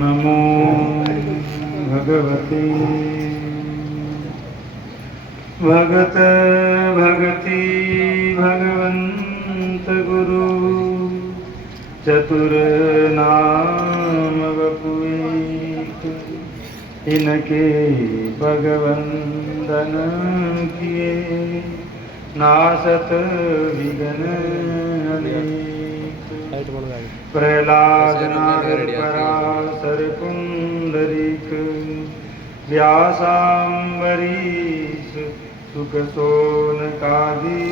नमो भगवते भगत भगति भगवंत गुरु चतुर नाम वपुएक इनके भगवंदन किए नासत विघ्न अनेक प्रहलाद नागर पराशर पुंडरीक व्यासाम्बरीश सुख सोनकादि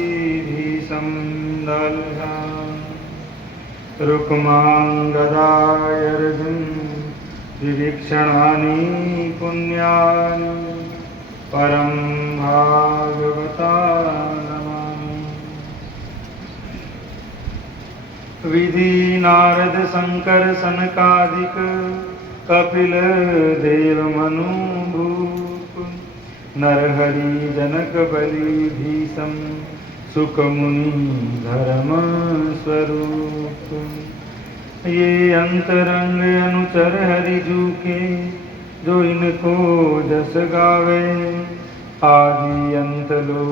भीषम दल्हा रुक्मांगदायर्जुन विवीक्षणानि पुण्यानि परम भागवता नमामि। विधि नारद शंकर सनकादिक कपिल देव मनु भूप नरहरि जनक बलि भीषम सुख मुनि धर्म स्वरूप ये अंतरंग अनुचर हरि जू के जो इनको जस गावे आदि अंत लो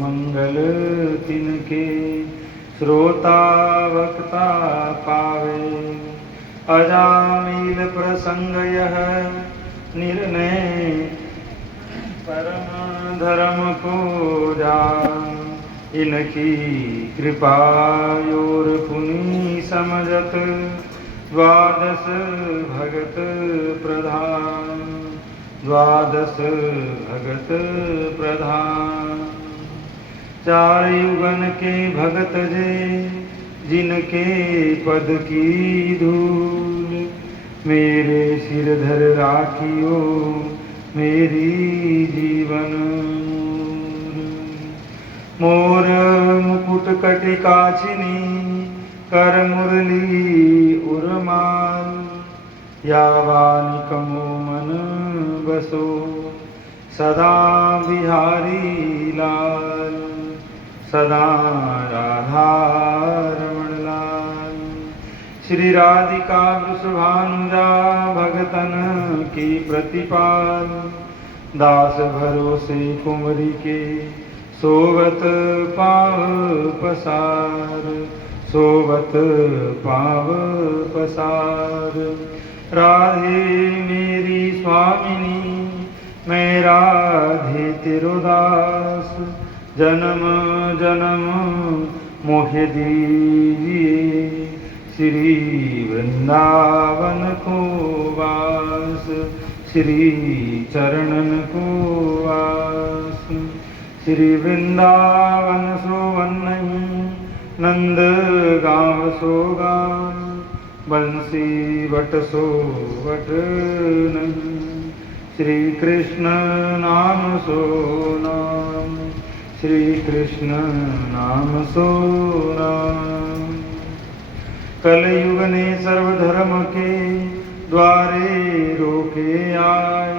मंगल तिनके श्रोता वक्ता पावे अजामिल प्रसंग यह निर्णय परम धर्म को जान इनकी कृपा योर पुनि समझत द्वादश भगत प्रधान द्वादश भगत प्रधान चार युगन के भगत जे जिनके पद की धूल मेरे सिर धर राखियो मेरी जीवन मोर मुकुट कटिकाचिनी कर मुरली उर्माल यावानिक मोमन बसो सदा बिहारी लाल सदा राधारमण लाल श्री राधिका वृषभानुजा भगतन की प्रतिपाल दास भरोसे कुंवरी के सोवत पाव पसार सोवत पाव पसार राधे मेरी स्वामिनी मैं राधे तेरो दास जन्म जन्म मोहे दीजिए श्री वृंदावन को वास श्री चरणन को वास श्री वृंदावन सोवन नहीं नंद गाँव सो गाँव बंसी वट सो वट नहीं श्री कृष्ण नाम सो नाम श्री कृष्ण नाम सो नाम कलयुग ने सर्वधर्म के द्वारे रोके आए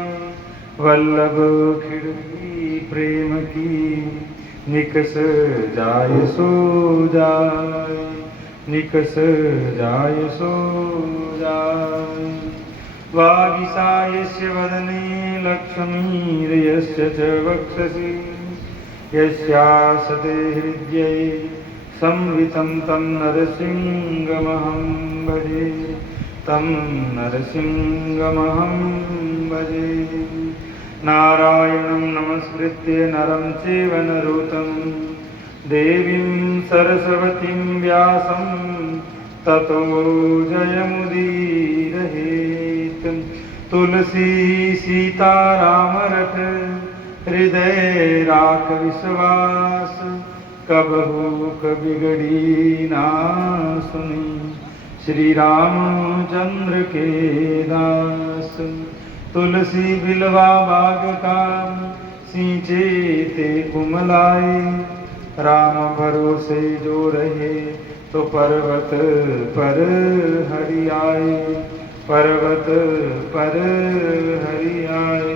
वल्लभ खिड़की प्रेम की निकस जाय सो जाय निकस जाय सो जाय वागीसायस्य वदने लक्ष्मीर्यस्य च वक्षसि यस्यासते हृद्ये संवितं तं नरसिंहमहं भजे तं नरसिंहमहं भजे नारायणं नमस्कृत्य नरं चैव नरोत्तमं देवीं सरस्वतीं व्यासं ततो जयमुदीरयेत् तुलसी सीताराम रख हृदय राख विश्वास कबहू बिगड़ी ना सुनी श्री रामचंद्र के दास तुलसी बिलवा बाग का सींचे ते कुमलाए राम भरोसे जो रहे तो पर्वत पर हरि आए पर्वत पर हरि आए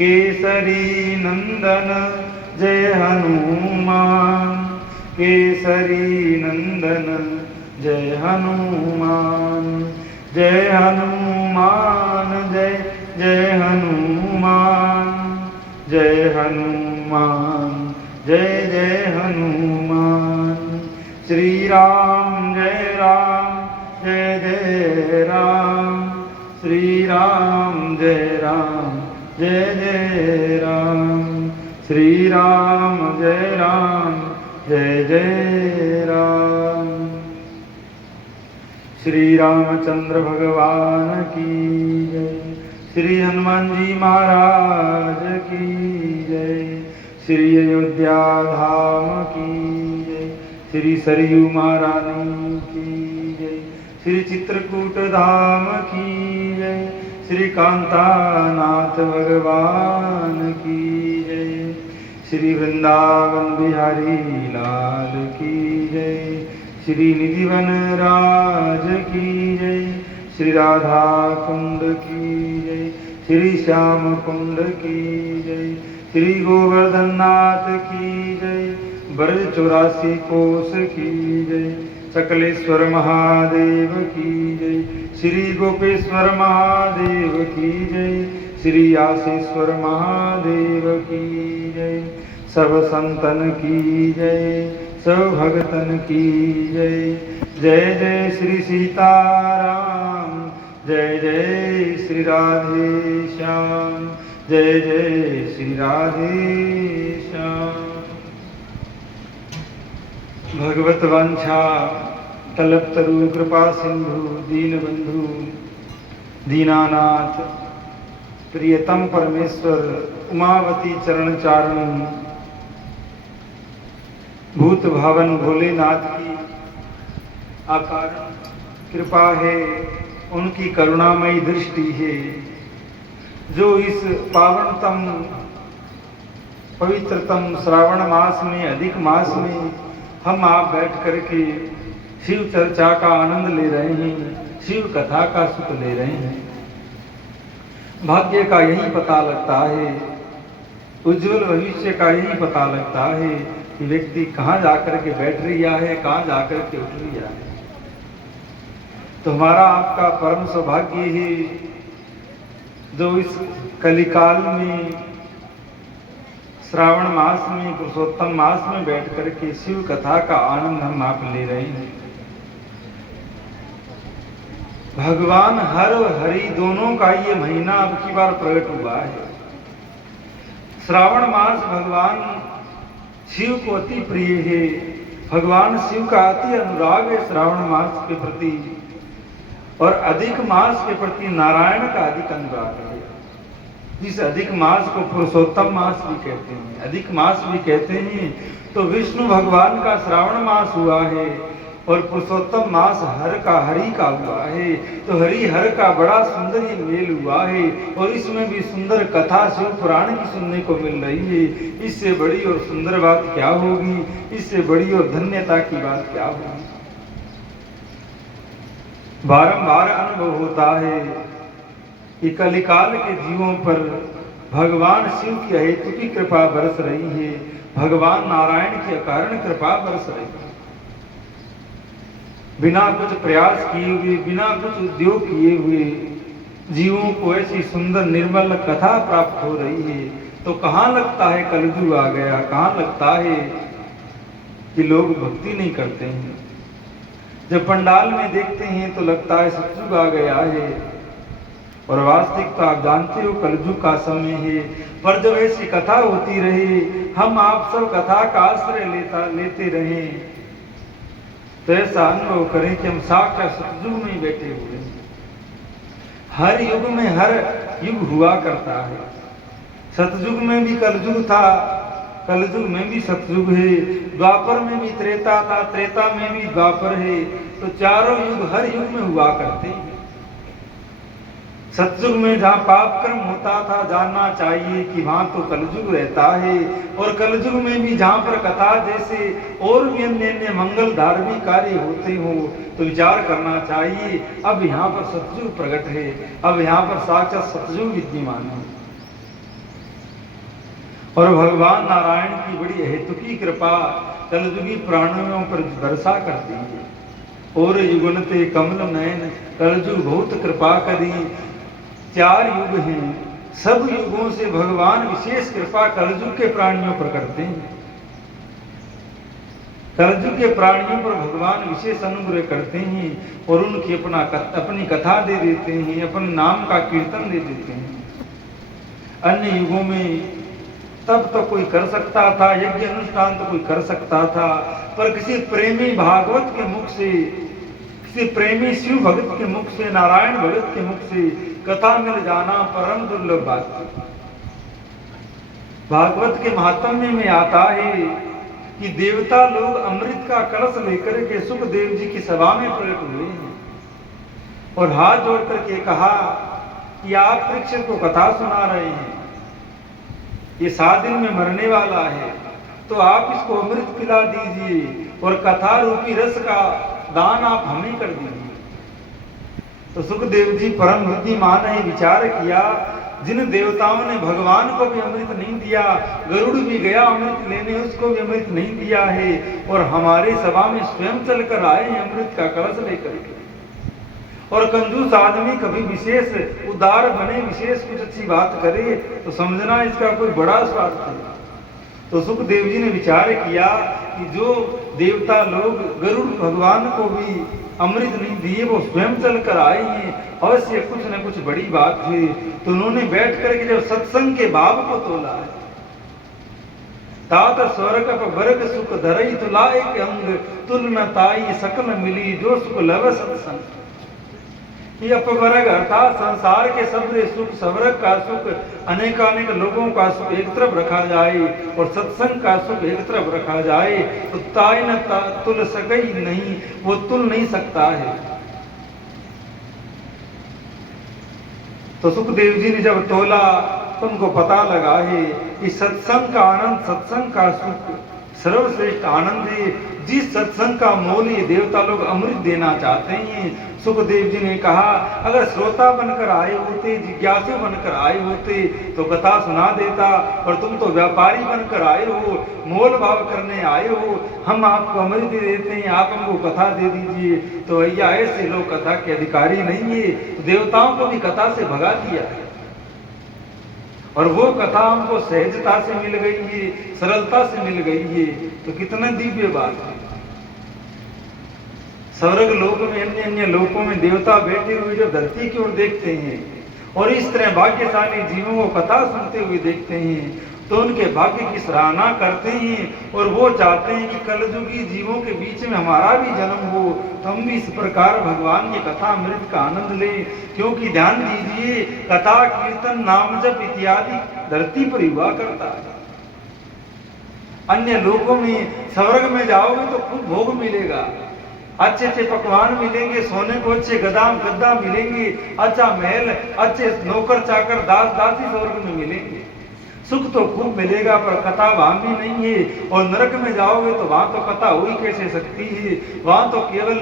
केसरी नंदन जय हनुमान, केसरी नंदन जय हनुमान, जय हनुमान जय जय हनुमान, जय हनुमान जय जय हनुमान। श्री राम जय जय राम, श्री राम जय जय राम, श्री राम जय जय राम। श्री रामचंद्र भगवान की जय, श्री हनुमान जी महाराज की जय, श्री अयोध्या धाम की जय, श्री सरयू महारानी की जय, श्री चित्रकूट धाम की जय, श्री कांतानाथ भगवान की जय, श्री वृंदावन बिहारी लाल की जय, श्री निधिवन राज की जय, श्री राधा कुंड की जय, श्री श्याम कुंड की जय, श्री गोवर्धन नाथ की जय, ब्रज 84 कोस की जय, सकलेश्वर महादेव की जय, श्री गोपेश्वर महादेव की जय, श्री आशीश्वर महादेव की जय, सब संतन की जय, सब भगतन की जय। जय जय श्री सीताराम, जय जय श्री राधे श्याम, जय जय श्री राधे श्याम। भगवत वांछा कल्पतरु कृपा सिंधु दीनबंधु दीनानाथ प्रियतम परमेश्वर उमावती चरण चारण भूत भावन भोलेनाथ की आकार कृपा है, उनकी करुणामयी दृष्टि है, जो इस पावनतम पवित्रतम श्रावण मास में अधिक मास में हम आप बैठ करके शिव चर्चा का आनंद ले रहे हैं, शिव कथा का सुख ले रहे हैं। भाग्य का यही पता लगता है, उज्जवल भविष्य का यही पता लगता है कि व्यक्ति कहाँ जाकर के बैठ रिया है, कहाँ जाकर के उठ रिया है। तो हमारा आपका परम सौभाग्य है जो इस कलिकाल में श्रावण मास में पुरुषोत्तम मास में बैठ करके शिव कथा का आनंद हम आप ले रहे हैं। भगवान हर और हरि दोनों का ये महीना अब की बार प्रकट हुआ है। श्रावण मास भगवान शिव को अति प्रिय है, भगवान शिव का अति अनुराग है श्रावण मास के प्रति, और अधिक मास के प्रति नारायण का अधिक अनुराग है। जिस अधिक मास को पुरुषोत्तम मास भी कहते हैं, अधिक मास भी कहते हैं, तो विष्णु भगवान का श्रावण मास हुआ है और पुरुषोत्तम मास हरि का हुआ है। तो हरि हर का बड़ा सुंदर ये मेल हुआ है, और इसमें भी सुंदर कथा शिव पुराण की सुनने को मिल रही है। इससे बड़ी और सुंदर बात क्या होगी, इससे बड़ी और धन्यता की बात क्या होगी। बारंबार अनुभव होता है कि कलिकाल के जीवों पर भगवान शिव की हेतु की कृपा बरस रही है, भगवान नारायण के कारण कृपा बरस रही है। बिना कुछ प्रयास किए हुए, बिना कुछ उद्योग किए हुए जीवों को ऐसी सुंदर निर्मल कथा प्राप्त हो रही है। तो कहाँ लगता है कलयुग आ गया, कहाँ लगता है कि लोग भक्ति नहीं करते हैं। जब पंडाल में देखते हैं तो लगता है सतयुग आ गया है, और वास्तविकता आप जानते हो कलयुग का समय है। पर जब ऐसी कथा होती रहे, हम आप सब कथा का आश्रय लेते रहे, तो ऐसा अनुभव करें कि हम साक्षात सतयुग में ही बैठे हुए हैं। हर युग में हर युग हुआ करता है। सतयुग में भी कलयुग था, कलयुग में भी सतयुग है, द्वापर में भी त्रेता था, त्रेता में भी द्वापर है। तो चारों युग हर युग में हुआ करते हैं। सतयुग में जहाँ पाप कर्म होता था, जानना चाहिए कि वहां तो कलयुग रहता है, और कलयुग में भी जहाँ पर कथा जैसे और भी अन्य मंगल धार्मिक कार्य होते हो, तो विचार करना चाहिए अब यहाँ पर सतयुग प्रकट है, अब यहाँ पर साक्षात सतयुग विद्यमान है। और भगवान नारायण की बड़ी हेतुकी कृपा कलयुगी प्राणियों पर वर्षा करती है। और युगनते कमल नयन कलयुग बहुत कृपा करी। 4 युग हैं, सब युगों से भगवान विशेष कृपा कलयुग के प्राणियों पर करते हैं। कलयुग के प्राणियों पर भगवान विशेष अनुग्रह करते हैं और उनकी अपनी कथा दे देते हैं, अपने नाम का कीर्तन दे देते हैं। अन्य युगों में तब तो कोई कर सकता था, यज्ञ अनुष्ठान तो कोई कर सकता था, पर किसी प्रेमी भागवत के मुख से, किसी प्रेमी शिव भगत के मुख से, नारायण भगत के मुख से कथा मिल जाना परम दुर्लभ बात है। भागवत के महात्म्य में आता है कि देवता लोग अमृत का कलश लेकर के सुखदेव जी की सभा में प्रकट हुए हैं और हाथ जोड़ करके कहा कि आप परीक्षित को कथा सुना रहे हैं, ये 7 दिन में मरने वाला है, तो आप इसको अमृत पिला दीजिए और कथा रूपी रस का दान आप हमें कर दीजिए। तो सुखदेव जी परम बुद्धिमान है, विचार किया, जिन देवताओं ने भगवान को भी अमृत नहीं दिया, गरुड़ भी गया अमृत लेने, उसको भी अमृत नहीं दिया है, और हमारे सभा में स्वयं चलकर आए हैं अमृत का कलश लेकर के। और कंजूस आदमी कभी विशेष उदार बने, विशेष कुछ अच्छी बात करे तो समझना इसका कोई बड़ा स्वार्थ है। तो सुखदेव जी ने विचार किया कि जो देवता लोग गरुड़ भगवान को भी अमृत नहीं दिए, वो स्वयं चलकर आए हैं, अवश्य कुछ न कुछ बड़ी बात है। तो उन्होंने बैठ करके जब सत्संग के भाव को तोला है, तात स्वर्ग वर्ग सुख धरई तुलाए के अंग तुल न ताई सकल मिली जो सुख लव सत्संग। ये अपवर्ग अर्थात संसार के सबरे सुख, सवर्ग का सुख, अनेकानेक लोगों का सुख एक तरफ रखा जाए और सत्संग का सुख एक तरफ रखा जाए तो ताई न तुल सके नहीं, वो तुल नहीं सकता है। तो सुखदेव जी ने जब तोला तो उनको पता लगा है कि सत्संग का आनंद, सत्संग का सुख सर्वश्रेष्ठ आनंद है, जिस सत्संग का मोल ये देवता लोग अमृत देना चाहते हैं। सुखदेव जी ने कहा, अगर श्रोता बनकर आए होते, जिज्ञासु बनकर आए होते तो कथा सुना देता, पर तुम तो व्यापारी बनकर आए हो, मोल भाव करने आए हो, हम आपको अमृत दे देते हैं, आप हमको कथा दे दीजिए। तो भैया ऐसे लोग कथा के अधिकारी नहीं है। तो देवताओं को भी कथा से भगा दिया और वो कथा हमको सहजता से मिल गई है, सरलता से मिल गई है। तो कितना दिव्य बात है। स्वर्ग लोक में, अन्य अन्य लोकों में देवता बैठे हुए जो धरती की ओर देखते हैं और इस तरह भाग्यशाली जीवों को कथा सुनते हुए देखते हैं तो उनके भाग्य की सराहना करते हैं और वो चाहते हैं कि कलयुगी जीवों के बीच में हमारा भी जन्म हो, तो हम भी इस प्रकार भगवान की कथा अमृत का आनंद लें। क्योंकि ध्यान दीजिए, कथा कीर्तन नाम जप इत्यादि धरती पर हुआ करता है। अन्य लोकों में, स्वर्ग में जाओगे तो खूब भोग मिलेगा, अच्छे अच्छे पकवान मिलेंगे, सोने को अच्छे गद्दा मिलेंगे, अच्छा महल, अच्छे नौकर चाकर दास दासी स्वर्ग में मिलेंगे, सुख तो खूब मिलेगा, पर कथा वहां भी नहीं है। और नरक में जाओगे तो वहां तो कथा हो ही कैसे सकती है, वहां तो केवल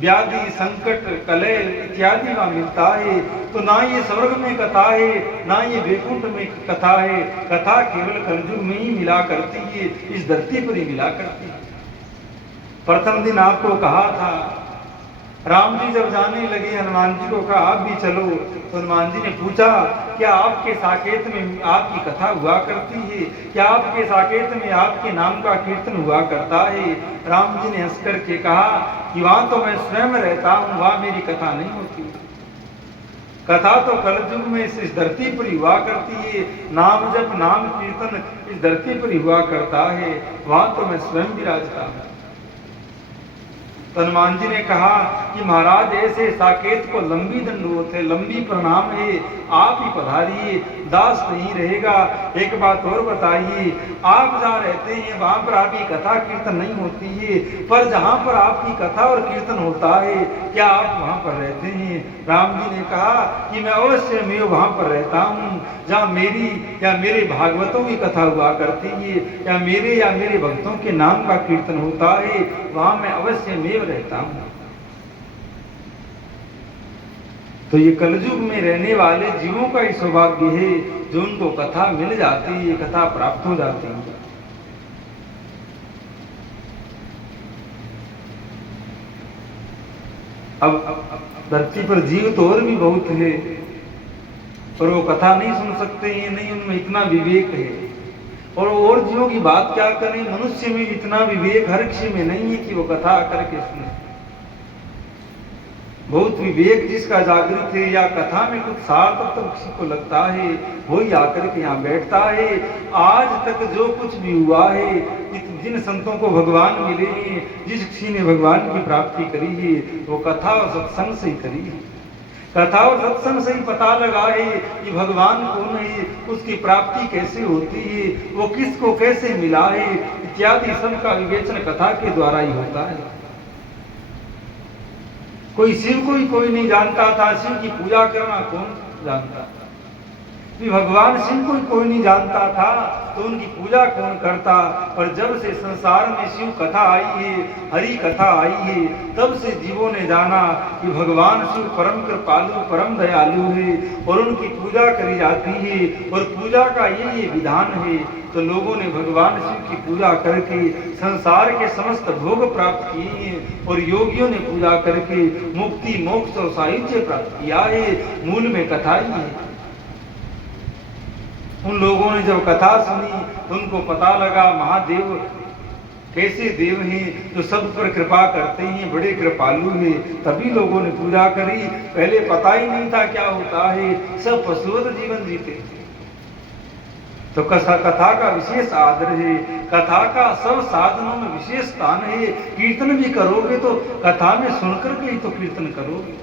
व्याधि, संकट, कलह इत्यादि वहां मिलता है। तो ना ये स्वर्ग में कथा है, ना ये वैकुंठ में कथा है। कथा केवल कलयुग में ही मिला करती है, इस धरती पर ही मिला करती है। प्रथम दिन आपको कहा था, राम जी जब जाने लगे, हनुमान जी को कहा आप भी चलो। तो हनुमान जी ने पूछा, क्या आपके साकेत में आपकी कथा हुआ करती है? क्या आपके साकेत में आपके नाम का कीर्तन हुआ करता है? राम जी ने हंस करके कहा कि वहां तो मैं स्वयं रहता हूं, वहां मेरी कथा नहीं होती। कथा तो कलयुग में इस धरती पर हुआ करती है, नाम जप नाम कीर्तन इस धरती पर हुआ करता है, वहां तो मैं स्वयं विराजता हूं। हनुमान जी ने कहा कि महाराज ऐसे साकेत को लंबी दंडवत है, लंबी प्रणाम है, आप ही पधारिए, दास नहीं रहेगा। एक बात और बताइए, आप जहाँ रहते हैं वहां पर आपकी कथा कीर्तन नहीं होती है, पर जहाँ पर आपकी कथा और कीर्तन होता है क्या आप वहां पर रहते हैं? राम जी ने कहा कि मैं अवश्य मैं वहां पर रहता हूँ जहाँ मेरी या मेरे भागवतों की कथा हुआ करती है, या मेरे भक्तों के नाम का कीर्तन होता है, वहां मैं अवश्य में रहता हूं। तो ये कलयुग में रहने वाले जीवों का ही सौभाग्य है जो उनको कथा मिल जाती है, कथा प्राप्त हो जाती है। अब धरती पर जीव तो और भी बहुत है, पर वो कथा नहीं सुन सकते हैं, नहीं उनमें इतना विवेक है। और जीवों की बात क्या करें, मनुष्य में इतना विवेक हर किसी में नहीं है कि वो कथा करके सुने। बहुत विवेक जिसका जागृत है या कथा में कुछ सार तो किसी को लगता है, वही आकर के यहाँ बैठता है। आज तक जो कुछ भी हुआ है, जिन संतों को भगवान मिले हैं, जिस किसी ने भगवान की प्राप्ति करी है, वो कथा और सत्संग से ही करी है। कथा और सत्संग से ही पता लगा है कि भगवान कौन है, उसकी प्राप्ति कैसे होती है, वो किसको कैसे मिला है, इत्यादि सब का विवेचन कथा के द्वारा ही होता है। कोई शिव को ही कोई नहीं जानता था, शिव की पूजा करना कौन जानता था। भगवान शिव को ही कोई नहीं जानता था तो उनकी पूजा कौन करता। पर जब से संसार में शिव कथा आई है, हरि कथा आई है, तब से जीवों ने जाना कि भगवान शिव परम कृपालु, परम दयालु है और उनकी पूजा करी जाती है और पूजा का ये विधान है। तो लोगों ने भगवान शिव की पूजा करके संसार के समस्त भोग प्राप्त किए हैं और योगियों ने पूजा करके मुक्ति, मोक्ष और सायुज्य प्राप्त किया है। मूल में कथा ही है। उन लोगों ने जब कथा सुनी तो उनको पता लगा महादेव कैसे देव हैं जो सब पर कृपा करते हैं, बड़े कृपालु हैं। तभी लोगों ने पूजा करी। पहले पता ही नहीं था क्या होता है, सब पशुवत जीवन जीते। तो कथा का विशेष आदर है, कथा का सब साधनों में विशेष स्थान है। कीर्तन भी करोगे तो कथा में सुनकर के ही तो कीर्तन करोगे।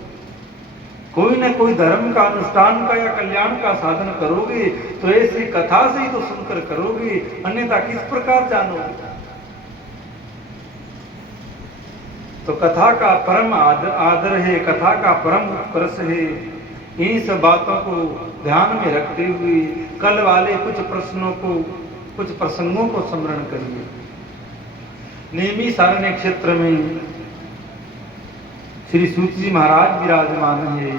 कोई न कोई धर्म का, अनुष्ठान का या कल्याण का साधन करोगे तो ऐसे कथा से ही तो सुनकर करोगे, अन्यथा किस प्रकार जानोगे। तो कथा का परम आदर है, कथा का परम उत्कर्ष है। इन सब बातों को ध्यान में रखते हुए कल वाले कुछ प्रश्नों को, कुछ प्रसंगों को स्मरण करिए। नैमिषारण्य क्षेत्र में श्री सूत जी महाराज विराजमान है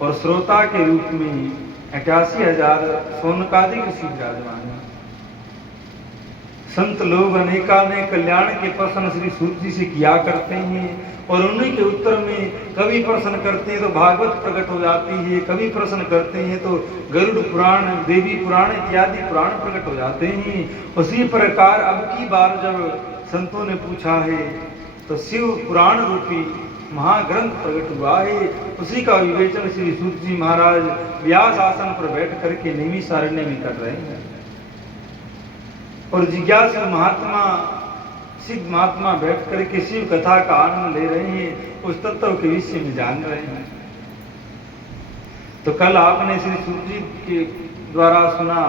और श्रोता के रूप में 81,000 सोनकादि ऋषि विराजमान है। संत लोग अनेकानेक कल्याण के प्रश्न श्री सूत जी से किया करते हैं और उन्हीं के उत्तर में कभी प्रश्न करते हैं तो भागवत प्रकट हो जाती है, कभी प्रश्न करते हैं तो गरुड़ पुराण, देवी पुराण इत्यादि पुराण प्रकट हो जाते हैं। उसी प्रकार अब की बार जब संतों ने पूछा है तो शिव पुराण रूपी महाग्रंथ प्रकट हुआ है। उसी का विवेचन श्री सूत जी महाराज व्यास आसन पर बैठ करके नैमिषारण्य में कर रहे हैं और जिज्ञासु महात्मा, सिद्ध महात्मा बैठ करके शिव कथा का आनंद ले रहे हैं, उस तत्व के विषय में जान रहे हैं। तो कल आपने श्री सूत जी के द्वारा सुना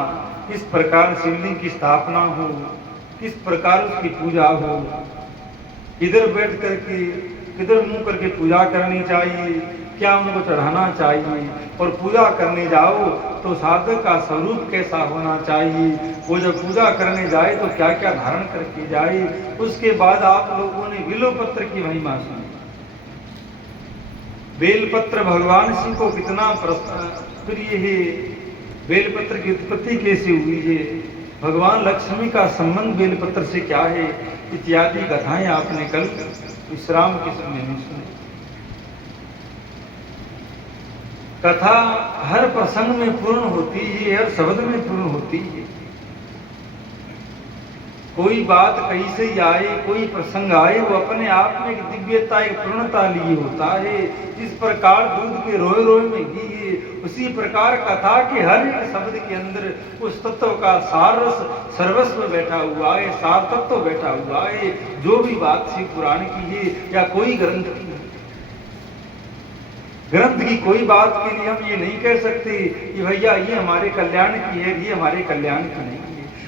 किस प्रकार शिवलिंग की स्थापना हो, किस प्रकार उसकी पूजा हो, किधर बैठ करके, किधर मुंह करके पूजा करनी चाहिए, क्या उनको चढ़ाना चाहिए और पूजा करने जाओ तो साधक का स्वरूप कैसा होना चाहिए, वो जब पूजा करने जाए तो क्या क्या धारण करके जाए। उसके बाद आप लोगों ने बिल्वपत्र की महिमा सुनी। बेलपत्र भगवान शिव को कितना प्रिय है, बेलपत्र की उत्पत्ति कैसे हुई है, भगवान लक्ष्मी का संबंध बेलपत्र से क्या है, इत्यादि कथाएं आपने कल विश्राम के समय में सुनी। कथा हर प्रसंग में पूर्ण होती है, हर शब्द में पूर्ण होती है। कोई बात कहीं से ही आए, कोई प्रसंग आए, वो अपने आप में एक दिव्यता, एक पूर्णता लिए होता है। जिस प्रकार दूध के रोए रोए में घी है, उसी प्रकार कथा के हर एक शब्द के अंदर उस तत्व का सार रस, सर्वस्व बैठा हुआ है, सार तत्व बैठा हुआ है। जो भी बात शिव पुराण की है या कोई ग्रंथ की, ग्रंथ की कोई बात के लिए हम ये नहीं कह सकते कि भैया ये हमारे कल्याण की है, ये हमारे कल्याण की नहीं है।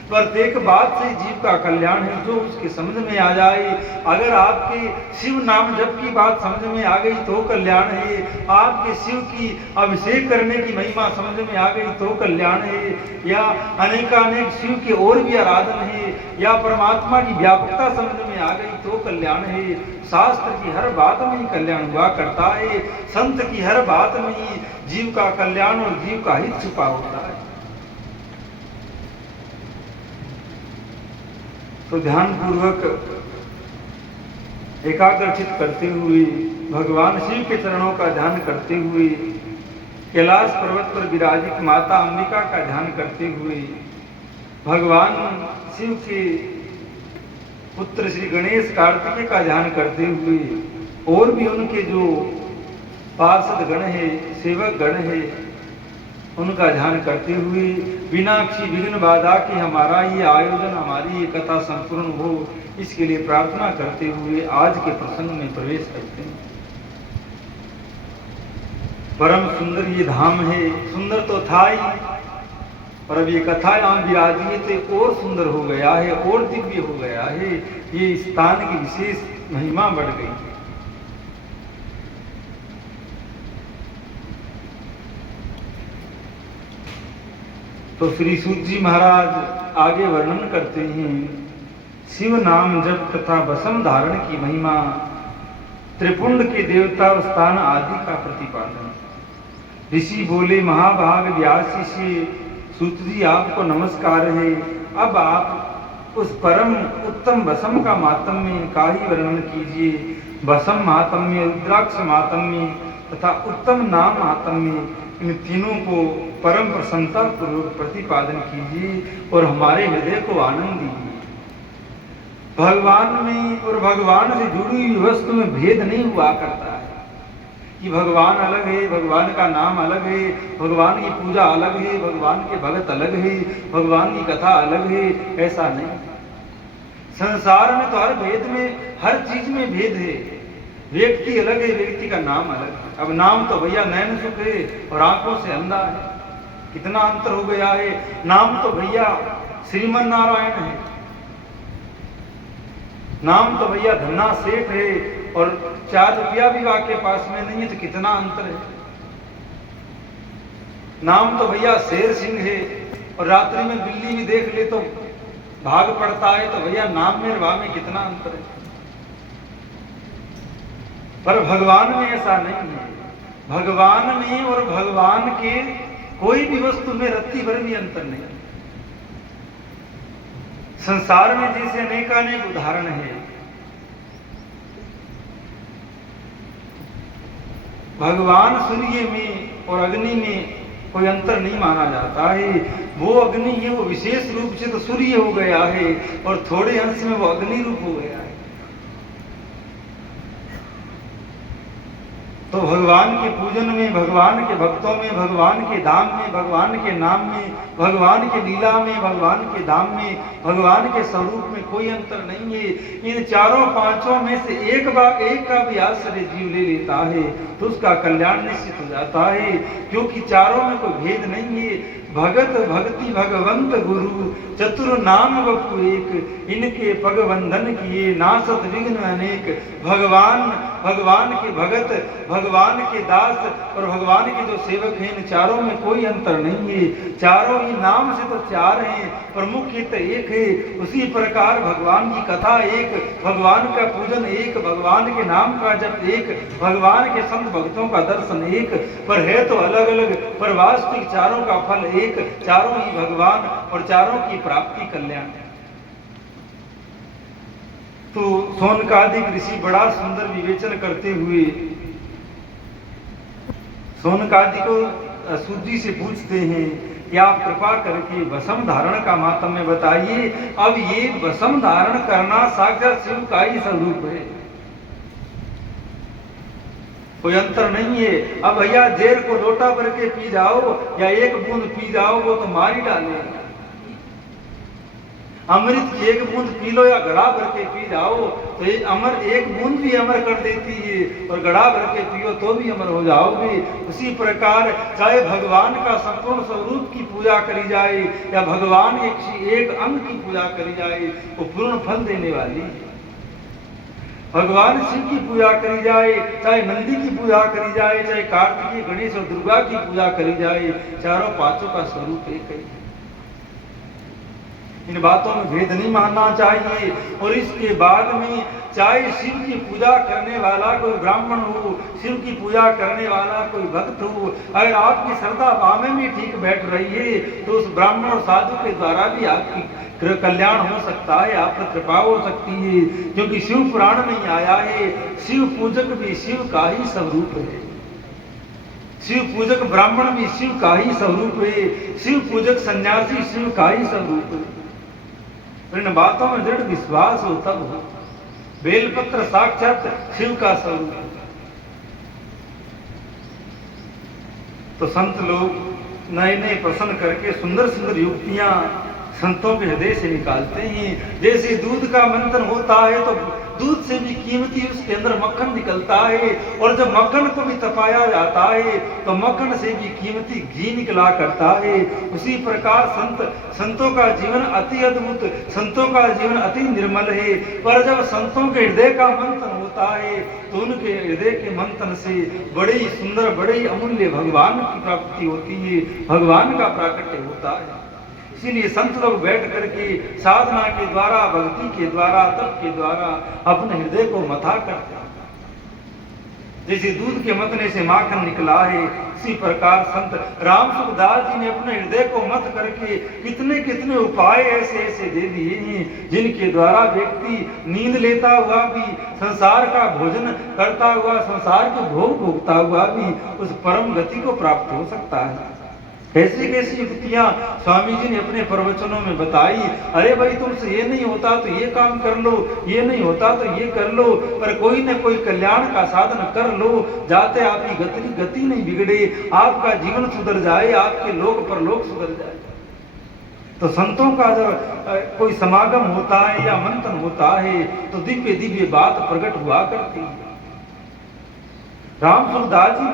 प्रत्येक बात से जीव का कल्याण है, जो उसके समझ में आ जाए। अगर आपके शिव नाम जप की बात समझ में आ गई तो कल्याण है, आपके शिव की अभिषेक करने की महिमा समझ में आ गई तो कल्याण है, या अनेकानेक शिव के और भी आराधन है, या परमात्मा की व्यापकता समझ में आ गई तो कल्याण है। शास्त्र की हर बात में ही कल्याण हुआ करता है, संत की हर बात में ही जीव का कल्याण और जीव का हित छुपा होता है। तो ध्यान पूर्वक एकाग्रचित करते हुए भगवान शिव के चरणों का ध्यान करते हुए कैलाश पर्वत पर विराजित माता अंबिका का ध्यान करते हुए भगवान शिव के पुत्र श्री गणेश कार्तिकेय का ध्यान करते हुए और भी उनके जो पार्षद गण है, सेवक गण है, उनका ध्यान करते हुए बिना किसी विघ्न बाधा के हमारा ये आयोजन, हमारी ये कथा संपूर्ण हो, इसके लिए प्रार्थना करते हुए आज के प्रसंग में प्रवेश करते हैं। परम सुंदर ये धाम है, सुंदर तो था ही, पर अब ये कथा यहाँ विराजित तो और सुंदर हो गया है, और दिव्य हो गया है। ये स्थान की विशेष महिमा बढ़ गई है। तो श्री सूत जी महाराज आगे वर्णन करते हैं, शिव नाम जप तथा भस्म धारण की महिमा, त्रिपुंड के देवता स्थान आदि का प्रतिपादन। ऋषि बोले, महाभाग व्यास से सूत जी आपको नमस्कार है। अब आप उस परम उत्तम भस्म का मातम्य का ही वर्णन कीजिए। भस्म मातम्य, रुद्राक्ष मातम्य तथा उत्तम नाम मातम्य, इन तीनों को परम प्रसन्नता पूर्वक प्रतिपादन कीजिए और हमारे हृदय को आनंद दीजिए। भगवान में और भगवान से जुड़ी हुई वस्तु में भेद नहीं हुआ करता है कि भगवान अलग है, भगवान का नाम अलग है, भगवान की पूजा अलग है, भगवान के भगत अलग है, भगवान की कथा अलग है, ऐसा नहीं। संसार में तो हर भेद में, हर चीज में भेद है। व्यक्ति अलग है, व्यक्ति का नाम अलग है। अब नाम तो भैया नैन सुख है और आंखों से अंधा है, कितना अंतर हो गया है। नाम तो भैया श्रीमन नारायण है, नाम तो भैया धन्ना सेठ है और 4 रुपया भी आपके पास में नहीं है, तो कितना अंतर है। नाम तो भैया शेर सिंह है और रात्रि में बिल्ली भी देख ले तो भाग पड़ता है, तो भैया नाम में वा में कितना अंतर है। पर भगवान में ऐसा नहीं है। भगवान में और भगवान के कोई भी वस्तु में रत्ती भर भी अंतर नहीं। संसार में जैसे अनेकानेक उदाहरण है, भगवान सूर्य में और अग्नि में कोई अंतर नहीं माना जाता है। वो अग्नि है, वो विशेष रूप से तो सूर्य हो गया है और थोड़े अंश में वो अग्नि रूप हो गया है। तो भगवान के पूजन में, भगवान के भक्तों में, भगवान के धाम में, भगवान के नाम में, भगवान के लीला में, भगवान के धाम में, भगवान के स्वरूप में कोई अंतर नहीं है। इन चारों पांचों में से एक का भी आश्रय जीव ले लेता है तो उसका कल्याण निश्चित हो जाता है, क्योंकि चारों में कोई भेद नहीं है। भगत भक्ति भगवंत गुरु चतुर नाम बपु एक, इनके पग बंधन किए नासत विघ्न अनेक। भगवान के भगत, भगवान के दास और भगवान के जो सेवक हैं, इन चारों में कोई अंतर नहीं है। चारों ही नाम से तो 4 हैं, प्रमुख हित एक है। उसी प्रकार भगवान की कथा एक, भगवान का पूजन एक, भगवान के नाम का जप एक, भगवान के संत भक्तों का दर्शन एक, पर है तो अलग अलग, पर वास्तविक चारों का फल एक। चारों ही भगवान और चारों की प्राप्ति कल्याण है। तो शौनकादिक ऋषि बड़ा सुंदर विवेचन करते हुए शौनकादि को सूत जी से पूछते हैं कि आप कृपा करके भस्म धारण का मातम्य बताइए। अब ये भस्म धारण करना साक्षात शिव का ही स्वरूप है, कोई अंतर नहीं है। अब भैया जेर को लोटा भर के पी जाओ या 1 बूंद पी जाओ, वो तो मार ही डाले। अमृत की 1 बूंद पी लो या घड़ा भर के पी जाओ तो ये अमर 1 बूंद भी अमर कर देती है, और घड़ा भर के पियो तो भी अमर हो जाओगे। उसी प्रकार चाहे भगवान का संपूर्ण स्वरूप की पूजा करी जाए या भगवान के किसी एक अंग की पूजा करी जाए, वो पूर्ण फल देने वाली है। भगवान शिव की पूजा करी जाए, चाहे नंदी की पूजा करी जाए, चाहे कार्तिकेय, गणेश और दुर्गा की पूजा करी जाए, चारों पांचों का स्वरूप एक है। इन बातों में भेद नहीं मानना चाहिए। और इसके बाद में चाहे शिव की पूजा करने वाला कोई ब्राह्मण हो, शिव की पूजा करने वाला कोई भक्त हो, अगर आपकी श्रद्धा भाव में भी ठीक बैठ रही है तो उस ब्राह्मण और साधु के द्वारा भी आपकी कल्याण हो सकता है, आप पर कृपा हो सकती है। क्योंकि शिव पुराण में आया है, शिव पूजक भी शिव का ही स्वरूप है, शिव पूजक ब्राह्मण भी शिव का ही स्वरूप है, शिव पूजक सन्यासी शिव का ही स्वरूप है। इन बातों में दृढ़ विश्वास हो तब हो। बेलपत्र साक्षात शिव का स्वरूप है। तो संत लोग नए नए प्रश्न करके सुंदर सुंदर युक्तियां संतों के हृदय से निकालते हैं। जैसे दूध का मंथन होता है तो दूध से भी कीमती उसके अंदर मक्खन निकलता है, और जब मक्खन को भी तपाया जाता है तो मक्खन से भी कीमती घी निकला करता है। उसी प्रकार संतों का जीवन अति अद्भुत, संतों का जीवन अति निर्मल है। पर जब संतों के हृदय का मंथन होता है तो उनके हृदय के मंथन से बड़े ही सुंदर, बड़े ही अमूल्य भगवान की प्राप्ति होती है, भगवान का प्राकट्य होता है। इसीलिए संत लोग बैठ करके साधना के द्वारा, भक्ति के द्वारा, तप के द्वारा अपने हृदय को मथा करते हैं। जैसे दूध के मतने से माखन निकला है, इसी प्रकार संत राम सुखदास जी ने अपने हृदय को मत करके कितने कितने उपाय ऐसे ऐसे दे दिए हैं, जिनके द्वारा व्यक्ति नींद लेता हुआ भी, संसार का भोजन करता हुआ, संसार के भोग भोगता हुआ भी उस परम गति को प्राप्त हो सकता है। कैसी कैसी युक्तियां स्वामी जी ने अपने प्रवचनों में बताई। अरे भाई, तुमसे ये नहीं होता तो ये काम कर लो, ये नहीं होता तो ये कर लो, पर कोई न कोई कल्याण का साधन कर लो, जाते आपकी गति नहीं बिगड़े, आपका जीवन सुधर जाए, आपके लोक परलोक सुधर जाए। तो संतों का जब कोई समागम होता है या मंथन होता है तो दिव्य दिव्य बात प्रकट हुआ करती है। राम सुखदास जी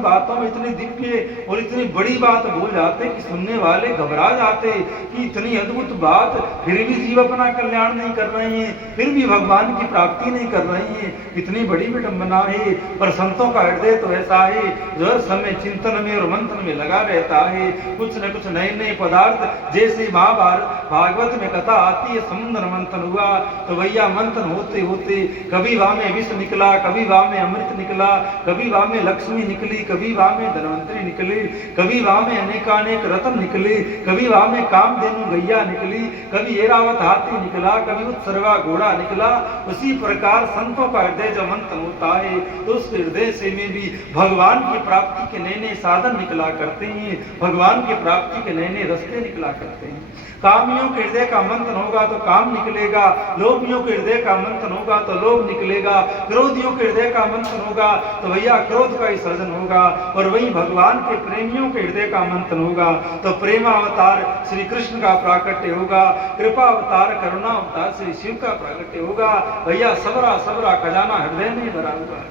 बातों में इतनी दिव्य और इतनी बड़ी बात बोल जाते कि सुनने वाले घबरा जाते कि इतनी अद्भुत बात, फिर भी जीव अपना कल्याण नहीं कर रहे हैं, फिर भी भगवान की प्राप्ति नहीं कर रहे हैं, इतनी बड़ी विडंबना है। पर संतों का हृदय तो ऐसा है जो हर समय चिंतन में और मंथन में लगा रहता है। कुछ न कुछ नए नए पदार्थ, जैसे महाभारत भागवत में कथा आती है, समुद्र मंथन हुआ तो भैया मंथन होते होते कभी वहां में विष निकला, कभी वहां में अमृत निकला, कभी वहां में लक्ष्मी निकली, कभी वहां में धनवंतरी निकली, कभी वहां में अनेकानेक रत्न निकले, कभी वहां में कामधेनु गैया निकली, कभी ऐरावत हाथी निकला, कभी उत्सर्वा घोड़ा निकला। उसी प्रकार संतों का हृदय जब मंथन होता है तो उस हृदय से में भी भगवान की प्राप्ति के नए नए साधन निकला करते हैं, भगवान की प्राप्ति के नए नए रास्ते निकला करते हैं। कामियों के हृदय का मंथन होगा तो काम निकलेगा, लोभियों के हृदय का मंथन होगा तो लोभ निकलेगा, क्रोधियों के हृदय का मंथन होगा तो भैया क्रोध का ही सर्जन होगा। और वही भगवान के प्रेमियों के हृदय का मंथन होगा तो प्रेमावतार श्री कृष्ण का प्राकट्य होगा, कृपा अवतार करुणा अवतार श्री शिव का प्राकट्य होगा। भैया सबरा सबरा खजाना हृदय में भरा हुआ है।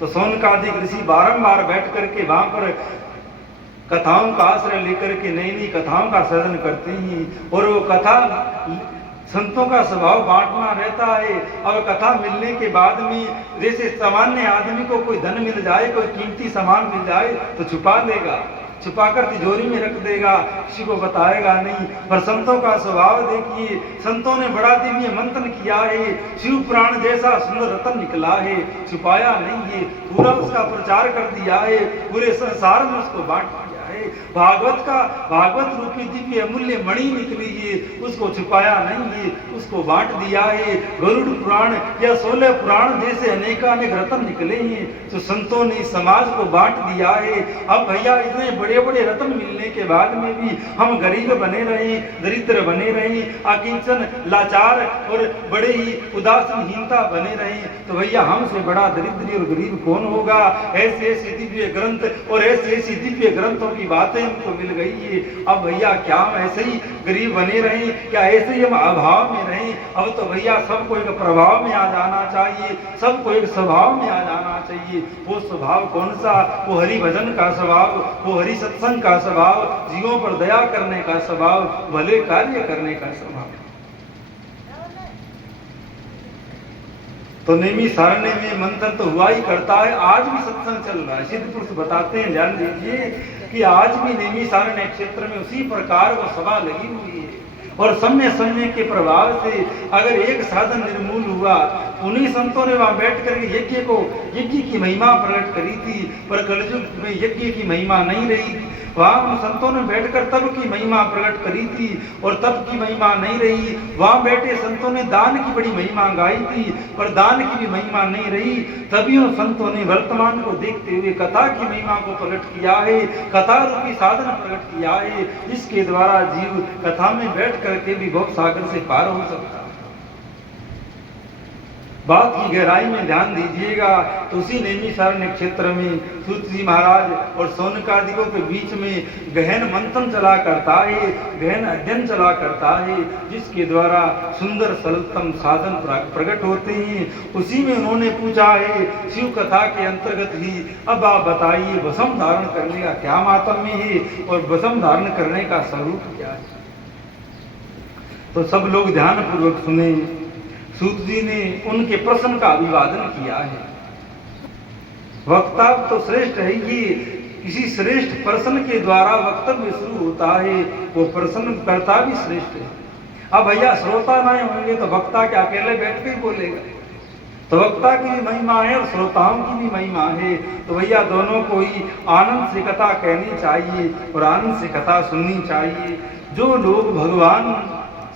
तो सौनकादिक ऋषि बारंबार बैठ करके वहां पर कथाओं का आश्रय लेकर के नई नई कथाओं का सर्जन करते हैं। और वो कथा, संतों का स्वभाव बांटना रहता है। अब कथा मिलने के बाद में जैसे सामान्य आदमी को कोई धन मिल जाए, कोई कीमती सामान मिल जाए तो छुपा लेगा, छुपाकर तिजोरी में रख देगा, किसी को बताएगा नहीं। पर संतों का स्वभाव देखिए, संतों ने बड़ा दिव्य मंथन किया है, शिव पुराण जैसा सुंदर रत्न निकला है, छुपाया नहीं है, पूरा उसका प्रचार कर दिया है, पूरे संसार में उसको बांट दिया है। भागवत रूपी दिव्य अमूल्य मणि निकली है, उसको छुपाया नहीं है, उसको बांट दिया है। गरुड़ पुराण या 16 पुराण जैसे अनेकानेक रत्न निकले हैं तो संतों ने समाज को बांट दिया है। अब भैया इतने बड़े बड़े रत्न मिलने के बाद में भी हम गरीब बने रहे, दरिद्र बने रहे, अकिंचन लाचार और बड़े ही उदासीनहीनता बने रहे, तो भैया हमसे बड़ा दरिद्री और गरीब कौन होगा। ऐसे ऐसे दिव्य ग्रंथ और ऐसे ऐसी दिव्य ग्रंथों की बातें हमको मिल गई है। अब भैया क्या हम ऐसे ही गरीब बने रहे, क्या ऐसे ही हम अभाव में रहे। अब तो भैया सबको एक प्रभाव में आ जाना चाहिए, सबको एक स्वभाव में आ जाना चाहिए। वो स्वभाव कौन सा? वो हरि भजन का स्वभाव, वो हरि सत्संग का स्वभाव, जीवों पर दया करने का स्वभाव, भले कार्य करने का स्वभाव। तो नेमी सारण्य में मंथन तो हुआ ही करता है, आज भी सत्संग चल रहा है। सिद्ध पुरुष बताते हैं, ध्यान दीजिए कि आज भी नेमी सारण्य क्षेत्र में उसी प्रकार वो सभा लगी हुई है। और समय समय के प्रभाव से अगर एक साधन निर्मूल हुआ, उन्हीं संतों ने वहां बैठ कर यज्ञ की महिमा प्रकट करी थी, पर कलयुग में यज्ञ की महिमा नहीं रही। वहां उन संतों ने बैठकर तप की महिमा प्रकट करी थी और तप की महिमा नहीं रही। वहां बैठे संतों ने दान की बड़ी महिमा गाई थी, पर दान की भी महिमा नहीं रही। तभी उन संतों ने वर्तमान को देखते हुए कथा की महिमा को प्रकट किया है, कथा रूपी साधन प्रकट किया है, इसके द्वारा जीव कथा में बैठ करके भी भव सागर से पार हो सकता है। बात की गहराई में ध्यान दीजिएगा तो उसी नैमिषारण्य क्षेत्र में सूत जी महाराज और सौनकादिकों के बीच में गहन मंथन चला करता है, गहन अध्ययन चला करता है, जिसके द्वारा सुंदर सरलतम साधन प्रकट होते हैं। उसी में उन्होंने पूछा है शिव कथा के अंतर्गत ही, अब आप बताइए भस्म धारण करने का क्या मातम्य है और भस्म धारण करने का स्वरूप क्या है। तो सब लोग ध्यान पूर्वक सुने। सूत जी ने उनके प्रश्न का अभिवादन किया है। वक्ता तो श्रेष्ठ है कि किसी श्रेष्ठ प्रश्न के द्वारा वक्तव्य शुरू होता है, वो प्रश्न करता भी श्रेष्ठ है। अब भैया श्रोता नहीं होंगे तो वक्ता क्या अकेले बैठ के बोलेगा। तो वक्ता की भी महिमा है और श्रोताओं की भी महिमा है। तो भैया दोनों को ही आनंद से कथा कहनी चाहिए और आनंद से कथा सुननी चाहिए। जो लोग भगवान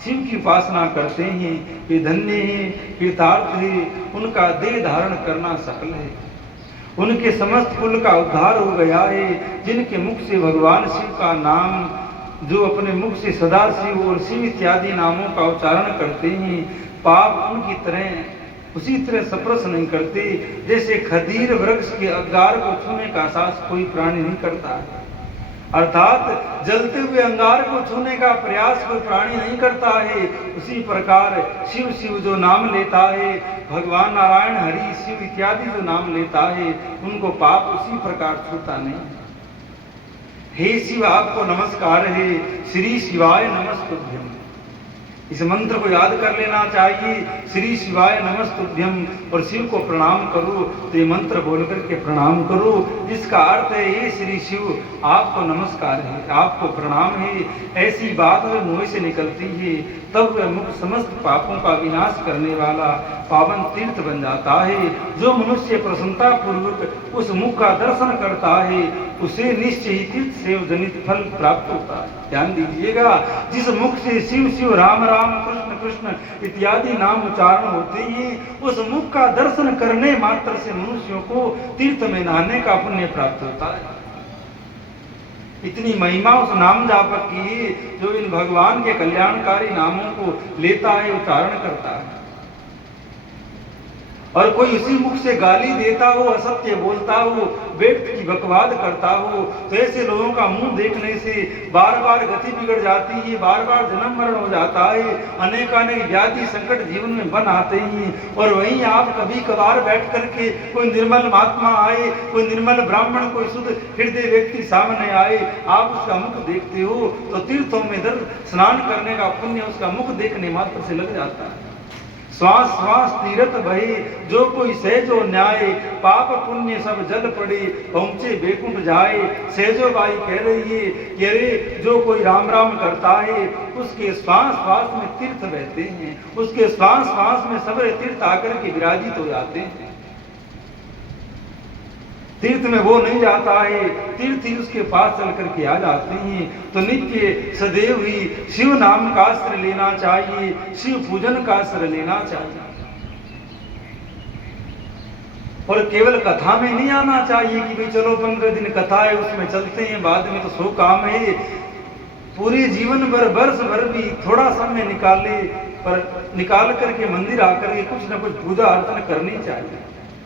शिव की उपासना करते हैं ये धन्य है, कृतार्थ है, उनका देह धारण करना सकल है, उनके समस्त कुल का उद्धार हो गया है। जिनके मुख से भगवान शिव का नाम, जो अपने मुख से सदा शिव और शिव इत्यादि नामों का उच्चारण करते हैं, पाप उनकी तरह उसी तरह सप्रस नहीं करते जैसे खदीर वृक्ष के अंगार को छूने का साहस कोई प्राणी नहीं करता है। अर्थात जलते हुए अंगार को छूने का प्रयास कोई प्राणी नहीं करता है। उसी प्रकार शिव शिव जो नाम लेता है, भगवान नारायण हरि शिव इत्यादि जो नाम लेता है, उनको पाप उसी प्रकार छूता नहीं। हे शिव आपको नमस्कार है, श्री शिवाय नमस्तुभ्यम। इस मंत्र को याद कर लेना चाहिए, श्री शिवाय नमस्तुभ्यम, और शिव को प्रणाम करो। तो ये मंत्र बोल करके प्रणाम करो, जिसका अर्थ है हे श्री शिव आपको नमस्कार है, आपको प्रणाम है। ऐसी बात अगर मुंह से निकलती है तब वह मुख समस्त पापों का विनाश करने वाला पावन तीर्थ बन जाता है। जो मनुष्य प्रसन्नता पूर्वक उस मुख का दर्शन करता है उसे निश्चय ही तीर्थ सेव जनित फल प्राप्त होता है। ध्यान दीजिएगा, जिस मुख से शिव शिव राम राम कृष्ण कृष्ण इत्यादि नाम उच्चारण होते हैं, उस मुख का दर्शन करने मात्र से मनुष्यों को तीर्थ में नहाने का पुण्य प्राप्त होता है। इतनी महिमा उस नाम जापक की जो इन भगवान के कल्याणकारी नामों को लेता है, उच्चारण करता है। और कोई उसी मुख से गाली देता हो, असत्य बोलता हो, व्यक्ति की बकवाद करता हो, तो ऐसे लोगों का मुंह देखने से बार बार गति बिगड़ जाती है, बार बार जन्म मरण हो जाता है, अनेकानेक व्याधि संकट जीवन में बन आते हैं। और वहीं आप कभी कभार बैठ करके कोई निर्मल महात्मा आए, कोई निर्मल ब्राह्मण, कोई शुद्ध हृदय व्यक्ति सामने आए, आप उसका मुख देखते हो तो तीर्थों में स्नान करने का पुण्य उसका मुख देखने मात्र से लग जाता है। श्वास श्वास तीरथ भये जो कोई सहजो न्याय, पाप पुण्य सब जल पड़े पहुंचे बैकुंठ जाए। सहजो बाई कह रही है कि अरे जो कोई राम राम करता है उसके श्वास श्वास में तीर्थ बहते हैं, उसके श्वास श्वास में सबरे तीर्थ आकर के विराजित हो जाते हैं। तीर्थ में वो नहीं जाता है, तीर्थ ही उसके पास चल करके आ जाते हैं। तो नित्य सदैव ही शिव नाम का आश्रय लेना चाहिए, शिव पूजन का आश्रय लेना चाहिए। और केवल कथा में नहीं आना चाहिए कि भाई चलो 15 दिन कथा है उसमें चलते हैं, बाद में तो सो काम है। पूरे जीवन भर वर्ष भर भी थोड़ा समय निकाले, पर निकाल करके मंदिर आकर के कुछ न कुछ पूजा अर्चना करनी चाहिए।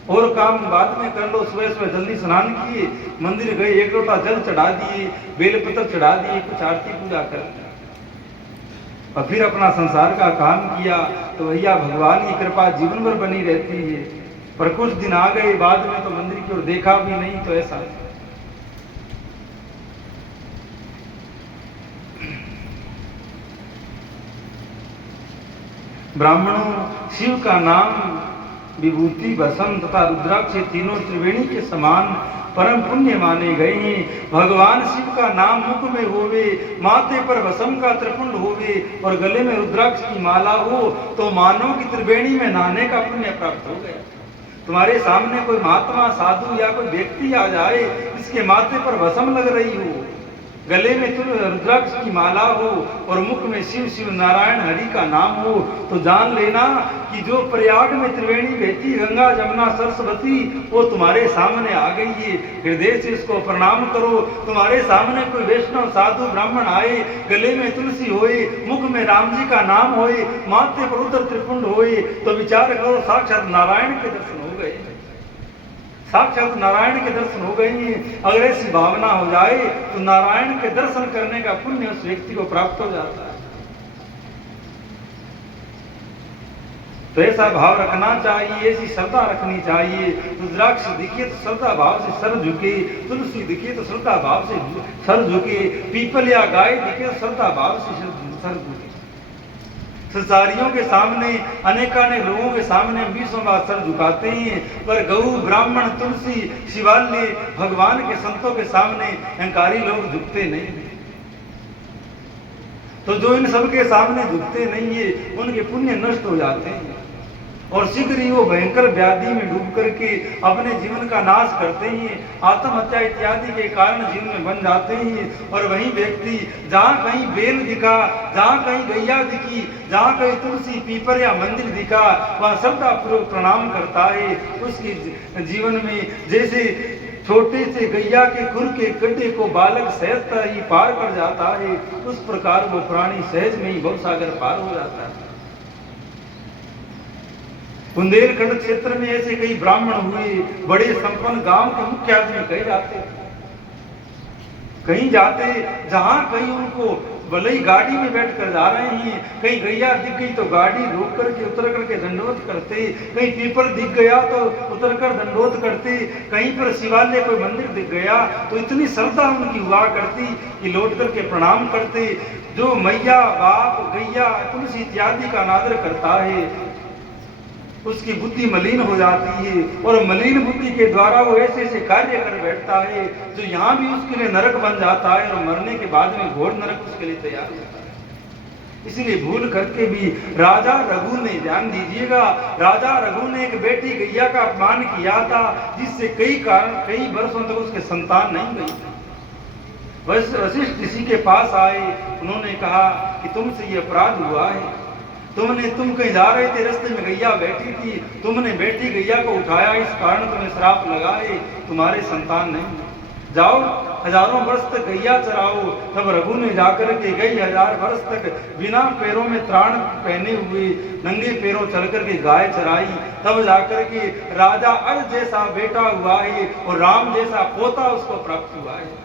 और काम बाद में कर लो, सुबह सुबह जल्दी स्नान किए, मंदिर गए, एक लोटा जल चढ़ा दिए, बेलपत्र चढ़ा दिए, कुछ आरती पूजा कर और फिर अपना संसार का काम किया, तो भैया भगवान की कृपा जीवन भर बनी रहती है। पर कुछ दिन आ गए बाद में तो मंदिर की ओर देखा भी नहीं, तो ऐसा ब्राह्मणों शिव का नाम विभूति भस्म तथा रुद्राक्ष तीनों त्रिवेणी के समान परम पुण्य माने गए हैं। भगवान शिव का नाम मुख में होवे, माथे पर भस्म का त्रिपुंड होवे और गले में रुद्राक्ष की माला हो तो मानो कि त्रिवेणी में नहाने का पुण्य प्राप्त हो गया। तुम्हारे सामने कोई महात्मा साधु या कोई व्यक्ति आ जाए, इसके माथे पर भस्म लग रही हो, गले में रुद्राक्ष की माला हो और मुख में शिव शिव नारायण हरि का नाम हो, तो जान लेना कि जो प्रयाग में त्रिवेणी बहती गंगा जमुना सरस्वती वो तुम्हारे सामने आ गई है। हृदय से इसको प्रणाम करो। तुम्हारे सामने कोई वैष्णव साधु ब्राह्मण आए, गले में तुलसी होए, मुख में राम जी का नाम होए, माथे पर रुद्र त्रिपुंड होए, तो विचार करो साक्षात नारायण के दर्शन हो गए, साक्षात नारायण के दर्शन हो गए हैं। अगर ऐसी भावना हो जाए तो नारायण के दर्शन करने का पुण्य उस व्यक्ति को प्राप्त हो जाता है। तो ऐसा भाव रखना चाहिए, ऐसी श्रद्धा रखनी चाहिए। रुद्राक्ष दिखे तो श्रद्धा भाव से सर झुके, तुलसी दिखे तो श्रद्धा भाव से सर झुके, पीपल या गाय दिखे तो श्रद्धा भाव से सर झुके। संसारियों के सामने अनेकानेक लोगों के सामने 20 बार सर झुकाते हैं, पर गऊ ब्राह्मण तुलसी शिवालय भगवान के संतों के सामने अहंकारी लोग झुकते नहीं। तो जो इन सब के सामने झुकते नहीं है उनके पुण्य नष्ट हो जाते हैं और शीघ्र ही वो भयंकर व्याधि में डूब करके अपने जीवन का नाश करते हैं, आत्महत्या इत्यादि के कारण जीवन में बन जाते हैं। और वही व्यक्ति जहाँ कहीं बेल दिखा, जहाँ कहीं गैया दिखी, जहाँ कहीं तुलसी पीपर या मंदिर दिखा, वह श्रद्धा पूर्वक प्रणाम करता है। उसके जीवन में जैसे छोटे से गैया के खुर के गड्ढे को बालक सहजता ही पार कर जाता है, उस प्रकार वो प्राणी सहज में ही भवसागर पार हो जाता है। बुंदेलखंड क्षेत्र में ऐसे कई ब्राह्मण हुए, बड़े संपन्न गांव के मुख्य आदमी कहीं जाते, जहां कहीं उनको भले ही गाड़ी में बैठ कर जा रहे हैं, कहीं गैया दिख गई तो गाड़ी रोक करके उतर करके दंडवत करते, कहीं पीपल दिख गया तो उतर कर दंडवत करते, कहीं पर शिवालय कोई मंदिर दिख गया तो इतनी श्रद्धा उनकी हुआ करती कि लौट करके प्रणाम करते। जो मैया बाप गैया तुलसी इत्यादि का अनादर करता है उसकी बुद्धि मलिन हो जाती है और मलिन बुद्धि के द्वारा वो ऐसे ऐसे कार्य कर बैठता है जो यहाँ भी उसके लिए नरक बन जाता है और मरने के बाद में घोर नरक उसके लिए तैयार होता है। इसलिए भूल करके भी राजा रघु ने, ध्यान दीजिएगा, राजा रघु ने एक बेटी गैया का अपमान किया था जिससे कई वर्षों तक उसके संतान नहीं गई। वशिष्ठ ऋषि के पास आए, उन्होंने कहा कि तुमसे ये अपराध हुआ है, तुम कहीं जा रहे थे, रास्ते में गैया बैठी थी, तुमने बेटी गैया को उठाया, इस कारण तुम्हें श्राप लगा है, तुम्हारे संतान नहीं। जाओ हजारों वर्ष तक गैया चराओ। तब रघु ने जाकर के कई हजार वर्ष तक बिना पैरों में त्राण पहने हुए नंगे पैरों चल करके गाय चराई। तब जाकर के राजा अर्ज जैसा बेटा हुआ है और राम जैसा पोता उसको प्राप्त हुआ है।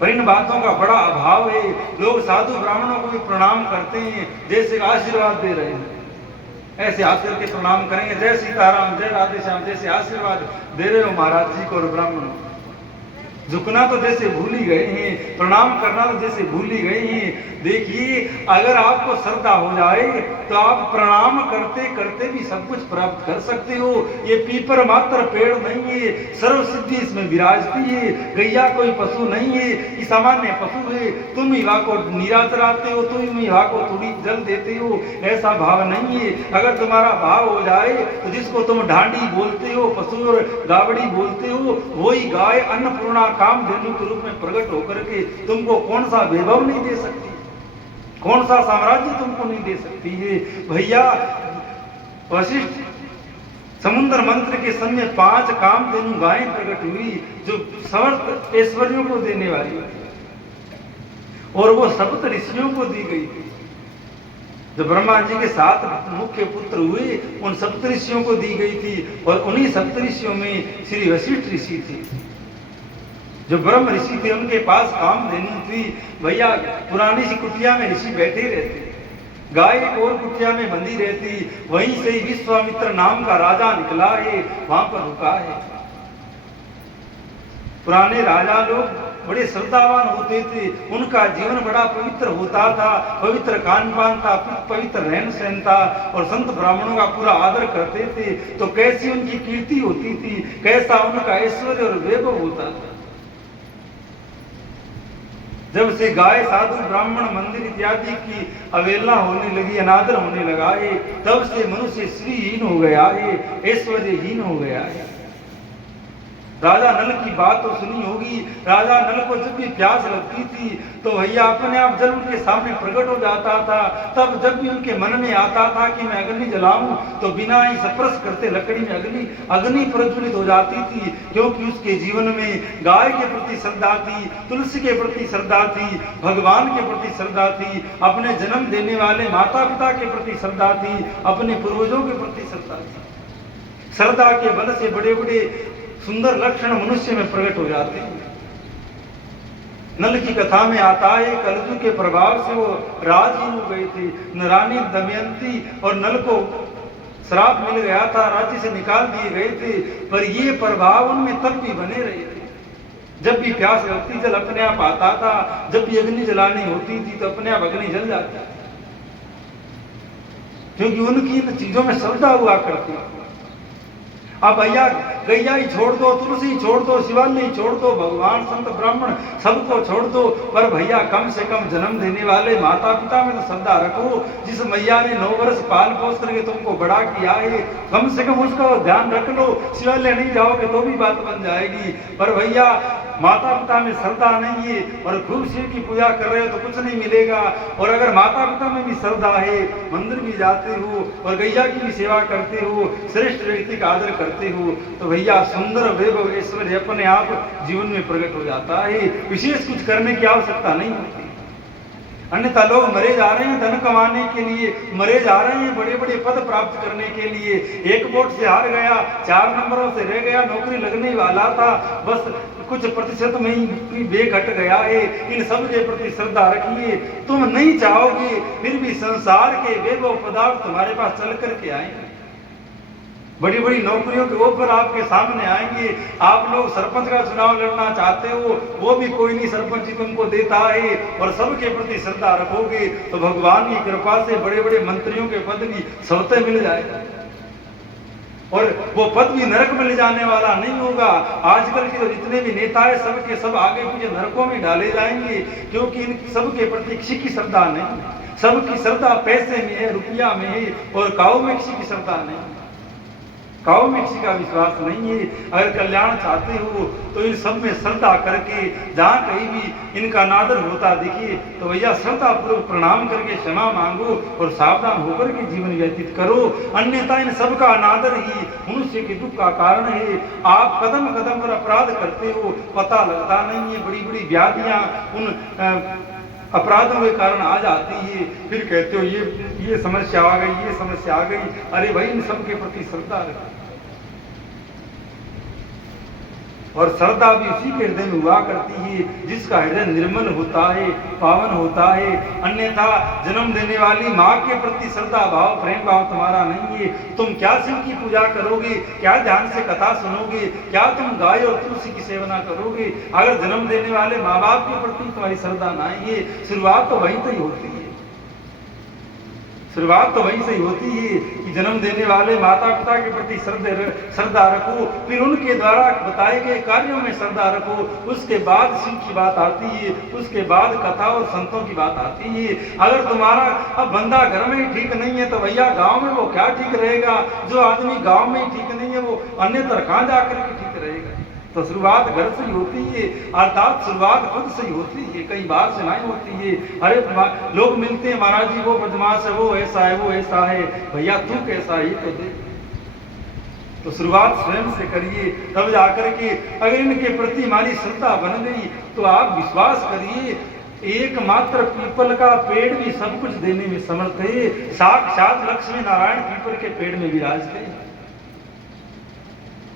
पर इन बातों का बड़ा अभाव है। लोग साधु ब्राह्मणों को भी प्रणाम करते हैं जैसे आशीर्वाद दे रहे हैं, ऐसे आकर के प्रणाम करेंगे, जय सीताराम जय राधे श्याम, जैसे आशीर्वाद दे रहे हो महाराज जी को और ब्राह्मणों। झुकना तो जैसे भूल ही गए हैं, प्रणाम करना तो जैसे भूल ही गए हैं। देखिए, अगर आपको श्रद्धा हो जाए तो आप प्रणाम करते करते भी सब कुछ प्राप्त कर सकते हो। ये पीपर मात्र पेड़ नहीं है, सर्व सिद्धि इसमें विराजती है। गैया कोई पशु नहीं है, ये सामान्य पशु है। तुम युवा को नीरा चराते हो, तुम युवा को थोड़ी जल देते हो, ऐसा भाव नहीं है। अगर तुम्हारा भाव हो जाए तो जिसको तुम ढांडी बोलते हो, पशु और गावड़ी बोलते हो, वही गाय अन्नपूर्णा कामधेनु के रूप में प्रकट होकर के तुमको कौन सा वैभव नहीं दे सकती, कौन सा साम्राज्य तुमको नहीं दे सकती है। भैया, वशिष्ठ समुद्र मंत्र के समय 5 कामधेनु गायें प्रकट हुई जो समर्थ ऐश्वर्यों को देने वाली और वो सप्त ऋषियों को दी गई थी। जो ब्रह्मा जी के 7 मुख्य पुत्र हुए उन सप्त ऋषियों को दी गई थी और उन्हीं सप्त ऋषियों में श्री वशिष्ठ ऋषि थे जो ब्रह्म ऋषि थे। उनके पास कामधेनु थी। भैया, पुरानी सी कुटिया में ऋषि बैठे रहते, गाय एक और कुटिया में बंधी रहती। वहीं से विश्वामित्र नाम का राजा निकला है, वहां पर रुका है। पुराने राजा लोग बड़े श्रद्धावान होते थे, उनका जीवन बड़ा पवित्र होता था, पवित्र खान पान था, पवित्र रहन सहन था और संत ब्राह्मणों का पूरा आदर करते थे, तो कैसी उनकी कीर्ति होती थी, कैसा उनका ऐश्वर्य और वैभव होता था। जब से गाय साधु ब्राह्मण मंदिर इत्यादि की अवहेलना होने लगी, अनादर होने लगा है, तब से मनुष्य श्रीहीन हो गया है, ऐश्वर्यहीन हो गया है। राजा नल की बात तो सुनी होगी। राजा नल को जब भी प्यास लगती थी तो भैया अपने आप जल उनके सामने प्रकट हो जाता था। तब जब भी उनके मन में आता था कि मैं अग्नि जलाऊं, तो बिना ही स्पर्श करते लकड़ी में अग्नि प्रज्वलित हो जाती थी, क्योंकि उसके जीवन में गाय के प्रति श्रद्धा थी, तुलसी के प्रति श्रद्धा थी, भगवान के प्रति श्रद्धा थी, अपने जन्म देने वाले माता पिता के प्रति श्रद्धा थी, अपने पूर्वजों के प्रति श्रद्धा थी। श्रद्धा के बल से बड़े बड़े सुंदर लक्षण मनुष्य में प्रकट हो जाते हैं। नल की कथा में आता है, कलयुग के प्रभाव से वो राजहीन हो गए थे। न रानी दमयंती और नल को श्राप मिल गया था, राज्य से निकाल दिए गए थे, पर ये प्रभाव उनमें तब भी बने रहे थे। जब भी प्यास लगती जल अपने आप आता था, जब भी अग्नि जलानी होती थी तो अपने आप अग्नि जल जाती, क्योंकि उनकी इन चीजों में श्रद्धा हुआ करती। अब भैया गैया ही छोड़ दो, तुलसी ही छोड़ दो, शिवालय ही छोड़ दो, भगवान संत ब्राह्मण सबको छोड़ दो, पर भैया कम से कम जन्म देने वाले माता पिता में तो श्रद्धा रखो। जिस मैया ने 9 वर्ष पाल पोस करके तुमको बड़ा किया है, कम से कम उसका ध्यान रख लो। शिवालय नहीं जाओगे तो भी बात बन जाएगी, पर भैया माता पिता में श्रद्धा नहीं है और खूब शिव की पूजा कर रहे हो तो कुछ नहीं मिलेगा। और अगर माता पिता में भी श्रद्धा है, मंदिर भी जाते हो और गैया की भी सेवा करते हो, श्रेष्ठ व्यक्ति का आदर करते हो, तो भैया सुंदर वैभव ऐश्वर्य अपने आप जीवन में प्रकट हो जाता है। विशेष कुछ करने की आवश्यकता नहीं होती। अन्यथा लोग मरे जा रहे हैं धन कमाने के लिए, मरे जा रहे हैं बड़े बड़े पद प्राप्त करने के लिए। एक वोट से हार गया, 4 नंबरों से रह गया, नौकरी लगने वाला था, बस कुछ प्रतिशत में ही बेग हट गया है। इन सब के प्रति श्रद्धा रखिए। तुम नहीं चाहोगे फिर भी संसार के वैभव पदार्थ तुम्हारे पास चल करके आएंगे। बड़ी बड़ी नौकरियों के ऑफर आपके सामने आएंगे। आप लोग सरपंच का चुनाव लड़ना चाहते हो, वो भी कोई नहीं सरपंच जी तुमको देता है, और सबके प्रति श्रद्धा रखोगे तो भगवान की कृपा से बड़े बड़े मंत्रियों के पद भी सबसे मिल जाएगा। और वो पद भी नरक में ले जाने वाला नहीं होगा। आजकल के जो जितने भी नेता है सबके सब आगे पीछे नरकों में डाले जाएंगे, क्योंकि इन सबके प्रति किसी की श्रद्धा नहीं। सबकी श्रद्धा पैसे में है, रुपया में है, और काऊ में किसी की श्रद्धा नहीं, काऊ में किसी का विश्वास नहीं है। अगर कल्याण चाहते हो तो इन सब में श्रद्धा करके जहाँ कहीं भी इनका अनादर होता दिखे तो भैया श्रद्धा पूर्वक प्रणाम करके क्षमा मांगो और सावधान होकर के जीवन व्यतीत करो। अन्यथा इन सब का अनादर ही मनुष्य के दुख का कारण है। आप कदम कदम पर अपराध करते हो, पता लगता नहीं है, बड़ी बड़ी व्याधियां उन अपराधों के कारण आ जाती है, फिर कहते हो ये समस्या आ गई, ये समस्या आ गई। अरे भाई इन सब के प्रति श्रद्धा रखो। और श्रद्धा भी उसी के हृदय में हुआ करती है जिसका हृदय निर्मल होता है, पावन होता है। अन्यथा जन्म देने वाली माँ के प्रति श्रद्धा भाव प्रेम भाव तुम्हारा नहीं है, तुम क्या शिव की पूजा करोगे, क्या ध्यान से कथा सुनोगे, क्या तुम गाय और तुलसी की सेवना करोगे। अगर जन्म देने वाले माँ बाप के प्रति तुम्हारी श्रद्धा नहीं है, शुरुआत तो वहीं से ही होती है। शुरुआत तो वहीं से ही होती है कि जन्म देने वाले माता पिता के प्रति श्रद्धा रखो, फिर उनके द्वारा बताए गए कार्यों में श्रद्धा रखो, उसके बाद शिव की बात आती है, उसके बाद कथा और संतों की बात आती है। अगर तुम्हारा अब बंदा घर में ही ठीक नहीं है तो भैया गांव में वो क्या ठीक रहेगा। जो आदमी गांव में ही ठीक नहीं है वो अन्यत्र कहाँ जाकर के ठीक रहेगा। तो शुरुआत घर से ही होती है, अर्थात शुरुआत खुद से ही होती है, कहीं बाहर से नहीं होती है। अरे लोग मिलते हैं, महाराज जी वो बदमाश है, वो ऐसा है, वो ऐसा है। भैया तू कैसा है तो देख। तो शुरुआत स्वयं से करिए, तब जाकर के अगर इनके प्रति हमारी श्रद्धा बन गई तो आप विश्वास करिए एकमात्र पीपल का पेड़ भी सब कुछ देने में समर्थ है। साक्षात लक्ष्मी नारायण पीपल के पेड़ में विराजते हैं,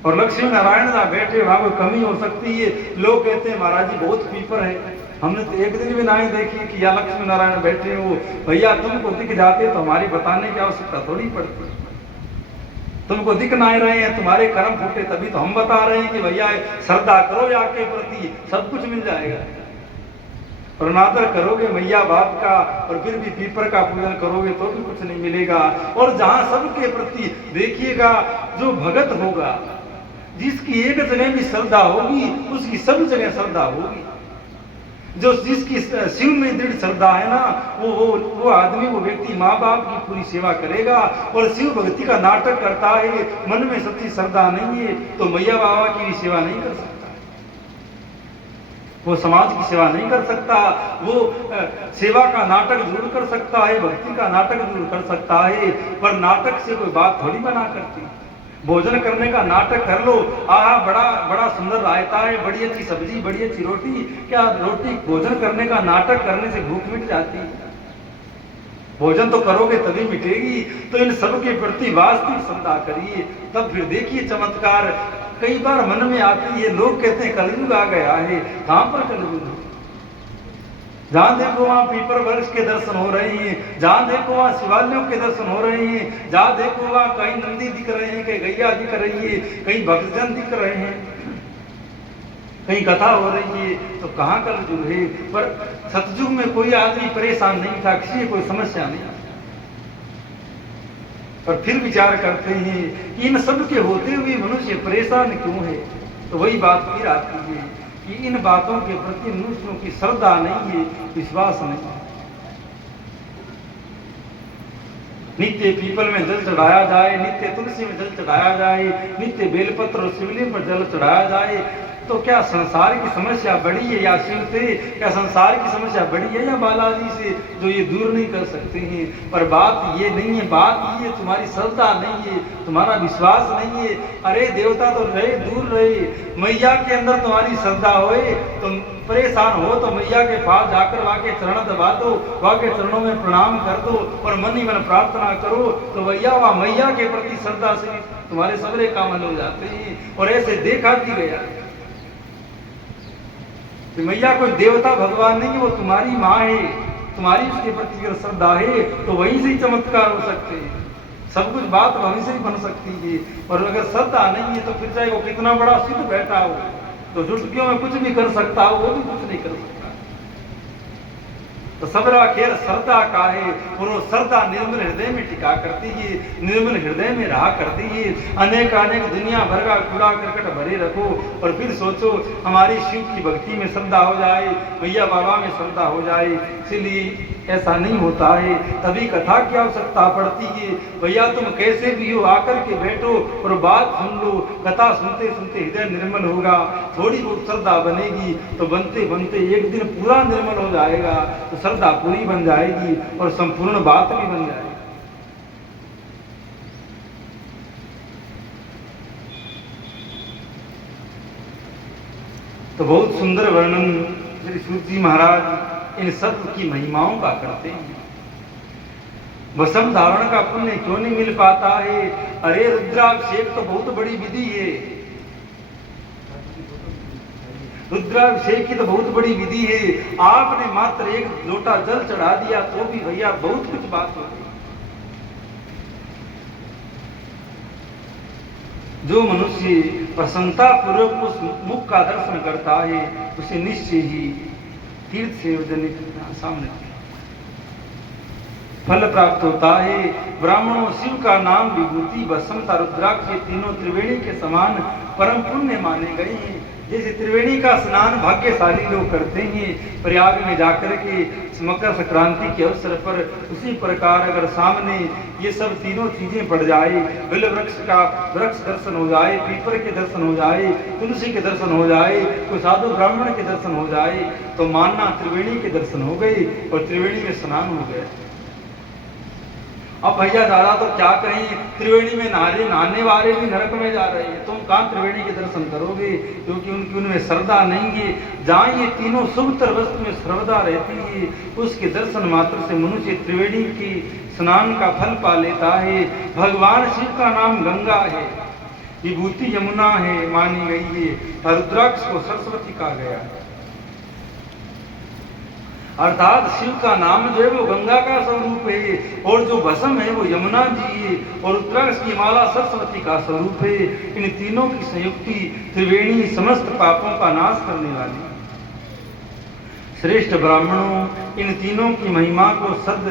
और लक्ष्मी नारायण ना बैठे वहां कोई कमी हो सकती है। लोग कहते हैं महाराज जी बहुत पीपर है, हमने तो एक दिन भी नहीं देखी कि या लक्ष्मी नारायण बैठे हो। भैया तुमको दिख जाते तो हमारी बताने की आवश्यकता थोड़ी पड़ती। तुमको दिख ना रहे हैं, तुम्हारे कर्म फूटे, तभी तो हम बता रहे हैं कि भैया श्रद्धा करो या के प्रति, सब कुछ मिल जाएगा। और अनादर करोगे मैया बाप का और फिर भी पीपर का पूजन करोगे तो भी कुछ नहीं मिलेगा। और जहां सबके प्रति देखिएगा, जो भगत होगा, जिसकी एक जगह भी श्रद्धा होगी उसकी सब जगह श्रद्धा होगी। जो जिसकी शिव में दृढ़ श्रद्धा है ना, वो आदमी, वो व्यक्ति माँ बाप की पूरी सेवा करेगा। और शिव भक्ति का नाटक करता है, मन में सच्ची श्रद्धा नहीं है तो मैया बाबा की भी सेवा नहीं कर सकता, वो समाज की सेवा नहीं कर सकता। वो सेवा का नाटक जरूर कर सकता है, भक्ति का नाटक जरूर कर सकता है, पर नाटक से कोई बात थोड़ी बना करती। भोजन करने का नाटक कर लो, आहा बड़ा बड़ा सुंदर रायता है, बड़ी अच्छी सब्जी, बड़ी अच्छी रोटी, क्या रोटी भोजन करने का नाटक करने से भूख मिट जाती है? भोजन तो करोगे तभी मिटेगी। तो इन सब के प्रति वास्तविक श्रद्धा करिए, तब फिर देखिए चमत्कार। कई बार मन में आती है, लोग कहते हैं कलयुग आ गया है। कहां पर कलयुग? जहां देखो वहां पीपर वृक्ष के दर्शन हो रहे हैं, जहां देखो वहां शिवालयों के दर्शन हो रहे हैं, जहां देखो वहां कहीं नंदी दिख रहे हैं, कहीं गैया दिख रही है, कहीं भक्तजन दिख रहे हैं, कहीं कथा हो रही है। तो कहां कलयुग है? पर सतयुग में कोई आदमी परेशान नहीं था, किसी कोई समस्या नहीं। पर फिर विचार करते हैं कि इन सब के होते हुए मनुष्य परेशान क्यों है? तो वही बात फिर आती है कि इन बातों के प्रति मनुष्यों की श्रद्धा नहीं है, विश्वास नहीं है। नित्य पीपल में जल चढ़ाया जाए, नित्य तुलसी में जल चढ़ाया जाए, नित्य बेलपत्र और शिवलिंग पर जल चढ़ाया जाए, तो क्या संसार की समस्या बड़ी है या शिव से? क्या संसार की समस्या बड़ी है या बालाजी से, जो ये दूर नहीं कर सकते हैं? पर बात ये नहीं है, बात ये तुम्हारी श्रद्धा नहीं है, तुम्हारा विश्वास नहीं है। अरे देवता तो रहे, दूर रहे, मैया के अंदर तुम्हारी श्रद्धा होए, तुम परेशान हो तो मैया के पास जाकर वहां के चरण दबा दो, वहां के चरणों में प्रणाम कर दो और मन ही मन प्रार्थना करो, तो भैया वहां मैया के प्रति श्रद्धा से तुम्हारे सबरे काम हो जाते हैं। और ऐसे देखा भी गया कि मैया कोई देवता भगवान नहीं है, वो तुम्हारी माँ है, तुम्हारी उसके प्रति अगर श्रद्धा है तो वहीं से ही चमत्कार हो सकते हैं, सब कुछ बात वहीं से ही बन सकती है। और अगर श्रद्धा नहीं है तो फिर चाहे वो कितना बड़ा सिद्ध बैठा हो, तो चुटकियों में कुछ भी कर सकता हो, वो भी कुछ नहीं कर सकता। तो सबरा खेर श्रद्धा का है, और वो श्रद्धा निर्मल हृदय में टिका करती है, निर्मल हृदय में रहा करती है। अनेक अनेक दुनिया भर का कूड़ा करकट भरे रखो और फिर सोचो हमारी शिव की भक्ति में श्रद्धा हो जाए, मैया बाबा में श्रद्धा हो जाए। इसलिए ऐसा नहीं होता है, तभी कथा की आवश्यकता पड़ती है। भैया तुम कैसे भी हो आकर के बैठो और बात सुन लो, कथा सुनते सुनते हृदय निर्मल होगा, थोड़ी बहुत श्रद्धा बनेगी तो बनते बनते एक दिन पूरा निर्मल हो जाएगा, तो श्रद्धा पूरी बन जाएगी और संपूर्ण बात भी बन जाएगी। तो बहुत सुंदर वर्णन श्री सूत जी महाराज इन सब की महिमाओं का करते हैं। वसम धारण का पुण्य क्यों नहीं मिल पाता है? अरे रुद्राभिषेक तो बहुत बड़ी विधि है, रुद्राभिषेक की तो बहुत बड़ी विधि है। आपने मात्र एक लोटा जल चढ़ा दिया तो भी भैया बहुत कुछ बात हो गई। जो मनुष्य प्रसन्नता पूर्वक उस मुख का दर्शन करता है उसे निश्चय ही तीर्थ से सामने फल प्राप्त होता है। ब्राह्मणों शिव का नाम विभूति वसंता रुद्राक्ष ये तीनों त्रिवेणी के समान परम पुण्य माने गए हैं। जैसे त्रिवेणी का स्नान भाग्यशाली लोग करते हैं प्रयाग में जाकर के मकर संक्रांति के अवसर पर, उसी प्रकार अगर सामने ये सब तीनों चीजें पड़ जाए, बिल वृक्ष का वृक्ष दर्शन हो जाए, पीपर के दर्शन हो जाए, तुलसी के दर्शन हो जाए, कोई साधु ब्राह्मण के दर्शन हो जाए, तो मानना त्रिवेणी के दर्शन हो गए और त्रिवेणी में स्नान हो गया। अब भैया दादा तो क्या कहें, त्रिवेणी में नहाने वाले भी नरक में जा रहे हैं, तुम कहाँ त्रिवेणी के दर्शन करोगे? क्योंकि उनकी उनमें श्रद्धा नहीं है। जहाँ ये तीनों शुभतर वस्तु में श्रद्धा रहती है, उसके दर्शन मात्र से मनुष्य त्रिवेणी की स्नान का फल पा लेता है। भगवान शिव का नाम गंगा है, विभूति यमुना है मानी गई है, रुद्राक्ष को सरस्वती कहा गया है। अर्थात शिव का नाम जो है वो गंगा का स्वरूप है, और जो भस्म है वो यमुना जी है, और रुद्राक्ष की माला सरस्वती का स्वरूप है। इन तीनों की संयुक्ति त्रिवेणी समस्त पापों का नाश करने वाली। श्रेष्ठ ब्राह्मणों, इन तीनों की महिमा को सद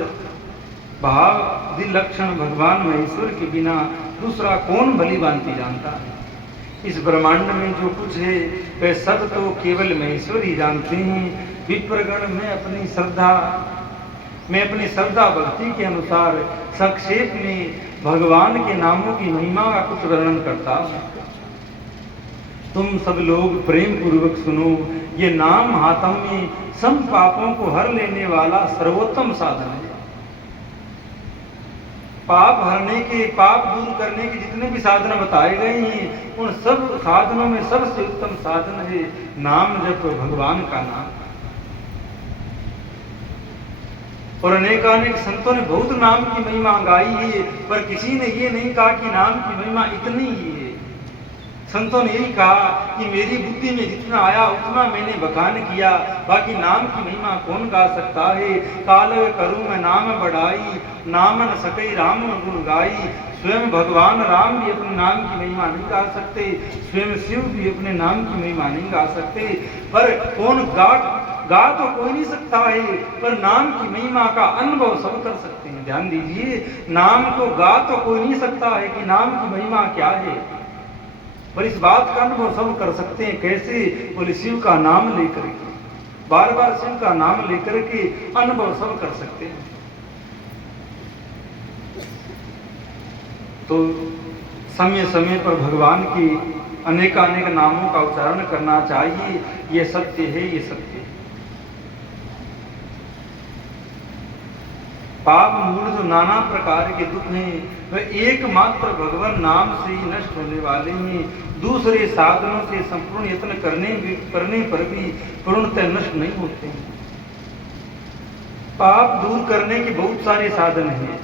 भाव दिल लक्षण भगवान महेश्वर के बिना दूसरा कौन भली भांति जानता है। इस ब्रह्मांड में जो कुछ है वह सब तो केवल महेश्वर ही जानते हैं। विप्रगण में अपनी श्रद्धा भक्ति के अनुसार संक्षेप में भगवान के नामों की महिमा का कुछ वर्णन करता हूं। तुम सब लोग प्रेम पूर्वक सुनो। ये नाम महात्म्य सम पापों को हर लेने वाला सर्वोत्तम साधन है। पाप हरने के, पाप दूर करने के जितने भी साधन बताए गए हैं, उन सब साधनों में सबसे उत्तम साधन है नाम जप, भगवान का नाम। और अनेकानेक संतों ने बहुत नाम की महिमा गाई है, पर किसी ने ये नहीं कहा कि नाम की महिमा इतनी ही है। संतों ने यही कहा कि मेरी बुद्धि में जितना आया उतना मैंने बखान किया, बाकी नाम की महिमा कौन गा सकता है। काल करूं मैं नाम बढ़ाई, नाम न सके राम गुण गाई। स्वयं भगवान राम भी अपने नाम की महिमा नहीं गा सकते, स्वयं शिव भी अपने नाम की महिमा नहीं गा सकते। पर कौन गा तो कोई नहीं सकता है, पर नाम की महिमा का अनुभव सब कर सकते हैं। ध्यान दीजिए, नाम को गा तो कोई नहीं सकता है कि नाम की महिमा क्या है, पर इस बात का अनुभव सब कर सकते हैं। कैसे? बोले शिव का नाम लेकर के, बार बार शिव का नाम लेकर के अनुभव सब कर सकते हैं। तो समय समय पर भगवान की अनेकानेक नामों का उच्चारण करना चाहिए। ये सत्य है, ये सत्य है। पाप मूल जो नाना प्रकार के दुख हैं वह एकमात्र भगवान नाम से ही नष्ट होने वाले हैं। दूसरे साधनों से संपूर्ण यत्न करने पर भी पूर्णतः नष्ट नहीं होते हैं। पाप दूर करने के बहुत सारे साधन हैं,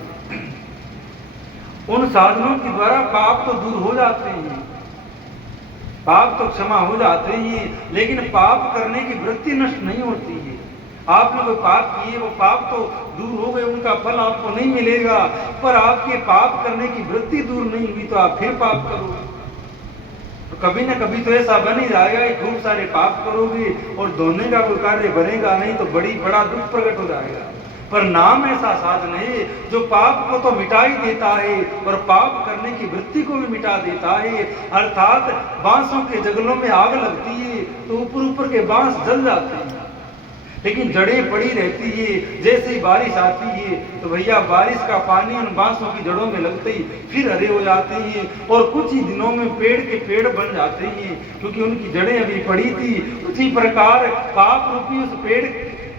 उन साधनों के द्वारा पाप तो दूर हो जाते हैं, पाप तो क्षमा हो जाते हैं, लेकिन पाप करने की वृत्ति नष्ट नहीं होती है। आपने कोई पाप किए, वो पाप तो दूर हो गए, उनका फल आपको नहीं मिलेगा, पर आपके पाप करने की वृत्ति दूर नहीं हुई तो आप फिर पाप करोगे। तो कभी ना कभी तो ऐसा बन ही जाएगा कि खूब सारे पाप करोगे और धोने का कोई कार्य बनेगा नहीं, तो बड़ा दुख प्रकट हो जाएगा। पर नाम ऐसा साधन है जो पाप को तो मिटा ही देता है और पाप करने की वृत्ति को भी मिटा देता है। अर्थात बांसों के जंगलों में आग लगती है तो ऊपर ऊपर के बांस जल जाते हैं, लेकिन जड़ें पड़ी रहती है। जैसे ही बारिश आती है तो भैया बारिश का पानी उन बांसों की जड़ों में लगते ही फिर हरे हो जाते हैं और कुछ ही दिनों में पेड़ के पेड़ बन जाते हैं, क्योंकि उनकी जड़ें अभी पड़ी थी। उसी प्रकार पाप रूपी उस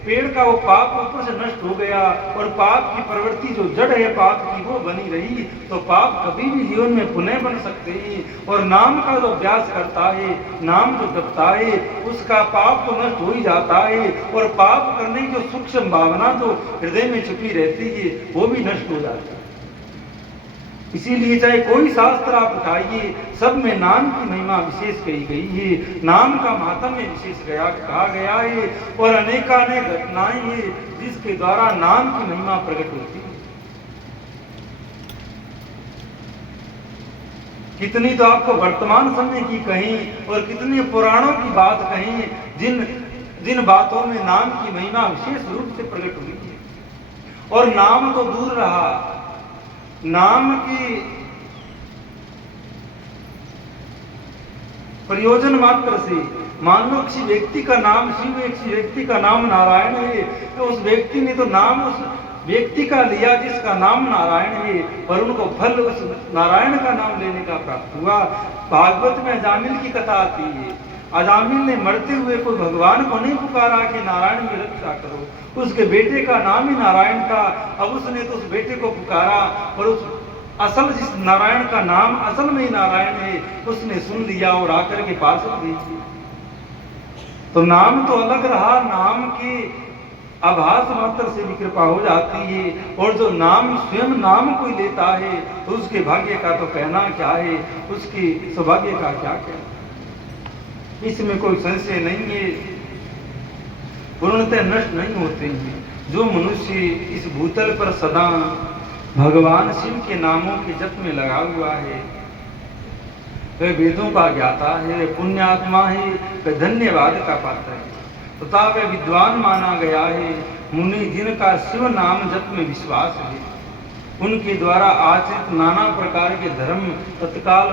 पेड़ का वो पाप ऊपर से नष्ट हो गया और पाप की प्रवृत्ति जो जड़ है पाप की वो बनी रही, तो पाप कभी भी जीवन में पुनः बन सकते हैं। और नाम का जो अभ्यास करता है, नाम जो जपता है, उसका पाप तो नष्ट हो ही जाता है और पाप करने की जो सूक्ष्म भावना जो हृदय में छुपी रहती है वो भी नष्ट हो जाती है। इसीलिए चाहे कोई शास्त्र आप उठाइए, सब में नाम की महिमा विशेष कही गई है, नाम का महात्म्य विशेष कहा गया है और अनेकानेक घटनाएं हैं जिसके द्वारा नाम की महिमा प्रकट होती है। कितनी तो आपको वर्तमान समय की कहीं और कितनी पुराणों की बात कहीं जिन बातों में नाम की महिमा विशेष रूप से प्रकट हुई है। और नाम तो दूर रहा, नाम की प्रयोजन मात्र से, मान लो किसी व्यक्ति का नाम शिव है, किसी व्यक्ति का नाम नारायण है, तो उस व्यक्ति ने तो नाम उस व्यक्ति का लिया जिसका नाम नारायण है, पर उनको फल उस नारायण का नाम लेने का प्राप्त हुआ। भागवत में अजामिल की कथा आती है। अजामिल ने मरते हुए कोई भगवान को नहीं पुकारा कि नारायण की रक्षा करो, उसके बेटे का नाम ही नारायण था। अब उसने तो उस बेटे को पुकारा और उस असल जिस नारायण का नाम असल में ही नारायण है उसने सुन लिया और आकर के पास दे दिया। तो नाम तो अलग रहा, नाम की आभास मात्र से भी कृपा हो जाती है। और जो नाम स्वयं नाम कोई लेता है तो उसके भाग्य का तो कहना क्या है, उसकी सौभाग्य का क्या कहना, इसमें कोई संशय नहीं है। पूर्णतः नष्ट नहीं होते हैं। जो मनुष्य इस भूतल पर सदा भगवान शिव के नामों के जप में लगा हुआ है, वह वेदों का ज्ञाता है, वह पुण्यात्मा है, वह धन्यवाद का पात्र है तथा वह विद्वान माना गया है। मुनि जिनका शिव नाम जप में विश्वास है, उनके द्वारा आचरित नाना प्रकार के धर्म तत्काल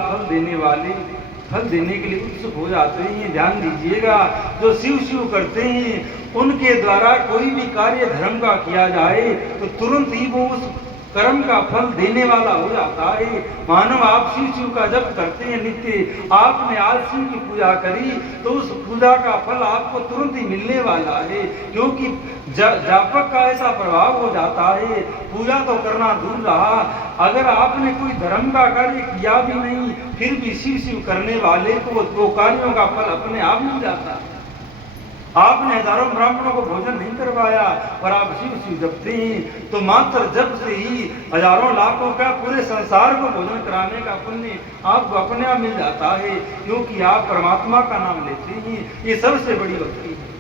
फल देने के लिए उत्सुक हो जाते हैं। ध्यान दीजिएगा, जो शिव शिव करते हैं उनके द्वारा कोई भी कार्य धर्म का किया जाए तो तुरंत ही वो उस कर्म का फल देने वाला हो जाता है। मानव आप शिव शिव का जप करते हैं नित्य, आपने आज शिव की पूजा करी तो उस पूजा का फल आपको तुरंत ही मिलने वाला है, क्योंकि जापक का ऐसा प्रभाव हो जाता है। पूजा तो करना दूर रहा, अगर आपने कोई धर्म का कार्य किया भी नहीं फिर भी शिव शिव करने वाले को वो कार्यों का फल अपने आप मिल जाता है। आपने हजारों ब्राह्मणों को भोजन नहीं करवाया और आप शिव शिव जपते हैं तो मात्र जप से ही हजारों लाखों का पूरे संसार को भोजन कराने का पुण्य आपको अपने आप मिल जाता है, क्योंकि आप परमात्मा का नाम लेते हैं। ये सबसे बड़ी भक्ति है।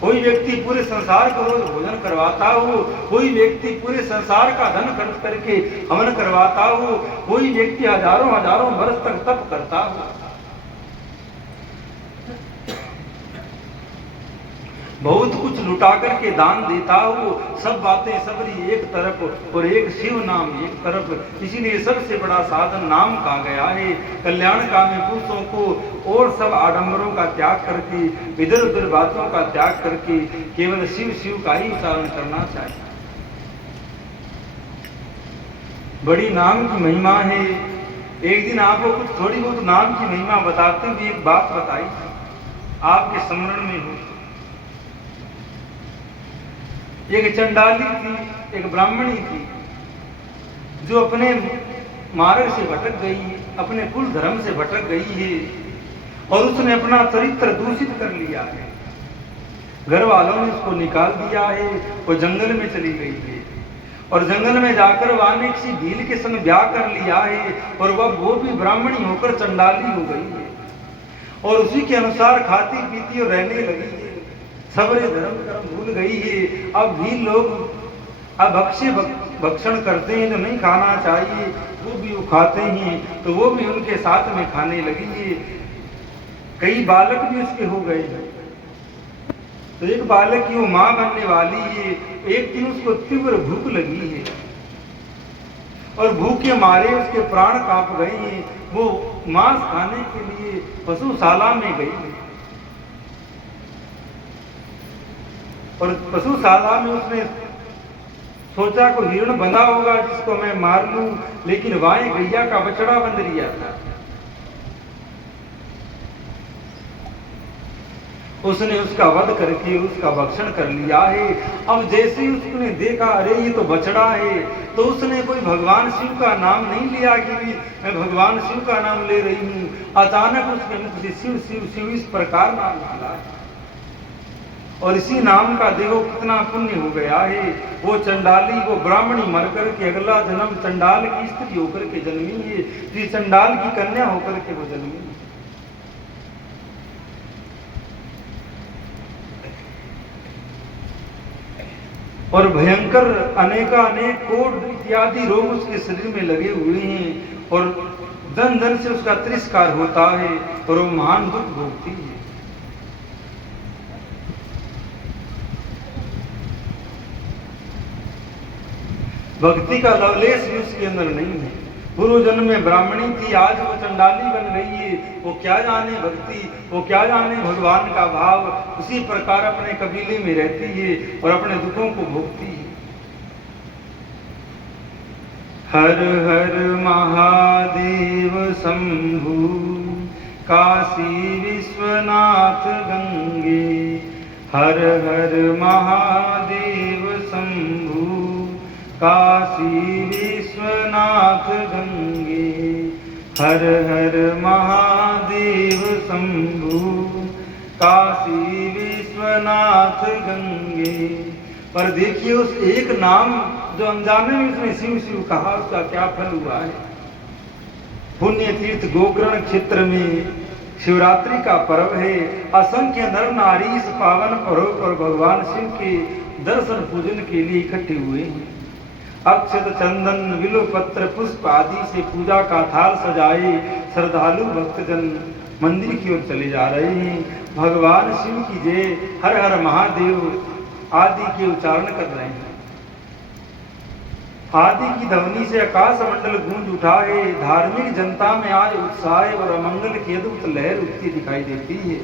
कोई व्यक्ति पूरे संसार को रोज भोजन करवाता हो, कोई व्यक्ति पूरे संसार का धन खर्च करके हवन करवाता हो, कोई व्यक्ति हजारों हजारों वर्ष तक तप करता हो, बहुत कुछ लुटा करके दान देता हो, सब बातें सबरी एक तरफ और एक शिव नाम एक तरफ। इसीलिए सबसे बड़ा साधन नाम का गया है। कल्याणकामी पुरुषों को और सब आडंबरों का त्याग करके, इधर उधर बातों का त्याग करके केवल शिव शिव का ही उच्चारण करना चाहिए। बड़ी नाम की महिमा है। एक दिन आपको कुछ थोड़ी बहुत नाम की महिमा बताते हुए एक बात बताई आपके स्मरण में हो। एक चंडाली थी, एक ब्राह्मणी थी, जो अपने मार्ग से भटक गई है, अपने कुल धर्म से भटक गई है और उसने अपना चरित्र दूषित कर लिया है। घर वालों ने उसको निकाल दिया है, वो जंगल में चली गई है और जंगल में जाकर वाने किसी भील के संग ब्याह कर लिया है और वह वो भी ब्राह्मणी होकर चंडाली हो गई है और उसी के अनुसार खाती पीती और रहने लगी है। सबरे धर्म कर्म भूल गई है। अब भी लोग अब भक्षण करते हैं जो नहीं खाना चाहिए, वो भी वो खाते हैं तो वो भी उनके साथ में खाने लगी है। कई बालक भी उसके हो गए हैं। तो एक बालक की वो माँ बनने वाली है। एक दिन उसको तीव्र भूख लगी है और भूख के मारे उसके प्राण कांप गए हैं। वो मांस खाने के लिए पशुशाला में गई है और पशुशाला में उसने सोचा कोई हिरण बंधा होगा जिसको मैं मार लूं, लेकिन वहां गैया का बछड़ा बंध लिया था। उसने उसका वध करके उसका भक्षण कर लिया है। अब जैसे ही उसने देखा अरे ये तो बछड़ा है, तो उसने कोई भगवान शिव का नाम नहीं लिया कि मैं भगवान शिव का नाम ले रही हूँ। अचानक उसके मुख से शिव शिव शिव इस प्रकार नाम निकला है और इसी नाम का देखो कितना पुण्य हो गया है। वो चंडाली वो ब्राह्मणी मर करके अगला जन्म चंडाल की स्त्री होकर के जन्मी है, फिर चंडाल की कन्या होकर के वो जन्मी है। और भयंकर अनेक कोट इत्यादि रोग उसके शरीर में लगे हुए हैं और दन दन से उसका तिरस्कार होता है और वो महान दुख भोगती है। भक्ति का लवलेश भी उसके अंदर नहीं है। पूर्व जन्म में ब्राह्मणी थी, आज वो चंडाली बन गई है। वो क्या जाने भक्ति, वो क्या जाने भगवान का भाव। उसी प्रकार अपने कबीले में रहती है और अपने दुखों को भोगती है। हर हर महादेव शंभु काशी विश्वनाथ गंगे। हर हर महादेव शंभु काशी विश्वनाथ गंगे। हर हर महादेव शंभु काशी विश्वनाथ गंगे। पर देखिए उस एक नाम जो अनजाने में उसने शिव शिव कहा, उसका क्या फल हुआ है। पुण्य तीर्थ गोकर्ण क्षेत्र में शिवरात्रि का पर्व है। असंख्य नर नारी इस पावन पर्व पर भगवान शिव के दर्शन पूजन के लिए इकट्ठे हुए हैं। अक्षत चंदन बिल्व पत्र पुष्प आदि से पूजा का थाल सजाए श्रद्धालु भक्तजन मंदिर की ओर चले जा रहे हैं। भगवान शिव की जय, हर हर महादेव आदि के उच्चारण कर रहे हैं। आदि की ध्वनि से आकाश मंडल गूंज उठा है। धार्मिक जनता में आज उत्साह और अमंगल की अद्भुत लहर उठती दिखाई देती है।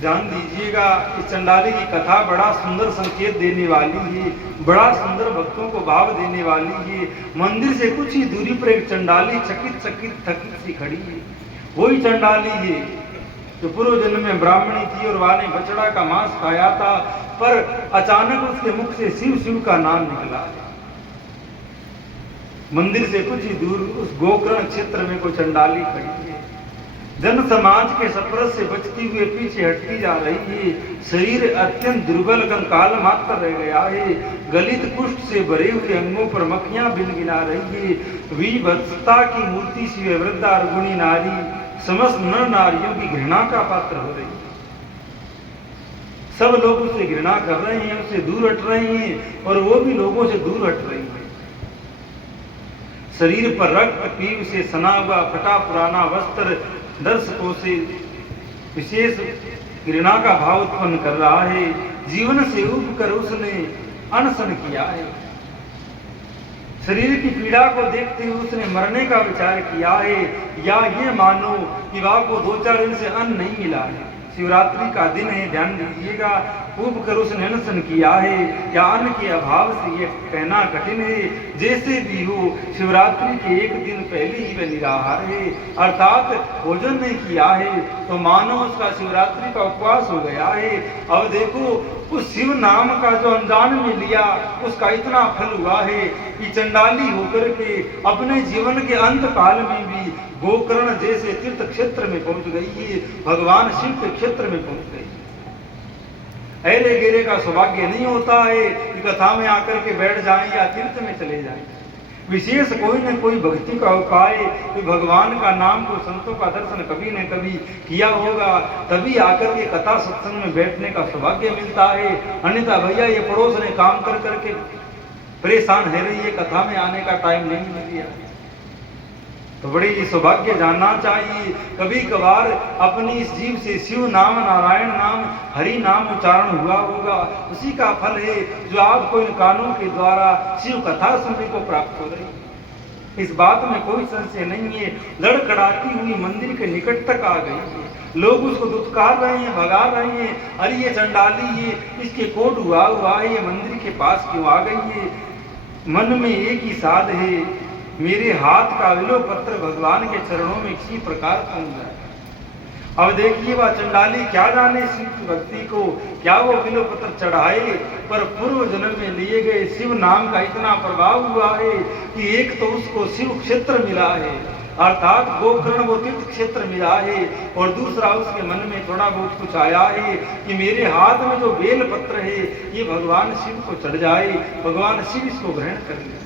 ध्यान दीजिएगा, इस चंडाली की कथा बड़ा सुंदर संकेत देने वाली है, बड़ा सुंदर भक्तों को भाव देने वाली है। मंदिर से कुछ ही दूरी पर एक चंडाली चकित चकित थकित सी खड़ी है। वही चंडाली है जो पूर्व जन्म में ब्राह्मणी थी और वाने बछड़ा का मांस खाया था, पर अचानक उसके मुख से शिव शिव का नाम निकला। मंदिर से कुछ ही दूर उस गोकर्ण क्षेत्र में कोई चंडाली खड़ी है। जन समाज के सपरस से बचती हुए पीछे हटती जा रही है। शरीर अत्यंत दुर्बल कंकाल मात्र रह गया है। गलित कुष्ठ से भरे हुए अंगों पर मक्खियां भिनभिना रही है। विभत्सता की मूर्ति से वृद्धा और गुणी नारी समस्त नर नारियों की घृणा का पात्र हो रही है। सब लोग उसे घृणा कर रहे हैं, उससे दूर हट रहे हैं और वो भी लोगों से दूर हट रही है। शरीर पर रक्त पीव से सना हुआ फटा पुराना वस्त्र दर्शकों से विशेष घृणा का भाव उत्पन्न कर रहा है। जीवन से उब कर उसने अनशन किया है। शरीर की पीड़ा को देखते हुए उसने मरने का विचार किया है, या ये मानो कि वह को 2-4 दिन से अन्न नहीं मिला है। शिवरात्रि का दिन है, ध्यान दीजिएगा। उब कर उसने अनशन किया है, या अन्न के अभाव से ये कहना कठिन है। जैसे भी हो, शिवरात्रि के एक दिन पहले ही वह निराहार है, अर्थात भोजन नहीं किया है, तो मानो उसका शिवरात्रि का उपवास हो गया है। अब देखो, उस शिव नाम का जो अनजान में लिया, उसका इतना फल हुआ है कि चंडाली होकर के अपने जीवन के अंत काल में भी गोकर्ण जैसे तीर्थ क्षेत्र में पहुंच गई है, भगवान शिव के क्षेत्र में पहुंच गई। ऐरे गेरे का सौभाग्य नहीं होता है कि कथा में आकर के बैठ जाएं या तीर्थ में चले जाएं। विशेष कोई न कोई भक्ति का उपाय, कोई भगवान का नाम, कोई संतों का दर्शन कभी न कभी किया होगा, तभी आकर के कथा सत्संग में बैठने का सौभाग्य मिलता है। अन्यथा भैया ये पड़ोस ने काम कर करके परेशान है रही है, कथा में आने का टाइम नहीं मिल गया। तो बड़े ये सौभाग्य जानना चाहिए। कभी कभार अपनी इस जीव से शिव नाम, नारायण नाम, हरि नाम उच्चारण हुआ होगा, उसी का फल है जो आपको इन कानों के द्वारा शिव कथा सुनने को प्राप्त हो रही है। इस बात में कोई संशय नहीं है। लड़खड़ाती हुई मंदिर के निकट तक आ गई है। लोग उसको दुत्कार रहे हैं, भगा रहे हैं। अरे ये चंडाली है, इसके कोट हुआ है, ये मंदिर के पास क्यों आ गई है? मन में एक ही साध है, मेरे हाथ का विलो पत्र भगवान के चरणों में किसी प्रकार पहुंच जाए। अब देखिए, वह चंडाली क्या जाने शिव की भक्ति को, क्या वो विलो पत्र चढ़ाए, पर पूर्व जन्म में लिए गए शिव नाम का इतना प्रभाव हुआ है कि एक तो उसको शिव क्षेत्र मिला है, अर्थात गोकर्ण वो तीर्थ क्षेत्र मिला है, और दूसरा उसके मन में थोड़ा बहुत कुछ आया है कि मेरे हाथ में जो बेल पत्र है ये भगवान शिव को चढ़ जाए, भगवान शिव इसको ग्रहण कर ले।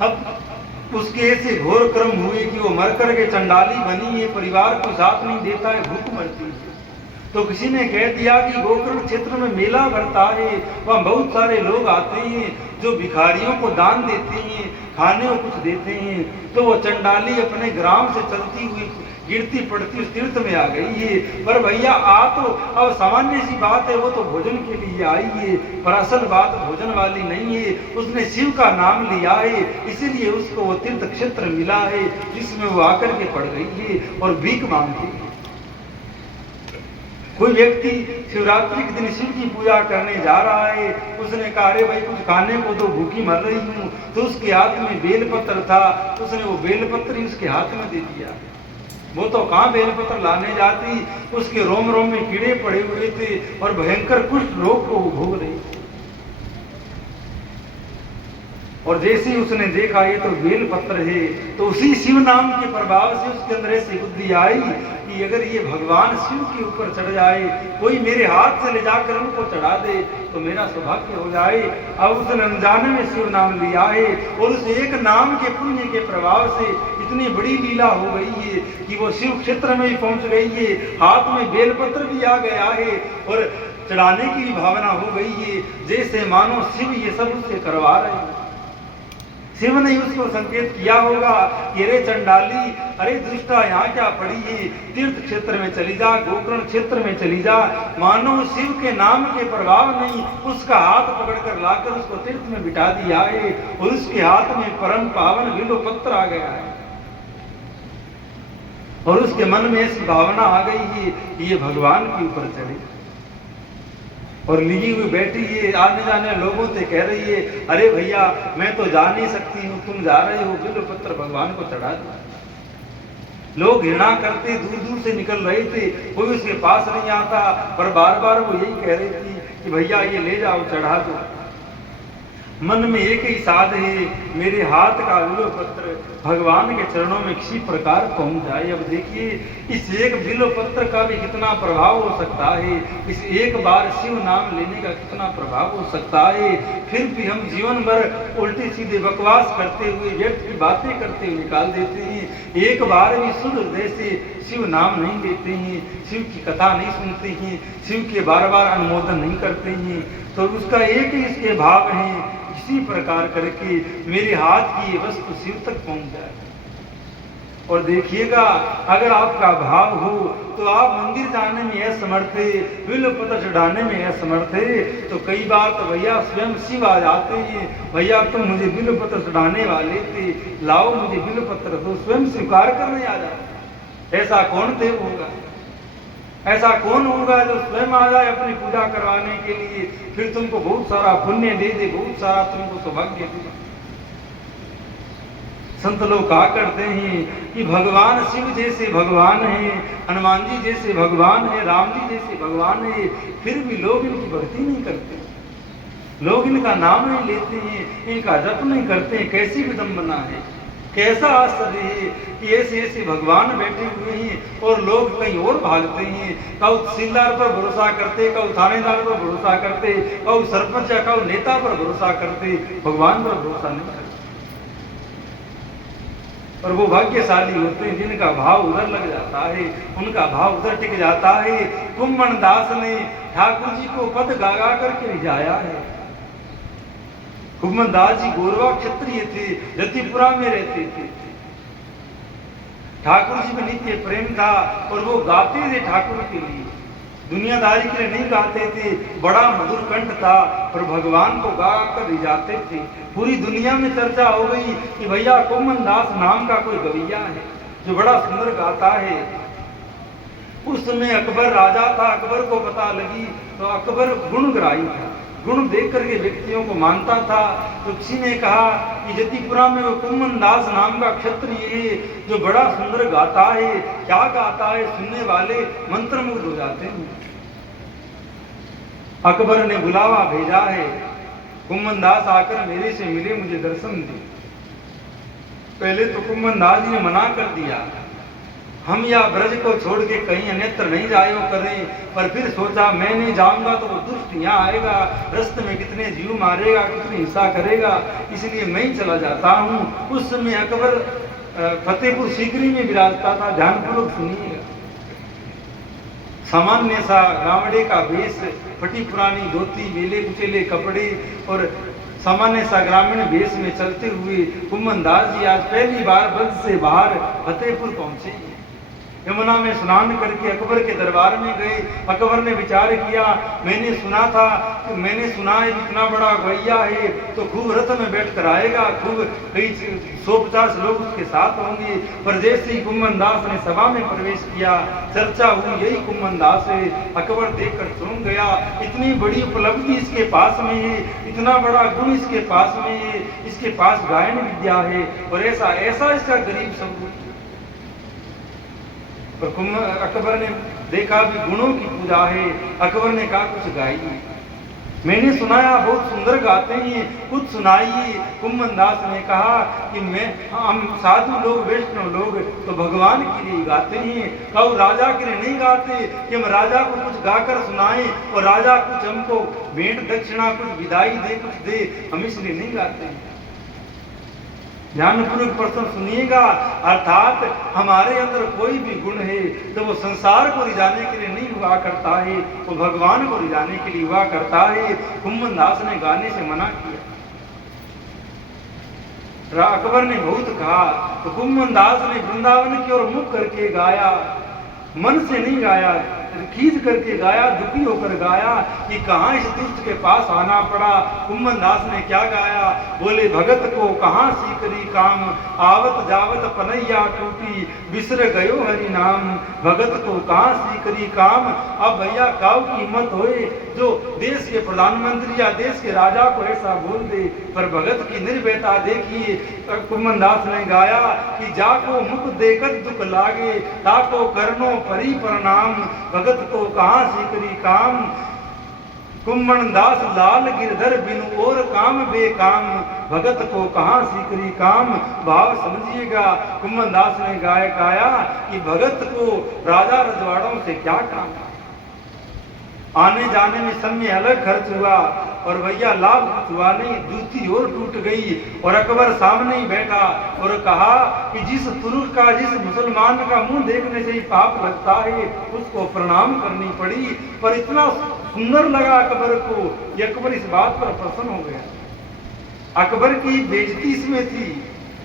अब उसके ऐसे घोर कर्म हुए कि वो मर करके चंडाली बनी है, परिवार को साथ नहीं देता है, भूख मरती है। तो किसी ने कह दिया कि गोकर्ण क्षेत्र में मेला भरता है, वहाँ बहुत सारे लोग आते हैं जो भिखारियों को दान देते हैं, खाने को कुछ देते हैं। तो वो चंडाली अपने ग्राम से चलती हुई गिरती पड़ती उस तीर्थ में आ गई है। पर भैया आ तो अब सामान्य सी बात है, वो तो भोजन के लिए आई है, पर असल बात भोजन वाली नहीं है। उसने शिव का नाम लिया है, इसीलिए उसको वो तीर्थ क्षेत्र मिला है जिसमें वो आकर के पड़ गई है और भीख मांगती है। कोई व्यक्ति शिवरात्रि के दिन शिव की पूजा करने जा रहा है, उसने कहा अरे भाई कुछ खाने को तो भूखी मर रही हूँ, तो उसके हाथ में बेलपत्र था, उसने वो बेलपत्र ही उसके हाथ में दे दिया। वो तो कहाँ बेलपत्र लाने जाती, उसके रोम रोम में कीड़े पड़े हुए थे और भयंकर कुष्ठ रोग को वो भोग रही थी। और जैसे ही उसने देखा ये तो बेल पत्र है, तो उसी शिव नाम के प्रभाव से उसके अंदर ऐसी बुद्धि आई कि अगर ये भगवान शिव के ऊपर चढ़ जाए, कोई मेरे हाथ से ले जाकर उनको चढ़ा दे तो मेरा सौभाग्य हो जाए। अब उसने अनजाने में शिव नाम लिया है और उस एक नाम के पुण्य के प्रभाव से इतनी बड़ी लीला हो गई है कि वो शिव क्षेत्र में ही पहुंच गई है, हाथ में बेलपत्र भी आ गया है और चढ़ाने की भी भावना हो गई है, जैसे मानो शिव ये सब उससे करवा रहे हैं। शिव ने उसको संकेत किया होगा कि अरे चंडाली, अरे दुष्टा, यहाँ क्या पड़ी है, तीर्थ क्षेत्र में चली जा, गोकर्ण क्षेत्र में चली जा। मानो शिव के नाम के प्रभाव नहीं, उसका हाथ पकड़कर लाकर उसको तीर्थ में बिठा दिया है और उसके हाथ में परम पावन बिल्वपत्र आ गया है और उसके मन में ऐसी भावना आ गई है कि ये भगवान के ऊपर चढ़े और लिए हुए बैठी है। आने जाने लोगों से कह रही है, अरे भैया मैं तो जा नहीं सकती हूँ, तुम जा रहे हो, बिल्वपत्र भगवान को चढ़ा दो। लोग घृणा करते दूर दूर से निकल रहे थे, कोई उसके पास नहीं आता, पर बार बार वो यही कह रही थी कि भैया ये ले जाओ, चढ़ा दो। मन में एक ही साध है, मेरे हाथ का बिल्वपत्र भगवान के चरणों में किसी प्रकार पहुंच जाए। अब देखिए इस एक बिल्वपत्र का भी कितना प्रभाव हो सकता है, इस एक बार शिव नाम लेने का कितना प्रभाव हो सकता है। फिर भी हम जीवन भर उल्टी सीधे बकवास करते हुए, व्यर्थ की बातें करते हुए निकाल देते हैं। एक बार भी शुद्ध हृदय से शिव नाम नहीं लेते हैं, शिव की कथा नहीं सुनते हैं, शिव के बार बार अनुमोदन नहीं करते हैं, तो उसका एक ही इसके भाव है, इसी प्रकार करके मेरे हाथ की ये वस्तु शिव तक पहुंच जाए। और देखिएगा अगर आपका भाव हो तो आप मंदिर जाने में असमर्थ है, बिल्वपत्र चढ़ाने में असमर्थ है, तो कई बार तो भैया स्वयं शिव आ जाते हैं, भैया तुम मुझे बिल्वपत्र चढ़ाने वाले थे, लाओ मुझे बिल्वपत्र दो, स्वयं स्वीकार करने आ जाते। ऐसा कौन देव होगा, ऐसा कौन होगा जो स्वयं आ जाए अपनी पूजा करवाने के लिए, फिर तुमको बहुत सारा पुण्य दे दे, बहुत सारा तुमको सौभाग्य दे। संत लोग कहा करते हैं कि भगवान शिव जैसे भगवान है, हनुमान जी जैसे भगवान है, राम जी जैसे भगवान है, फिर भी लोग इनकी भक्ति नहीं करते, लोग इनका नाम नहीं लेते हैं, इनका जप नहीं करते हैं। कैसी विडंबना है, कैसा आश्चर्य है कि ऐसे ऐसे भगवान बैठे हुए हैं और लोग कहीं और भागते हैं। कौ तहसीलदार पर भरोसा करते, कौ थानेदार पर भरोसा करते, कौ सरपंच या कौ नेता पर भरोसा करते, भगवान पर भरोसा नहीं करते। और वो भाग्यशाली होते हैं जिनका भाव उधर लग जाता है, उनका भाव उधर टिक जाता है। कुम्मन दास ने ठाकुर जी को पद गागा करके रिझाया है। कुम्मन दास जी गोरवा क्षत्रिय थे, जतिपुरा में रहते थे, ठाकुर जी में नित्य प्रेम था और वो गाते थे ठाकुर के लिए, दुनियादारी के लिए नहीं गाते थे। बड़ा मधुर कंठ था और भगवान को गा कर रिझाते थे। पूरी दुनिया में चर्चा हो गई कि भैया कुम्मन दास नाम का कोई गवैया है जो बड़ा सुंदर गाता है। उस समय अकबर राजा था, अकबर को पता लगी तो अकबर गुणग्राही था, गुण देख करके व्यक्तियों को मानता था। तो किसी ने कहा कि जतिपुरा में वो कुम्मन दास नाम का क्षत्रिय है जो बड़ा सुंदर गाता है, क्या गाता है, सुनने वाले मंत्रमुग्ध हो जाते हैं। अकबर ने बुलावा भेजा है, कुम्मन दास आकर मेरे से मिले, मुझे दर्शन दे। पहले तो कुम्मन दास जी ने मना कर दिया, हम या ब्रज को छोड़ के कहीं अन्यत्र नहीं जायो करें, पर फिर सोचा मैं नहीं जाऊंगा तो वो दुष्ट यहाँ आएगा, रास्ते में कितने जीव मारेगा, कितनी हिंसा करेगा, इसलिए मैं ही चला जाता हूँ। उस समय अकबर फतेहपुर सीकरी में विराजता था, ध्यानपूर्वक सुनिएगा। सामान्य सा गावड़े का वेश, फटी पुरानी धोती, बेले कुचेले कपड़े और सामान्य सा ग्रामीण वेश में चलते हुए कुम्मन दास जी आज पहली बार ब्रज से बाहर फतेहपुर पहुंचे। यमुना में स्नान करके अकबर के दरबार में गए। अकबर ने विचार किया, मैंने सुना था कि मैंने सुना है इतना बड़ा गवैया है तो खूब रथ में बैठ कर आएगा, खूब कई 150 लोग उसके साथ होंगे। पर जैसे ही कुम्मन दास ने सभा में प्रवेश किया, चर्चा हुई यही कुम्मन दास है। अकबर देखकर चौंक गया, इतनी बड़ी उपलब्धि इसके पास में है, इतना बड़ा गुण इसके पास में है, इसके पास गायन विद्या है और ऐसा ऐसा इसका गरीब सब। अकबर ने देखा भी गुणों की पूजा है। अकबर ने कहा कुछ गाइए, मैंने सुनाया बहुत सुंदर गाते हैं, कुछ सुनाइए। कुम्मन दास ने कहा कि हम साधु लोग, वैष्णव लोग तो भगवान के लिए गाते हैं, कब राजा के लिए नहीं गाते कि हम राजा को कुछ गाकर सुनाएं और राजा कुछ हमको भेंट दक्षिणा कुछ विदाई दे, कुछ दे, हम इसलिए नहीं गाते हैं। ध्यानपूर्वक प्रश्न सुनिएगा। अर्थात हमारे अंदर कोई भी गुण है तो वो संसार को रिझाने के लिए नहीं हुआ करता है, वो भगवान को रिझाने के लिए हुआ करता है। कुम्भन दास ने गाने से मना किया। अकबर ने बहुत कहा तो कुम्भन दास ने वृंदावन की ओर मुख करके गाया, मन से नहीं गाया, खींच करके गाया, दुखी होकर गाया कि कहां इस दुष्ट के पास आना पड़ा। कुम्भन दास ने क्या गाया? बोले भगत को कहां सीकरी काम, आवत जावत पनैया टूटी, बिसर गयो हरि नाम। भगत को कहां सीकरी काम। अब भैया काऊ की हिम्मत होए जो देश के प्रधानमंत्री या देश के राजा को ऐसा बोल दे, पर भगत की निर्भयता देखिए। कुम्भन दास ने गाया कि जाको मुख देखत दुख लागे, ताको करनो परी प्रणाम। भगत को कहां सीकरी काम। कुम्भन दास लाल गिरधर बिनु और काम बेकाम, भगत को कहां सीकरी काम। भाव समझिएगा। कुम्भन दास ने गाया कि भगत को राजा रजवाड़ों से क्या काम, आने जाने में समय अलग खर्च हुआ और भैया लाभ हुआ नहीं, दूसरी और टूट गई। और अकबर सामने ही बैठा और कहा कि जिस तुर्क का, जिस मुसलमान का मुंह देखने से ही पाप लगता है उसको प्रणाम करनी पड़ी। पर इतना सुंदर लगा अकबर को कि अकबर इस बात पर प्रसन्न हो गया। अकबर की बेइज्जती इसमें थी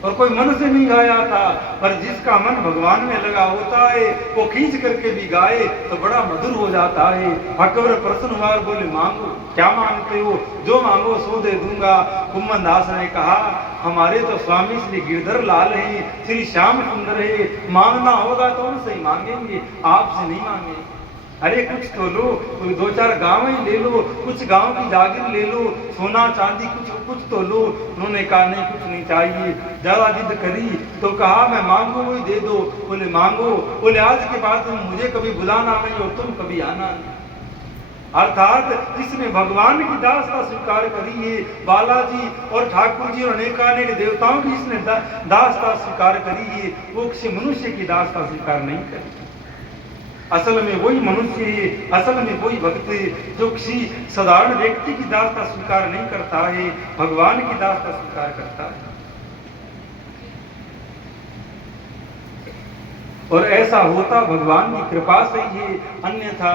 और कोई मन से नहीं गाया था, पर जिसका मन भगवान में लगा होता है वो खींच करके भी गाए तो बड़ा मधुर हो जाता है। अकबर प्रसन्न हुआ और बोले मांगो, क्या मांगते हो? जो मांगो सो दे दूंगा। कुम्भन दास ने कहा हमारे तो स्वामी श्री गिरधर लाल हैं, श्री श्याम सुंदर है, मांगना होगा तो उनसे ही मांगेंगे, आपसे नहीं मांगेंगे। अरे कुछ तो लो, कोई दो चार गांव ही ले लो, कुछ गांव की जागीर ले लो, सोना चांदी कुछ तो लो। उन्होंने कहा नहीं कुछ नहीं चाहिए। ज्यादा जिद करी तो कहा मैं मांगू वही दे दो। बोले मांगो। बोले आज के बाद तुम मुझे कभी बुलाना नहीं और तुम कभी आना नहीं। अर्थात जिसने भगवान की दासता स्वीकार करी है, बालाजी और ठाकुर जी और अनेकानेक देवताओं की इसने दासता स्वीकार करी है, वो किसी मनुष्य की दासता स्वीकार नहीं करी। असल में वही मनुष्य है, असल में वही भक्त है जो किसी साधारण व्यक्ति की दासता स्वीकार नहीं करता है, भगवान की दासता स्वीकार करता है। और ऐसा होता भगवान की कृपा से ही है, अन्यथा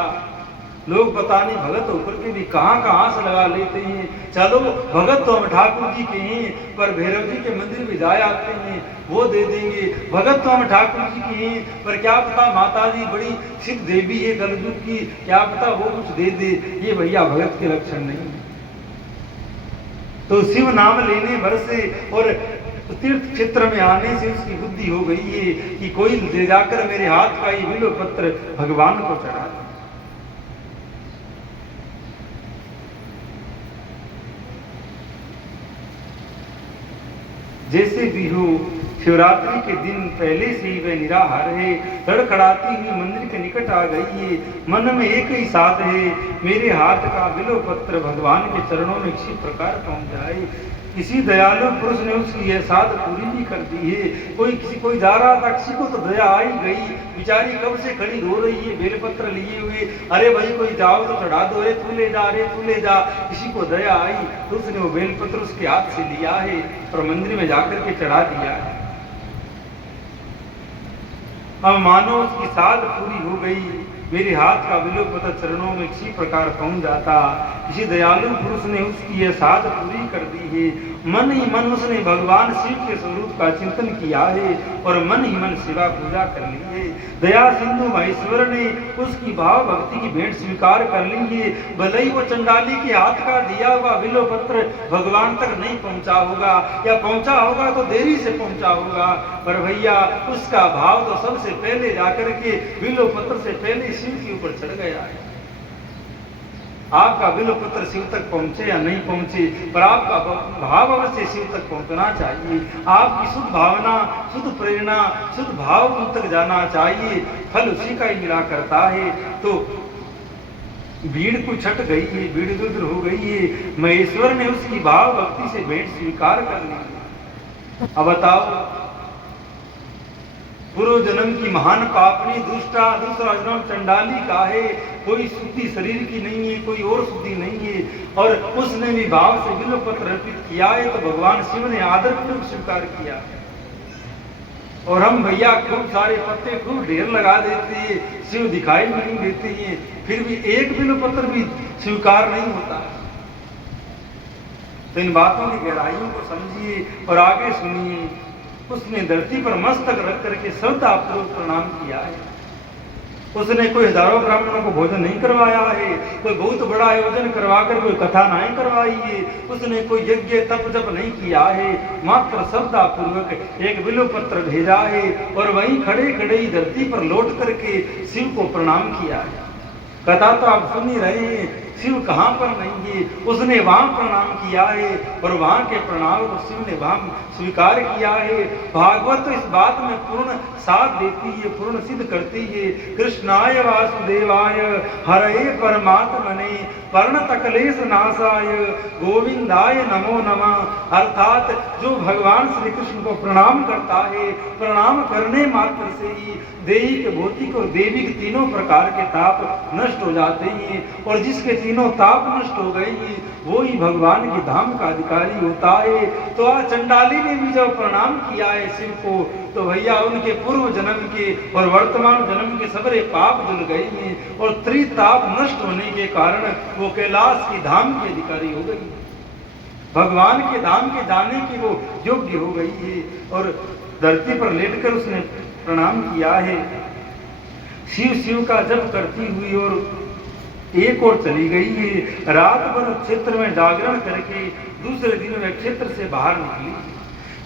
लोग पता नहीं भगत होकर के भी कहां से लगा लेते हैं। चलो भगत तो हम ठाकुर जी के हैं, पर भैरव जी के मंदिर में जाए आते हैं वो दे देंगे। भगत तो हम ठाकुर जी के हैं, पर क्या पता माता जी बड़ी सिद्ध देवी है कलयुग की, क्या पता वो कुछ दे दे। ये भैया भगत के लक्षण नहीं है। तो शिव नाम लेने भर से और तीर्थ क्षेत्र में आने से उसकी बुद्धि हो गई है कि कोई ले जाकर मेरे हाथ का ये बिल्व पत्र भगवान को चढ़ा। जैसे भी हो शिवरात्रि के दिन पहले से ही वह निराहार है, लड़खड़ाती हुई मंदिर के निकट आ गई है। मन में एक ही साथ है, मेरे हाथ का बिल्व पत्र भगवान के चरणों में किसी प्रकार पहुंच जाए। किसी दयालु पुरुष ने उसकी यह साध पूरी भी कर दी है। कोई जा रहा था, किसी को तो दया आई गई, बेचारी कब से खड़ी रो रही है बेलपत्र लिए हुए। अरे भाई कोई जाओ तो चढ़ा दो, अरे तू ले जा, अरे तू ले जा। किसी को दया आई तो उसने वो बेलपत्र उसके हाथ से लिया है और मंदिर में जाकर के चढ़ा दिया है। अब मानो उसकी साध पूरी हो गई, मेरे हाथ का बिल्व पत्र चरणों में किसी प्रकार पहुंच जाता। किसी दयालु पुरुष ने उसकी यह साध पूरी कर दी है। मन ही मन उसने भगवान शिव के स्वरूप का चिंतन किया है और मन ही मन सेवा पूजा कर ली है। दया सिंधु महेश्वर ने उसकी भाव भक्ति की भेंट स्वीकार कर ली है। भले ही वो चंडाली के हाथ का दिया हुआ बिल्व पत्र भगवान तक नहीं पहुंचा होगा, या पहुंचा होगा तो देरी से पहुंचा होगा, पर भैया उसका भाव तो सबसे पहले जाकर के बिल्व पत्र से पहले शिव के ऊपर चढ़ गया है। आपका बिल्व पत्र शिव तक पहुंचे या नहीं पहुंचे, पर आपका भाव अवश्य शिव तक पहुंचना चाहिए। आपकी शुद्ध भावना, शुद्ध प्रेरणा, शुद्ध भाव उन तक जाना चाहिए। फल उसी का ही मिला करता है। तो भीड़ को छट गई है, भीड़ रुद्र हो गई है। महेश्वर ने उसकी भाव भक्ति से भेंट स्वीकार कर ली। अब बताओ पूर्व जन्म की महान पापनी दुष्टा दूसरा जन्म चंडाली का है, कोई शुद्धि शरीर की नहीं है, कोई और शुद्धि नहीं है, और उसने भी भाव से बिल्वपत्र अर्पित किया है तो भगवान शिव ने आदर पूर्वक स्वीकार किया। और हम भैया खूब सारे पत्ते खूब ढेर लगा देते हैं, शिव दिखाई नहीं देते हैं, फिर भी एक बिल्वपत्र भी स्वीकार नहीं होता। तो इन बातों की गहराइयों को समझिए और आगे सुनिए। उसने धरती पर मस्तक रख करके श्रद्धापूर्वक प्रणाम किया है। उसने कोई हजारों ब्राह्मणों को भोजन नहीं करवाया है, कोई बहुत बड़ा आयोजन करवाकर कोई कथा नहीं करवाई है, उसने कोई यज्ञ तप जप नहीं किया है, मात्र श्रद्धापूर्वक एक बिल्वपत्र भेजा है और वहीं खड़े खड़े ही धरती पर लौट करके शिव को प्रणाम किया है। कथा तो आप सुन ही रहे हैं, शिव कहाँ पर नहीं है, उसने वहां प्रणाम किया है और वहां के प्रणाम को शिव ने वहां स्वीकार किया है। भागवत तो इस बात में पूर्ण साथ देती है, पूर्ण सिद्ध करती है। कृष्णाय वासुदेवाय हरये परमात्मने पर्णतकलेश नाशाय गोविंदाय नमो नमः। अर्थात जो भगवान श्री कृष्ण को प्रणाम करता है, प्रणाम करने मात्र से ही दैहिक भौतिक और दैविक तीनों प्रकार के ताप नष्ट हो जाते हैं, और जिसके तीनों ताप नष्ट हो गए हैं वो ही भगवान के धाम का अधिकारी होता है। तो आज चंडाली ने भी जब प्रणाम किया है शिव को, तो भैया उनके पूर्व जन्म के और वर्तमान जन्म के सबरे पाप धुल गए हैं और त्रिताप नष्ट होने के कारण वो कैलाश की धाम की अधिकारी हो गई, भगवान के धाम के जाने की वो योग्य हो गई है। और धरती पर लेटकर उसने प्रणाम किया है। शिव शिव का जप करती हुई और एक और चली गई है। रात भर क्षेत्र में जागरण करके दूसरे दिन वह क्षेत्र से बाहर निकली।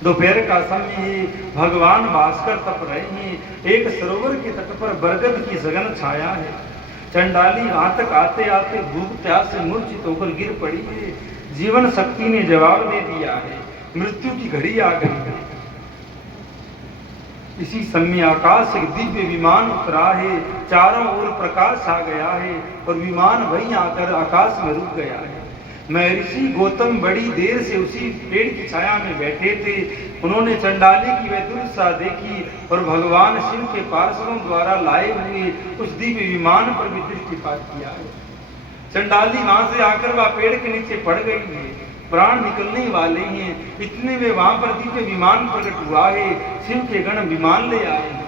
दोपहर का समय है, भगवान भास्कर तप रहे हैं। एक सरोवर के तट पर बरगद की सघन छाया है। चंडाली वहां तक आते आते भूख प्यास से मूर्छित होकर गिर पड़ी है। जीवन शक्ति ने जवाब दे दिया है, मृत्यु की घड़ी आ गई है। इसी समय आकाश एक दिव्य विमान उतरा है, चारों ओर प्रकाश छा गया है और विमान वहीं आकर आकाश में रुक गया है। महर्षि गौतम बड़ी देर से उसी पेड़ की छाया में बैठे थे। उन्होंने चंडाली की वह दुर्दशा देखी और भगवान शिव के पार्षदों द्वारा लाए हुए उस दिव्य विमान पर भी दृष्टिपात किया है। चंडाली वहां से आकर वह पेड़ के नीचे पड़ गई है, प्राण निकलने वाले हैं। इतने में वहां पर दिव्य विमान प्रकट हुआ है, शिव के गण विमान ले आए हैं।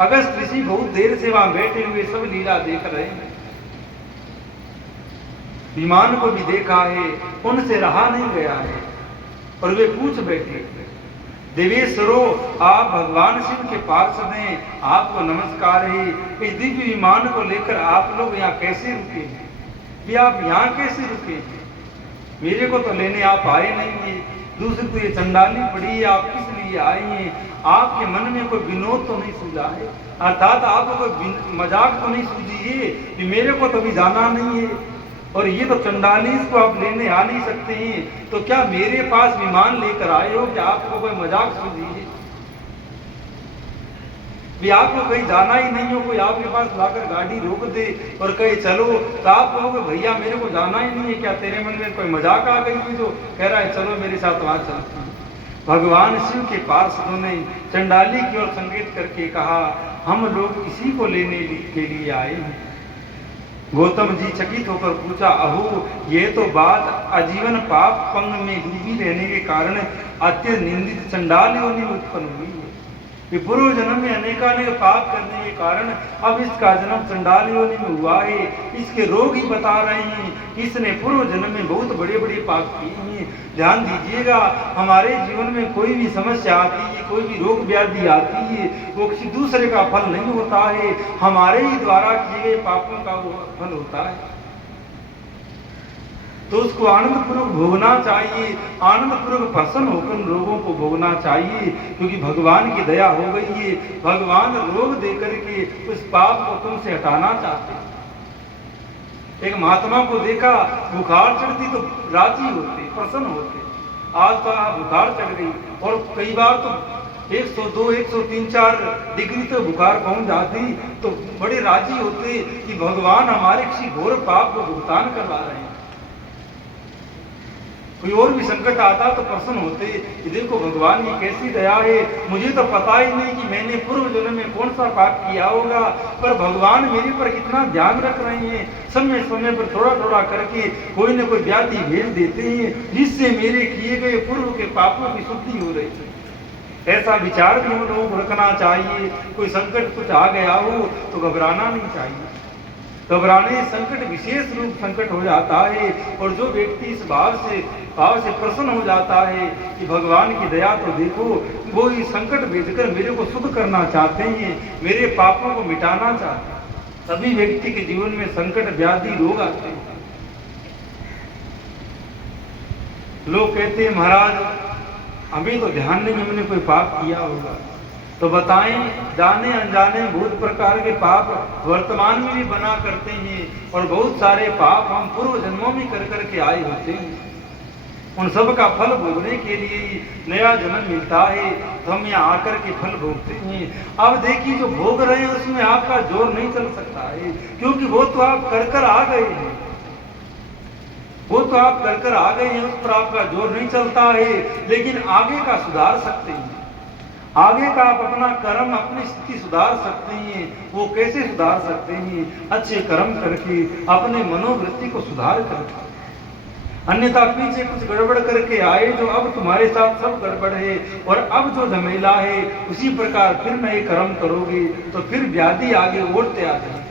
अगस्त ऋषि बहुत देर से वहां बैठे हुए सब लीला देख रहे हैं। विमान को भी देखा है, उनसे रहा नहीं गया है और वे पूछ बैठे, देवेश्वरो आप भगवान शिव के पार्षद हैं, आपको नमस्कार है। इस दिव्य विमान को लेकर आप लोग यहाँ कैसे रुके हैं? भी आप यहाँ कैसे रुके हैं? मेरे को तो लेने आप आए नहीं है। दूसरी तो ये चंडाली पड़ी है, आप किस लिए आए हैं? आपके मन में कोई विनोद तो नहीं सूझा है, अर्थात आपको कोई मजाक तो नहीं सूझी है कि मेरे को तो भी जाना नहीं है और ये तो चंडाली, इसको आप लेने आ नहीं सकते हैं, तो क्या मेरे पास विमान लेकर आए हो कि आपको कोई मजाक सूझी है? भी आपको कहीं जाना ही नहीं हो, कोई आपके पास लाकर गाड़ी रोक दे और कहे चलो, तो आप कहोगे भैया मेरे को जाना ही नहीं है, क्या तेरे मन में कोई मजाक आ गई थी जो कह रहा है चलो मेरे साथ वहां चलते हैं? भगवान शिव के पार्षदों ने चंडाली की ओर संकेत करके कहा, हम लोग इसी को लेने के लिए आए हैं। गौतम जी चकित होकर पूछा, अहो ये तो बात आजीवन पाप पंग में डूबी रहने के कारण अत्यंत निंदित चंडाल योनि में उत्पन्न हुई है। ये पूर्व जन्म में अनेकानेक पाप करने के कारण अब इसका जन्म चंडाल योनि में हुआ है। इसके रोग ही बता रहे हैं कि इसने पूर्व जन्म में बहुत बड़े बड़े पाप किए हैं। ध्यान दीजिएगा, हमारे जीवन में कोई भी समस्या आती है, कोई भी रोग व्याधि आती है, वो किसी दूसरे का फल नहीं होता है, हमारे ही द्वारा किए गए पापों का वो फल होता है। तो उसको आनंद पूर्वक भोगना चाहिए, आनंद पूर्वक प्रसन्न होकर लोगों को भोगना चाहिए, क्योंकि भगवान की दया हो गई है। भगवान रोग देकर के उस पाप को तुमसे हटाना चाहते हैं। एक महात्मा को देखा, बुखार चढ़ती तो राजी होते, प्रसन्न होते। आज तो बुखार चढ़ गई और कई बार तो 102, 103, 4 डिग्री तो बुखार पहुंच जाती, तो बड़े राजी होते कि भगवान हमारे किसी घोर पाप को भुगतान करवा रहे हैं। कोई और भी संकट आता तो प्रसन्न होते कि देखो भगवान की कैसी दया है, मुझे तो पता ही नहीं कि मैंने पूर्व जन्म में कौन सा पाप किया होगा, पर भगवान मेरे पर कितना ध्यान रख रहे हैं, समय समय पर थोड़ा थोड़ा करके कोई न कोई व्याधि भेज देते हैं जिससे मेरे किए गए पूर्व के पापों की शुद्धि हो रही है। ऐसा विचार भी हम लोगों को रखना चाहिए। कोई संकट कुछ आ गया हो तो घबराना नहीं चाहिए। घबराने संकट विशेष रूप संकट हो जाता है, और जो व्यक्ति इस भाव से प्रसन्न हो जाता है कि भगवान की दया तो देखो, वो ये संकट भेजकर मेरे को शुद्ध करना चाहते हैं, मेरे पापों को मिटाना चाहते हैं। सभी व्यक्ति के जीवन में संकट व्याधि रोग आते हैं। लोग कहते हैं महाराज अभी तो ध्यान नहीं हमने कोई पाप किया होगा, तो बताएं, जाने अनजाने बहुत प्रकार के पाप वर्तमान में भी बना करते हैं, और बहुत सारे पाप हम पूर्व जन्मों में कर करके आए होते हैं। उन सब का फल भोगने के लिए ही नया जन्म मिलता है, तो हम यहाँ आकर के फल भोगते हैं। अब देखिए जो भोग रहे हैं उसमें आपका जोर नहीं चल सकता है, क्योंकि वो तो आप कर आ गए हैं, वो तो आप कर आ गए हैं, उस पर आपका जोर नहीं चलता है। लेकिन आगे का सुधार सकते हैं, आगे का आप अपना कर्म अपनी स्थिति सुधार सकते हैं। वो कैसे सुधार सकते हैं? अच्छे कर्म करके, अपने मनोवृत्ति को सुधार करके। अन्यथा पीछे कुछ गड़बड़ करके आए जो अब तुम्हारे साथ सब गड़बड़ है, और अब जो झमेला है उसी प्रकार फिर नए कर्म करोगे तो फिर व्याधि आगे ओढ़ते आते हैं।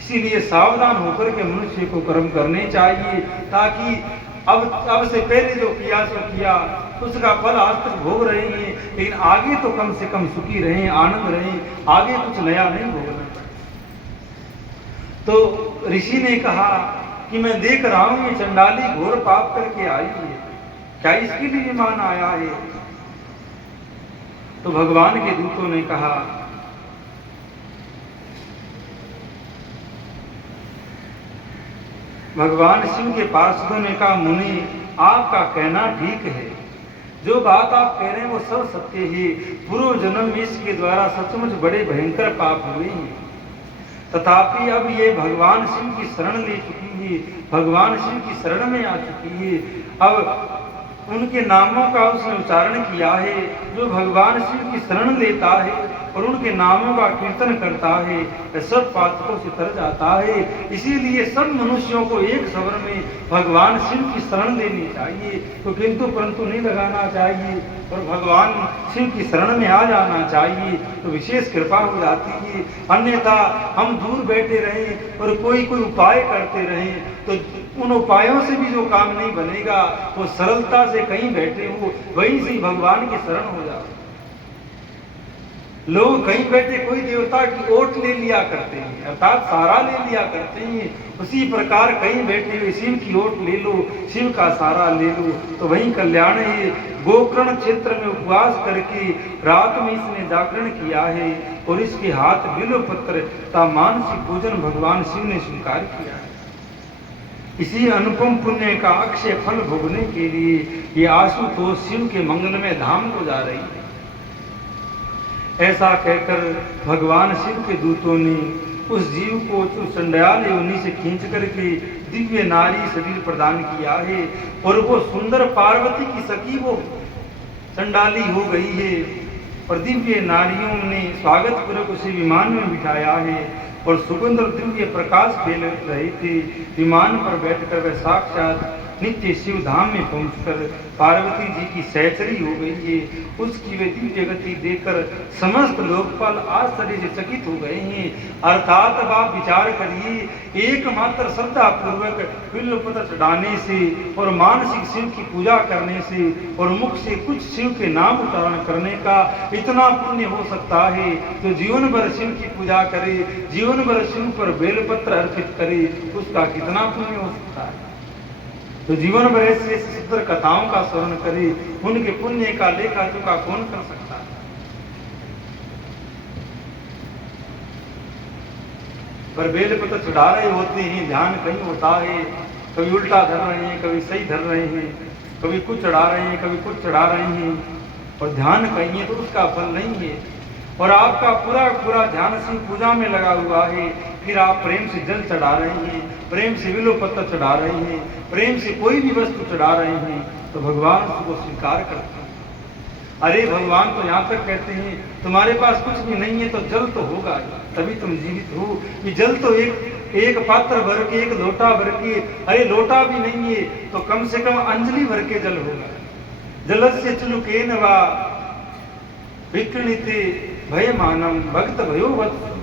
इसीलिए सावधान होकर के मनुष्य को कर्म करने चाहिए, ताकि अब से पहले जो किया सो किया, उसका फल आज तक भोग रहे हैं, लेकिन आगे तो कम से कम सुखी रहें, आनंद रहें, आगे कुछ नया नहीं भोगना। तो ऋषि ने कहा कि मैं देख रहा हूं ये चंडाली घोर पाप करके आई है, क्या इसके लिए विमान आया है? तो भगवान के दूतों ने कहा भगवान शिव के पार्षदों ने कहा मुनि आपका कहना ठीक है, जो बात आप कह रहे हैं वो सब सत्य है। पूर्व जन्म में इसके द्वारा सचमुच बड़े भयंकर पाप हुए हैं, तथापि अब ये भगवान शिव की शरण ले चुकी है, भगवान शिव की शरण में आ चुकी है। अब उनके नामों का उसने उच्चारण किया है। जो भगवान शिव की शरण लेता है और उनके नामों का कीर्तन करता है, वह सब पातकों से तर जाता है। इसीलिए सब मनुष्यों को एक स्वर में भगवान शिव की शरण लेनी चाहिए, तो किंतु परंतु नहीं लगाना चाहिए, और भगवान शिव की शरण में आ जाना चाहिए, तो विशेष कृपा हो जाती है। अन्यथा हम दूर बैठे रहें और कोई उपाय करते रहें, तो उन उपायों से भी जो काम नहीं बनेगा, वो सरलता से कहीं बैठे हो वहीं से भगवान की शरण हो जाओ। लोग कहीं बैठे कोई देवता की ओट ले लिया करते हैं, अर्थात सहारा ले लिया करते हैं। उसी प्रकार कहीं बैठे हुए शिव की ओट ले लो, शिव का सहारा ले लो, तो वहीं कल्याण है। गोकर्ण क्षेत्र में उपवास करके रात में इसने जागरण किया है, और इसके हाथ बिल्व पत्र का मानसिक पूजन भगवान शिव ने स्वीकार किया है। इसी अनुपम पुण्य का अक्षय फल भोगने के लिए ये आशुतोष शिव के मंगलमय धाम को जा रही है। ऐसा कहकर भगवान शिव के दूतों ने उस जीव को जो चंडाल योनि से खींच करके दिव्य नारी शरीर प्रदान किया है, और वो सुंदर पार्वती की सखी वो चंडाली हो गई है, और दिव्य नारियों ने स्वागत पूर्वक उसे विमान में बिठाया है, और सुगंध और दिव्य प्रकाश फैल रहे थे। विमान पर बैठकर वह साक्षात नित्य शिव धाम में पहुंचकर पार्वती जी की सहचरी हो गई है। उसकी वे दिव्य गति देखकर समस्त लोकपाल आश्चर्य से चकित हो गए हैं। अर्थात अब आप विचार करिए, एकमात्र श्रद्धा पूर्वक बिल्वपत्र चढ़ाने से और मानसिक शिव की पूजा करने से और मुख से कुछ शिव के नाम उच्चारण करने का इतना पुण्य हो सकता है। तो जीवन भर शिव की पूजा करे, जीवन भर शिव पर बेलपत्र अर्पित करे, उसका कितना पुण्य हो सकता है। तो जीवन भर ऐसे सुंदर कथाओं का स्मरण करे, उनके पुण्य का लेखा जोखा कौन कर सकता है। पर बेलपत्र चढ़ा रहे होते हैं, ध्यान कहीं होता है, कभी उल्टा धर रहे हैं, कभी सही धर रहे हैं, कभी कुछ चढ़ा रहे हैं, कभी कुछ चढ़ा रहे हैं, और ध्यान कहीं है तो उसका फल नहीं है। और आपका पूरा ध्यान शिव पूजा में लगा हुआ है, फिर आप प्रेम से जल चढ़ा रहे हैं, प्रेम से विलो पत्र चढ़ा रहे हैं, प्रेम से कोई भी वस्तु चढ़ा रहे हैं, तो भगवान उसको स्वीकार करते हैं। अरे भगवान तो यहाँ तक कहते हैं तुम्हारे पास कुछ भी नहीं है तो जल तो होगा, तभी तुम जीवित हो। कि जल तो एक पात्र भर के, एक लोटा भर के, अरे लोटा भी नहीं है तो कम से कम अंजलि भर के जल होगा। जलस्य चुलुकेन वा विकृणिते भय मानम भक्त भयो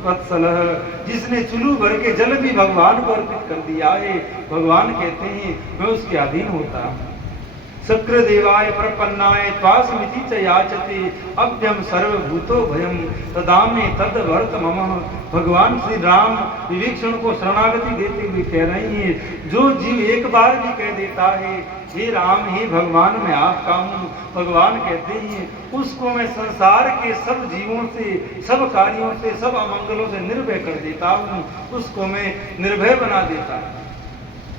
वत्सलः। जिसने चुलू भर के जल भी भगवान को अर्पित कर दिया है, भगवान कहते हैं मैं उसके अधीन होता हूँ। शक्र देवाय प्रपन्नाय त्वासमिति च याचते अभ्यम सर्वभूतो भयम तदामे तद वर्त मम। भगवान श्री राम विभीषण को शरणागति देते हुए कह रहे हैं, जो जीव एक बार भी कह देता है हे राम हे भगवान मैं आपका हूँ, भगवान कहते हैं उसको मैं संसार के सब जीवों से, सब कार्यों से, सब अमंगलों से निर्भय कर देता हूँ, उसको मैं निर्भय बना देता हूँ।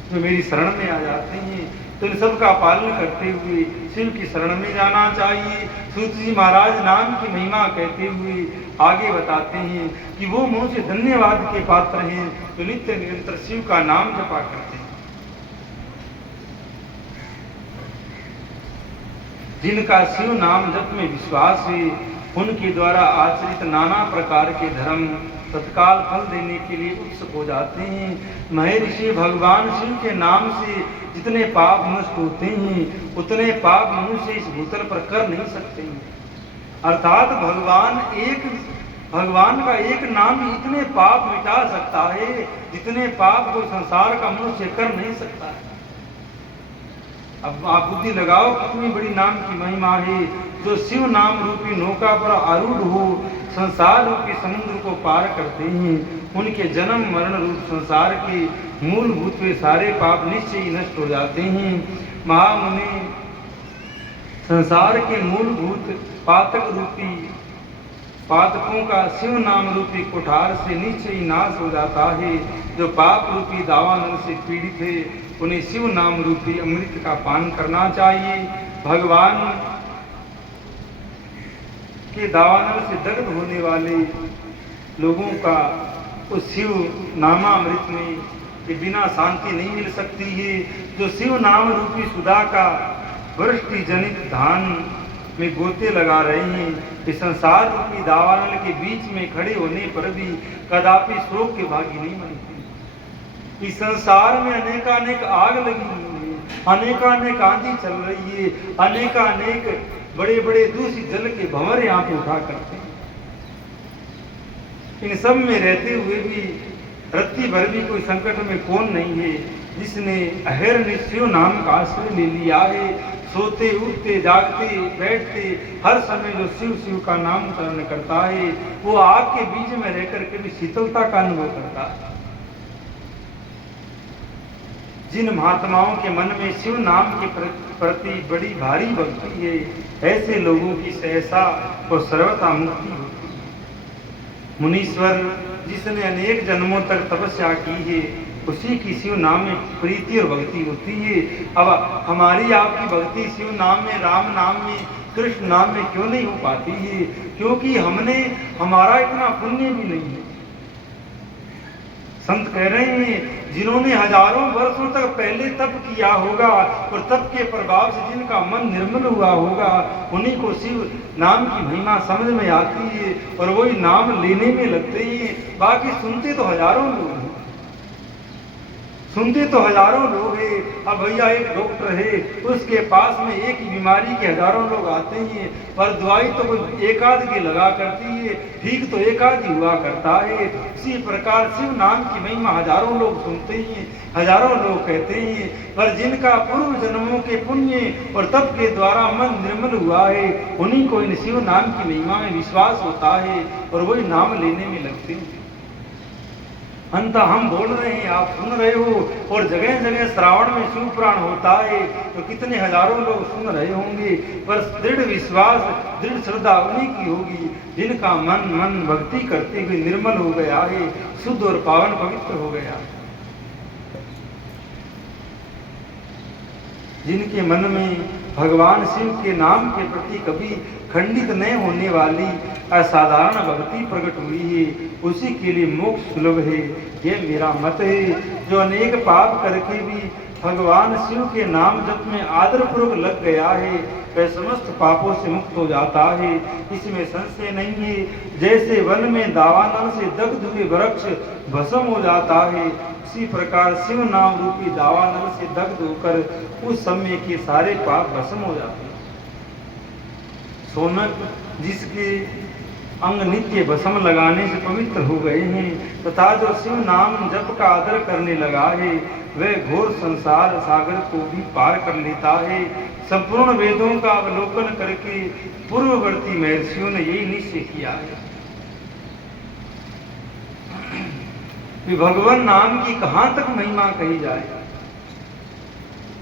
जो मेरी शरण में आ जाते हैं तो इन सबका पालन करते हुए शिव की शरण में जाना चाहिए। सूत जी महाराज नाम की महिमा कहते हुए आगे बताते हैं कि वो मनुष्य धन्यवाद के पात्र हैं जो नित्य निरंतर शिव का नाम जपा करते हैं। जिनका शिव नाम जप में विश्वास है, उनके द्वारा आचरित नाना प्रकार के धर्म तत्काल फल देने के लिए उत्सुक हो जाते हैं। महर्षि भगवान शिव के नाम से जितने पाप नष्ट होते हैं, उतने पाप मनुष्य इस भूतल पर कर नहीं सकते हैं। अर्थात भगवान का एक नाम इतने पाप मिटा सकता है जितने पाप कोई संसार का मनुष्य कर नहीं सकता है। अब आप बुद्धि लगाओ कितनी बड़ी नाम की महिमा है। जो शिव नाम रूपी नौका पर आरूढ़ हो संसार रूपी समुद्र को पार करते हैं, उनके जन्म मरण रूप संसार के मूलभूत वे सारे पाप निश्चय ही नष्ट हो जाते हैं। महामुनि संसार के मूलभूत पातक रूपी पातकों का शिव नाम रूपी कुठार से निश्चय ही नाश हो जाता है। जो पाप रूपी दावानल से पीड़ित है उन्हें शिव नाम रूपी अमृत का पान करना चाहिए। भगवान के दावानल से दग्ध होने वाले लोगों का उस शिव नामामृत में के बिना शांति नहीं मिल सकती है। जो शिव नाम रूपी सुधा का वृष्टि जनित धान में गोते लगा रहे हैं, इस संसार रूपी दावानल के बीच में खड़े होने पर भी कदापि शोक के भागी नहीं बनते। इस संसार में अनेकानेक आग लगी हुई है, अनेकानेक आंधी चल रही है, अनेकानेक बड़े बड़े दूषित जल के भंवर यहाँ पे उठा करते हैं। इन सब में रहते हुए भी रत्ती भर भी कोई संकट में कौन नहीं है जिसने अहर्निश शिव नाम का आश्रय ले लिया है। सोते उठते जागते बैठते हर समय जो शिव शिव का नाम उच्चारण करता है वो आग के बीच में रहकर के भी शीतलता का अनुभव करता है। जिन महात्माओं के मन में शिव नाम के प्रति बड़ी भारी भक्ति है, ऐसे लोगों की सहसा और सर्वथा मुक्ति होती है। मुनीश्वर जिसने अनेक जन्मों तक तपस्या की है उसी की शिव नाम में प्रीति और भक्ति होती है। अब हमारी आपकी भक्ति शिव नाम में, राम नाम में, कृष्ण नाम में क्यों नहीं हो पाती है? क्योंकि हमारा इतना पुण्य भी नहीं है। संत कह रहे हैं जिन्होंने हजारों वर्षों तक पहले तप किया होगा और तप के प्रभाव से जिनका मन निर्मल हुआ होगा उन्हीं को शिव नाम की महिमा समझ में आती है और वही नाम लेने में लगते हैं। बाकी सुनते तो हजारों लोग हैं, सुनते तो हजारों लोग हैं। अब भैया एक डॉक्टर है उसके पास में एक ही बीमारी के हजारों लोग आते हैं पर दवाई तो कोई एक आध की लगा करती है, ठीक तो एक आध ही हुआ करता है। इसी प्रकार शिव नाम की महिमा हजारों लोग सुनते हैं, हजारों लोग कहते हैं, पर जिनका पूर्व जन्मों के पुण्य और तप के द्वारा मन निर्मल हुआ है उन्हीं को इन शिव नाम की महिमा में विश्वास होता है और वही नाम लेने में लगते हैं। अंत हम बोल रहे हैं, आप सुन रहे हो और जगह जगह श्रावण में शिव पुराण होता है तो कितने हजारों लोग सुन रहे होंगे, पर दृढ़ विश्वास दृढ़ श्रद्धा उन्हीं की होगी जिनका मन भक्ति करते हुए निर्मल हो गया है, शुद्ध और पावन पवित्र हो गया। जिनके मन में भगवान शिव के नाम के प्रति कभी खंडित नहीं होने वाली असाधारण भक्ति प्रकट हुई है, उसी के लिए मोक्ष सुलभ है। ये मेरा मत है। जो अनेक पाप करके भी भगवान शिव के नाम जप में आदरपूर्वक लग गया है, वह समस्त पापों से मुक्त हो जाता है, इसमें संशय नहीं है। जैसे वन में दावानल से दग्ध हुए वृक्ष भस्म हो जाता है, उसी प्रकार शिव नाम रूपी दावानल से दग्ध होकर उस समय के सारे पाप भस्म हो जाते हैं। सोनक जिसके अंग नित्य भस्म लगाने से पवित्र हो गए हैं तथा जो शिव नाम जप का आदर करने लगा है, वह घोर संसार सागर को भी पार कर लेता है। संपूर्ण वेदों का अवलोकन करके पूर्ववर्ती महर्षियों ने यही निश्चय किया है कि भगवान नाम की कहां तक महिमा कही जाए।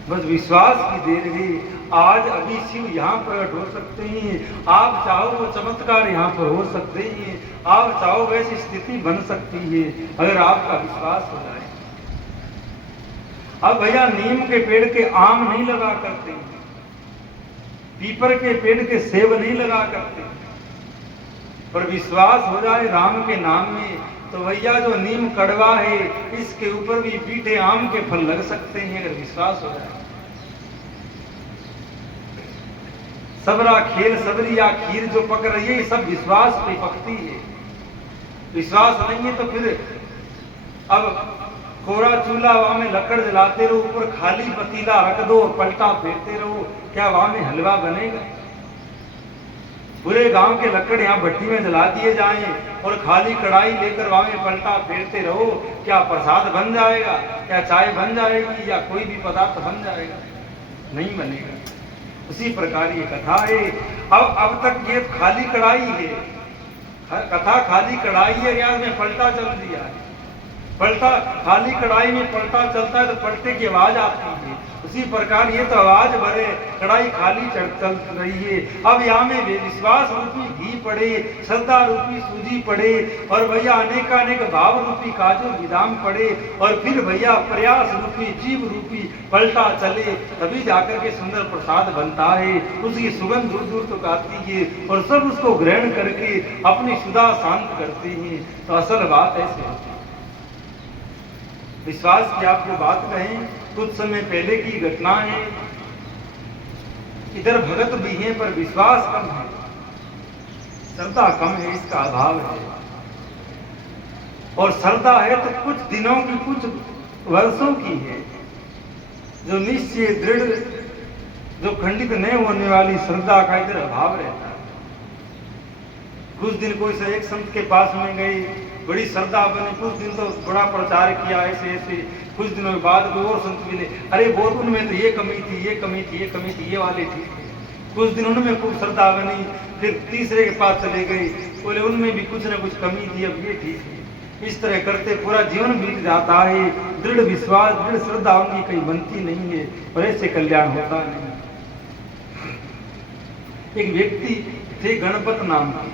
बस विश्वास की देर है। आज अभी शिव यहाँ प्रकट हो सकते हैं, आप चाहो वो चमत्कार यहाँ पर हो सकते हैं, आप चाहो वैसी स्थिति बन सकती है अगर आपका विश्वास हो जाए। अब भैया नीम के पेड़ के आम नहीं लगा करते, पीपर के पेड़ के सेब नहीं लगा करते, पर विश्वास हो जाए राम के नाम में तो भैया जो नीम कड़वा है इसके ऊपर भी मीठे आम के फल लग सकते हैं अगर विश्वास हो जाए। सबरा खेल सबरी या खीर जो पक रही है, सब विश्वास पे पकती है। विश्वास नहीं है तो फिर अब कोरा चूल्हा वहां में लकड़ जलाते रहो, ऊपर खाली पतीला रख दो और पलटा फेरते रहो, क्या वहां में हलवा बनेगा? पूरे गांव के लकड़ यहाँ भट्टी में जला दिए जाएं और खाली कढ़ाई लेकर वहां में पलटा फेरते रहो, क्या प्रसाद बन जाएगा? क्या चाय बन जाएगी या कोई भी पदार्थ बन जाएगा? नहीं बनेगा। उसी प्रकार ये कथा है। अब तक ये खाली कढ़ाई है, कथा खाली कढ़ाई है, या में पलटा चल दिया है। पलटा खाली कढ़ाई में पलटा चलता है तो पलटे की आवाज आती है। उसी प्रकार ये तो आवाज भरे कढ़ाई खाली चल रही है। अब यहाँ में विश्वास रूपी घी पड़े, श्रद्धा रूपी सूजी पड़े और भैया अनेकानेक भाव रूपी काजू बादाम पड़े और फिर भैया प्रयास रूपी जीव रूपी पलटा चले, तभी जाकर के सुंदर प्रसाद बनता है। उसकी सुगंध दूर दूर तक आती है और सब उसको ग्रहण करके अपनी सुधा शांत करते हैं। तो असल बात ऐसे होती है। विश्वास की आपको बात कहें, कुछ समय पहले की घटना है। इधर भगत भी हैं पर विश्वास कम है, श्रद्धा कम है, इसका अभाव है। और श्रद्धा है तो कुछ दिनों की, कुछ वर्षों की है, जो निश्चय दृढ़, जो खंडित नहीं होने वाली श्रद्धा का इधर अभाव रहता है। कुछ दिन कोई से एक संत के पास में गई, बड़ी श्रद्धा बनी, कुछ दिन तो बड़ा प्रचार किया ऐसे ऐसे, कुछ दिनों के बाद कोई और संत मिले, अरे वो उनमें तो ये कमी थी, ये कमी थी, ये कमी थी, ये वाले थी। कुछ दिन उनमें खूब श्रद्धा बनी, फिर तीसरे के पास चले गए, बोले उनमें भी कुछ न कुछ कमी थी, अब ये ठीक है। इस तरह करते पूरा जीवन बीत जाता है। दृढ़ विश्वास, दृढ़ श्रद्धा उनकी कहीं बनती नहीं है और ऐसे कल्याण होता नहीं। एक व्यक्ति थे गणपत नाम के,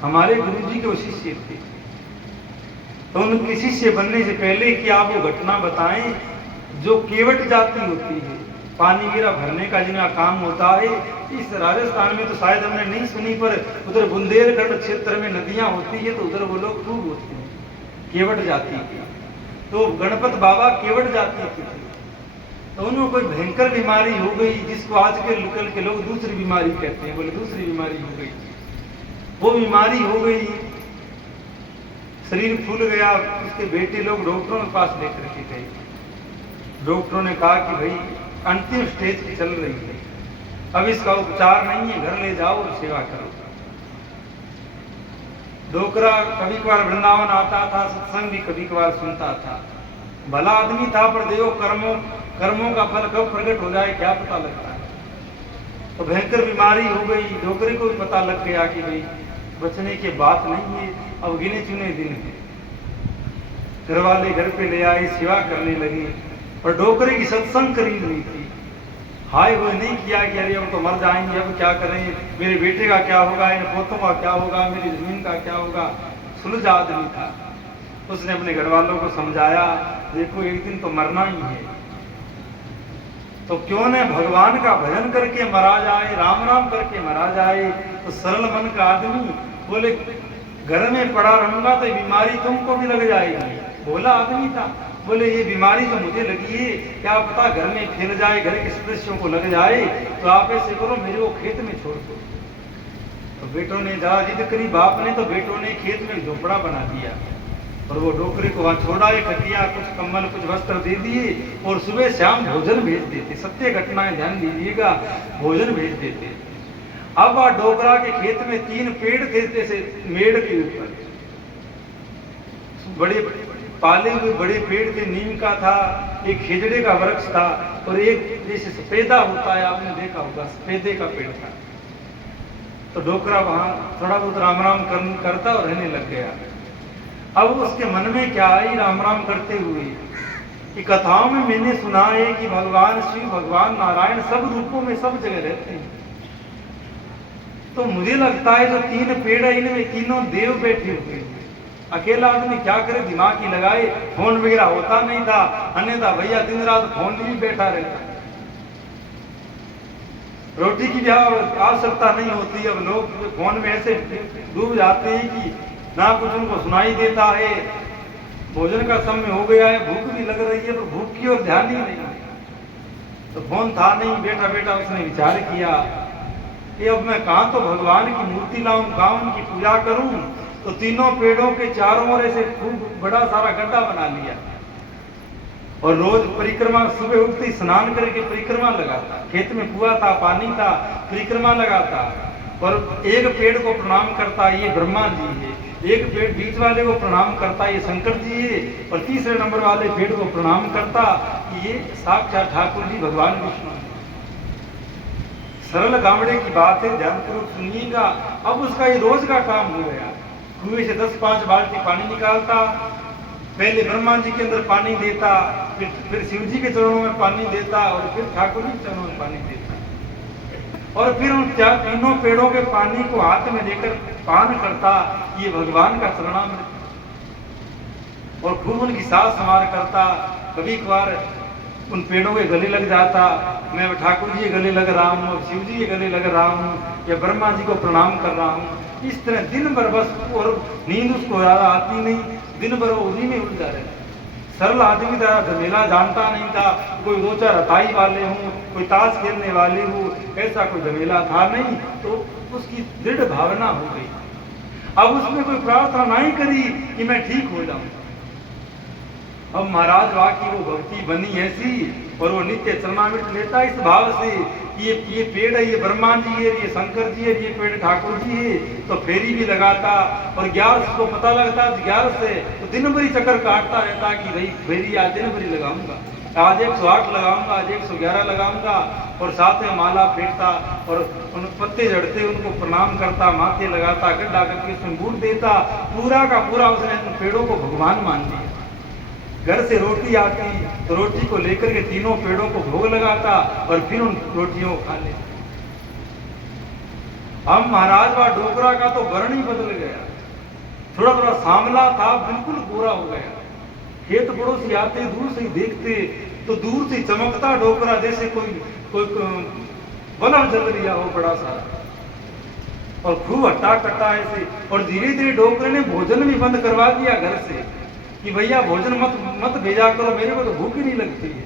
हमारे गुरुजी के वो शिष्य थे। तो उनके शिष्य बनने से पहले कि आप वो घटना बताएं जो केवट जाति होती है, पानी गिरा भरने का जिनका काम होता है। इस राजस्थान में तो शायद हमने नहीं सुनी, पर उधर बुंदेलखंड क्षेत्र में नदियां होती है तो उधर वो लोग खूब होते हैं, केवट जाति के। तो गणपत बाबा केवट जाति के थे। तो उनको कोई भयंकर बीमारी हो गई, जिसको आज के लोग दूसरी बीमारी कहते हैं। बोले दूसरी बीमारी हो गई, वो बीमारी हो गई, शरीर फूल गया। उसके बेटे लोग डॉक्टरों के पास लेकर के गए। डॉक्टरों ने कहा कि भाई अंतिम स्टेज की चल रही है, अब इसका उपचार नहीं है, घर ले जाओ और सेवा करो। डोकरा कभी कभार वृंदावन आता था, सत्संग भी कभी कभार सुनता था, भला आदमी था, पर देखो कर्मों का फल कब प्रकट हो जाए क्या पता लगता है। तो भयंकर बीमारी हो गई, डोकरे को भी पता लग गया कि भाई बचने की बात नहीं है, अब गिने चुने दिन है। घर वाले घर पे ले आए, सेवा करने लगे और डोकरे की सत्संग करी हुई थी। हाय वो नहीं किया कि अरे अब तो मर जाएंगे, अब क्या करें, मेरे बेटे का क्या होगा, इन पोतों का क्या होगा, मेरी जमीन का क्या होगा। सुलझा आदमी था। उसने अपने घर वालों को समझाया, देखो एक दिन तो मरना ही है। तो क्यों न भगवान का भजन करके मरा जाए, राम राम करके मरा जाए। तो सरल मन का आदमी बोले घर में पड़ा रहूंगा तो बीमारी तुमको भी लग जाएगी। भोला आदमी था, बोले ये बीमारी तो मुझे लगी है, क्या पता घर में फैल जाए, घर के सदस्यों को लग जाए, तो आप ऐसे करो मेरे को खेत में छोड़ दो। तो बेटों ने जरा जिद करी बाप ने, तो बेटों ने खेत में झोपड़ा बना दिया और वो डोकरे को वहां छोड़ा, एक खटिया, कुछ कम्बल, कुछ वस्त्र दे दिए और सुबह शाम भोजन भेज देते। सत्य घटनाएं ध्यान दीजिएगा, भोजन भेज देते। अब आ डोकरा के खेत में 3 पेड़ थे जैसे मेड़ के ऊपर, बड़े पाले हुए बड़े पेड़ थे, नीम का था, एक खेजड़े का वृक्ष था और एक जैसे सफेदा होता है आपने देखा होगा, सफेदे का पेड़ था। तो डोकरा वहां थोड़ा बहुत राम राम करता और रहने लग गया। अब उसके मन में क्या आई राम राम करते हुए कि कथाओं में मैंने सुना है कि भगवान शिव, भगवान नारायण सब रूपों में सब जगह रहते हैं। तो मुझे लगता है जो 3 पेड़ है इनमें तीनों देव बैठे हुए हैं। अकेला आदमी क्या करे, दिमाग ही लगाए, फोन वगैरह होता नहीं था, अन्यथा भैया दिन रात फोन भी बैठा रहता, रोटी की भी आवश्यकता नहीं होती। अब लोग फोन में ऐसे डूब जाते हैं कि ना कुछ उनको सुनाई देता है, भोजन का समय हो गया है, भूख भी लग रही है तो भूख की ओर ध्यान ही नहीं। तो फोन था नहीं, बैठा बैठा उसने विचार किया कि अब मैं कहाँ तो भगवान की मूर्ति लाऊं, कहाँ उनकी पूजा करूं। तो तीनों पेड़ों के चारों ओर ऐसे खूब बड़ा सारा गड्ढा बना लिया और रोज परिक्रमा, सुबह उठते ही स्नान करके परिक्रमा लगाता। खेत में कुआं था, पानी था, परिक्रमा लगाता और एक पेड़ को प्रणाम करता, ये ब्रह्मा जी है, एक पेड़ बीच वाले को प्रणाम करता, ये शंकर जी है, और तीसरे नंबर वाले पेड़ को प्रणाम करता, ये साक्षात ठाकुर जी भगवान विष्णु। सरल गामड़े की बात है, ध्यानपूर्वक सुनिएगा। अब उसका ये रोज का काम हो गया। कुएं से 10-5 बाल्टी पानी निकालता, पहले ब्रह्मा जी के अंदर पानी देता, फिर शिव जी के चरणों में पानी देता और फिर ठाकुर जी के चरणों में पानी देता और फिर उन तीनों पेड़ों के पानी को हाथ में लेकर पान करता, ये भगवान का चरणामृत, और खूब उनकी साज संवार करता। कभी कभार उन पेड़ों के गले लग जाता, मैं ठाकुर जी के गले लग रहा हूँ, शिव जी के गले लग रहा हूँ, या ब्रह्मा जी को प्रणाम कर रहा हूँ। इस तरह दिन भर बस, और नींद उसको ज्यादा आती नहीं, दिन भर वो उन्हीं में उलझा रहता। सरल आदमी था, झमेला जानता नहीं था, कोई 2-4 हथाई वाले हों, कोई ताश खेलने वाले हो, ऐसा कोई झमेला था नहीं। तो उसकी दृढ़ भावना हो गई। अब उसने कोई प्रार्थना नहीं करी कि मैं ठीक हो जाऊं। अब महाराज वाकई वो भक्ति बनी ऐसी, और वो नित्य चरणामृत लेता इस भाव से कि ये पेड़ है, ये ब्रह्मा जी है, ये शंकर जी है, ये पेड़ ठाकुर जी है। तो फेरी भी लगाता और 11 को पता लगता 11 से तो दिन भर ही चक्कर काटता रहता कि भाई फेरी आज दिन भर ही लगाऊंगा, आज 108 लगाऊंगा, आज 111 लगाऊंगा, और साथ में माला फेंकता और उन पत्ते जड़ते उनको प्रणाम करता, माथे लगाता, गड्ढा करके उसमें गुड़ देता। पूरा का पूरा उसने पेड़ों को भगवान मान लिया। घर से रोटी आती तो रोटी को लेकर के तीनों पेड़ों को भोग लगाता और फिर उन रोटियों को खा लेता। अब महाराज व डोकरा का तो वर्ण ही बदल गया, थोड़ा थोड़ा सांवला था, बिल्कुल गोरा हो गया। खेत पड़ोसी आते दूर से ही देखते तो दूर से चमकता डोकरा जैसे कोई बल्ब जल रिया हो बड़ा सारा, और खूब हट्टा कट्टा ऐसे। और धीरे धीरे डोकरे ने भोजन भी बंद करवा दिया घर से कि भैया भोजन मत भेजा करो, मेरे को तो भूख ही नहीं लगती है।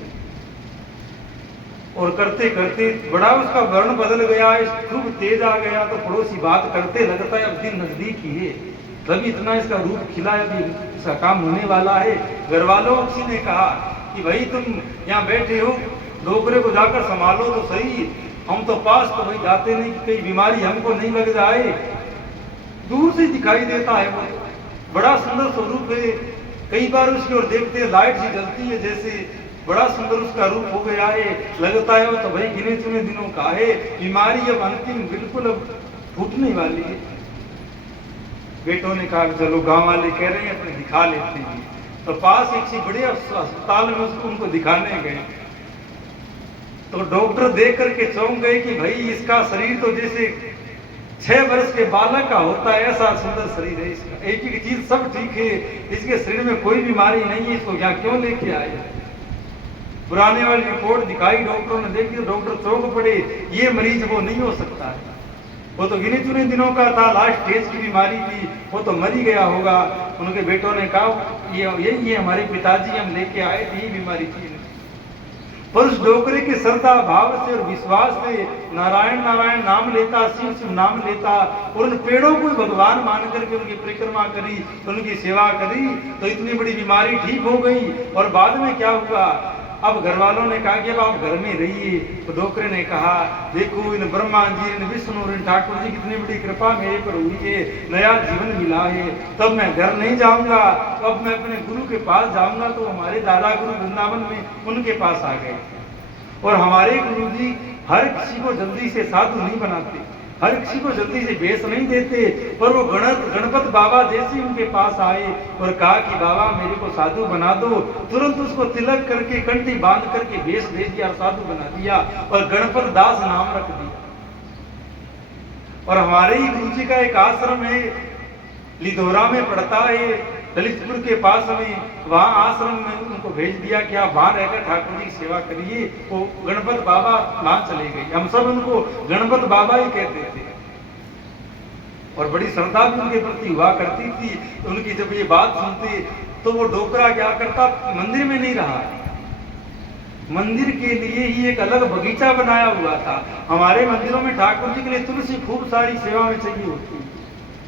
और करते करते बड़ा उसका वर्ण बदल गया, खूब तेज आ गया। तो पड़ोसी बात करते, लगता है अब दिन नजदीक ही है, तभी इतना इसका रूप खिला है, अभी इसका काम होने वाला है। घर वालों किसी ने कहा कि भाई तुम यहाँ बैठे हो, डोकरे को जाकर संभालो तो सही, हम तो पास तो भाई जाते नहीं कि कई बीमारी हमको नहीं लग जाए। दूर से दिखाई देता है वो, बड़ा सुंदर स्वरूप है। कई बार उसकी ओर देखते हैं लाइट सी जलती है, जैसे बड़ा सुंदर उसका रूप हो गया है। लगता है वो तो भाई गिने चुने दिनों का है, बीमारी अब अंतिम बिल्कुल अब फूटने वाली है। बेटों ने कहा चलो गांव वाले कह रहे हैं अपने दिखा लेते हैं। तो पास एक सी बड़े अस्पताल में उसको उनको दिखाने गए तो डॉक्टर देख करके चौंक गए कि भाई इसका शरीर तो जैसे 6 वर्ष के बालक का होता है, ऐसा सुंदर शरीर है इसका, एक एक चीज सब ठीक है, इसके शरीर में कोई बीमारी नहीं है, इसको यहाँ क्यों लेके आए। पुराने वाली रिपोर्ट दिखाई, डॉक्टरों ने देखी तो डॉक्टर चौंक पड़े, ये मरीज वो नहीं हो सकता है, वो तो गिने चुने दिनों का था, लास्ट स्टेज की बीमारी थी, वो तो मर ही गया होगा। उनके बेटों ने कहा यही है हमारे पिताजी, हम लेके आए थे, ये बीमारी थी। पर उस डोकरे के श्रद्धा भाव से और विश्वास से नारायण नारायण नाम लेता, शिव शिव नाम लेता, और उन पेड़ों को भगवान मान करके उनकी परिक्रमा करी, उनकी सेवा करी, तो इतनी बड़ी बीमारी ठीक हो गई। और बाद में क्या हुआ, अब घर वालों ने कहा कि अब आप घर में रहिए। तो डोकरे ने कहा देखो इन ब्रह्मा जी, इन विष्णु और इन ठाकुर जी कितनी बड़ी कृपा मेरे पर हुई है, नया जीवन मिला है, तब मैं घर नहीं जाऊंगा, अब मैं अपने गुरु के पास जाऊंगा। तो हमारे दादा गुरु वृंदावन में उनके पास आ गए। और हमारे गुरु जी हर किसी को जल्दी से साधु नहीं बनाते, हर किसी को जल्दी से भेष नहीं देते, पर वो गणपत बाबा जैसे उनके पास आए और कहा कि बाबा मेरे को साधु बना दो, तुरंत उसको तिलक करके कंठी बांध करके भेष दे दिया, साधु बना दिया और गणपत दास नाम रख दिया। और हमारे ही गुरु जी का एक आश्रम है, लिधोरा में पड़ता है, ललितपुर के पास में, वहां आश्रम में उनको भेज दिया कि आप वहां रहकर ठाकुर जी की सेवा करिए। वो गणपत बाबा वहां चले गए, हम सब उनको गणपत बाबा ही कहते थे और बड़ी श्रद्धा भी उनके प्रति हुआ करती थी। उनकी जब ये बात सुनते तो वो डोकरा क्या करता, मंदिर में नहीं रहा, मंदिर के लिए ही एक अलग बगीचा बनाया हुआ था। हमारे मंदिरों में ठाकुर जी के लिए तुलसी खूब सारी सेवा में चाहिए होती है,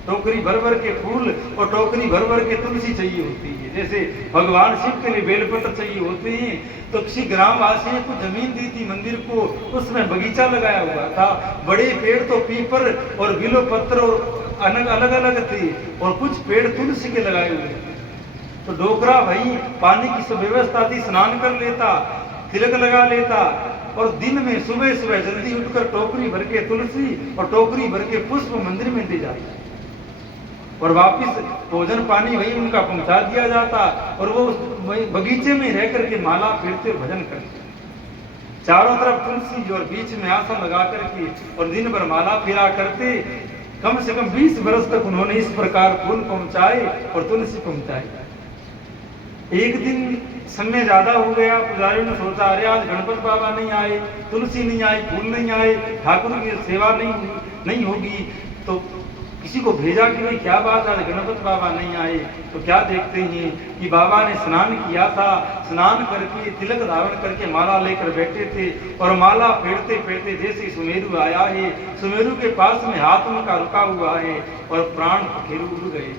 टोकरी भर भर के फूल और टोकरी भर भर के तुलसी चाहिए होती है। जैसे भगवान शिव के लिए बेलपत्र चाहिए होते हैं, तो किसी ग्रामवासी ने कुछ जमीन दी थी मंदिर को, उसमें बगीचा लगाया हुआ था। बड़े पेड़ तो पीपल और बिलो पत्र अलग अलग थे और कुछ पेड़ तुलसी के लगाए हुए थे। तो डोकरा भाई पानी की सब व्यवस्था थी, स्नान कर लेता, तिलक लगा लेता और दिन में सुबह सुबह जल्दी उठकर टोकरी भर के तुलसी और टोकरी भर के पुष्प मंदिर में दे जाता और वापिस भोजन पानी वही उनका पहुंचा दिया जाता और वो बगीचे में रह करके माला फेरते और भजन करते, चारों तरफ तुलसी और बीच में आसन लगा करके और दिन भर माला फेरा करते। कम से कम 20 वर्ष तक उन्होंने इस प्रकार फूल पहुंचाए और तुलसी पहुंचाई। एक दिन समय ज्यादा हो गया, पुजारियों ने सोचा अरे आज गणपत बाबा नहीं आए, तुलसी नहीं आई, फूल नहीं आए, ठाकुर की सेवा नहीं होगी। तो किसी को भेजा कि भाई क्या बात है गणपत बाबा नहीं आए। तो क्या देखते हैं कि बाबा ने स्नान किया था, स्नान करके तिलक धारण करके माला लेकर बैठे थे और माला फेरते फेरते जैसे सुमेरु आया है, सुमेरु के पास में हाथ उनका रुका हुआ है और प्राण पखेरु उड़ गए।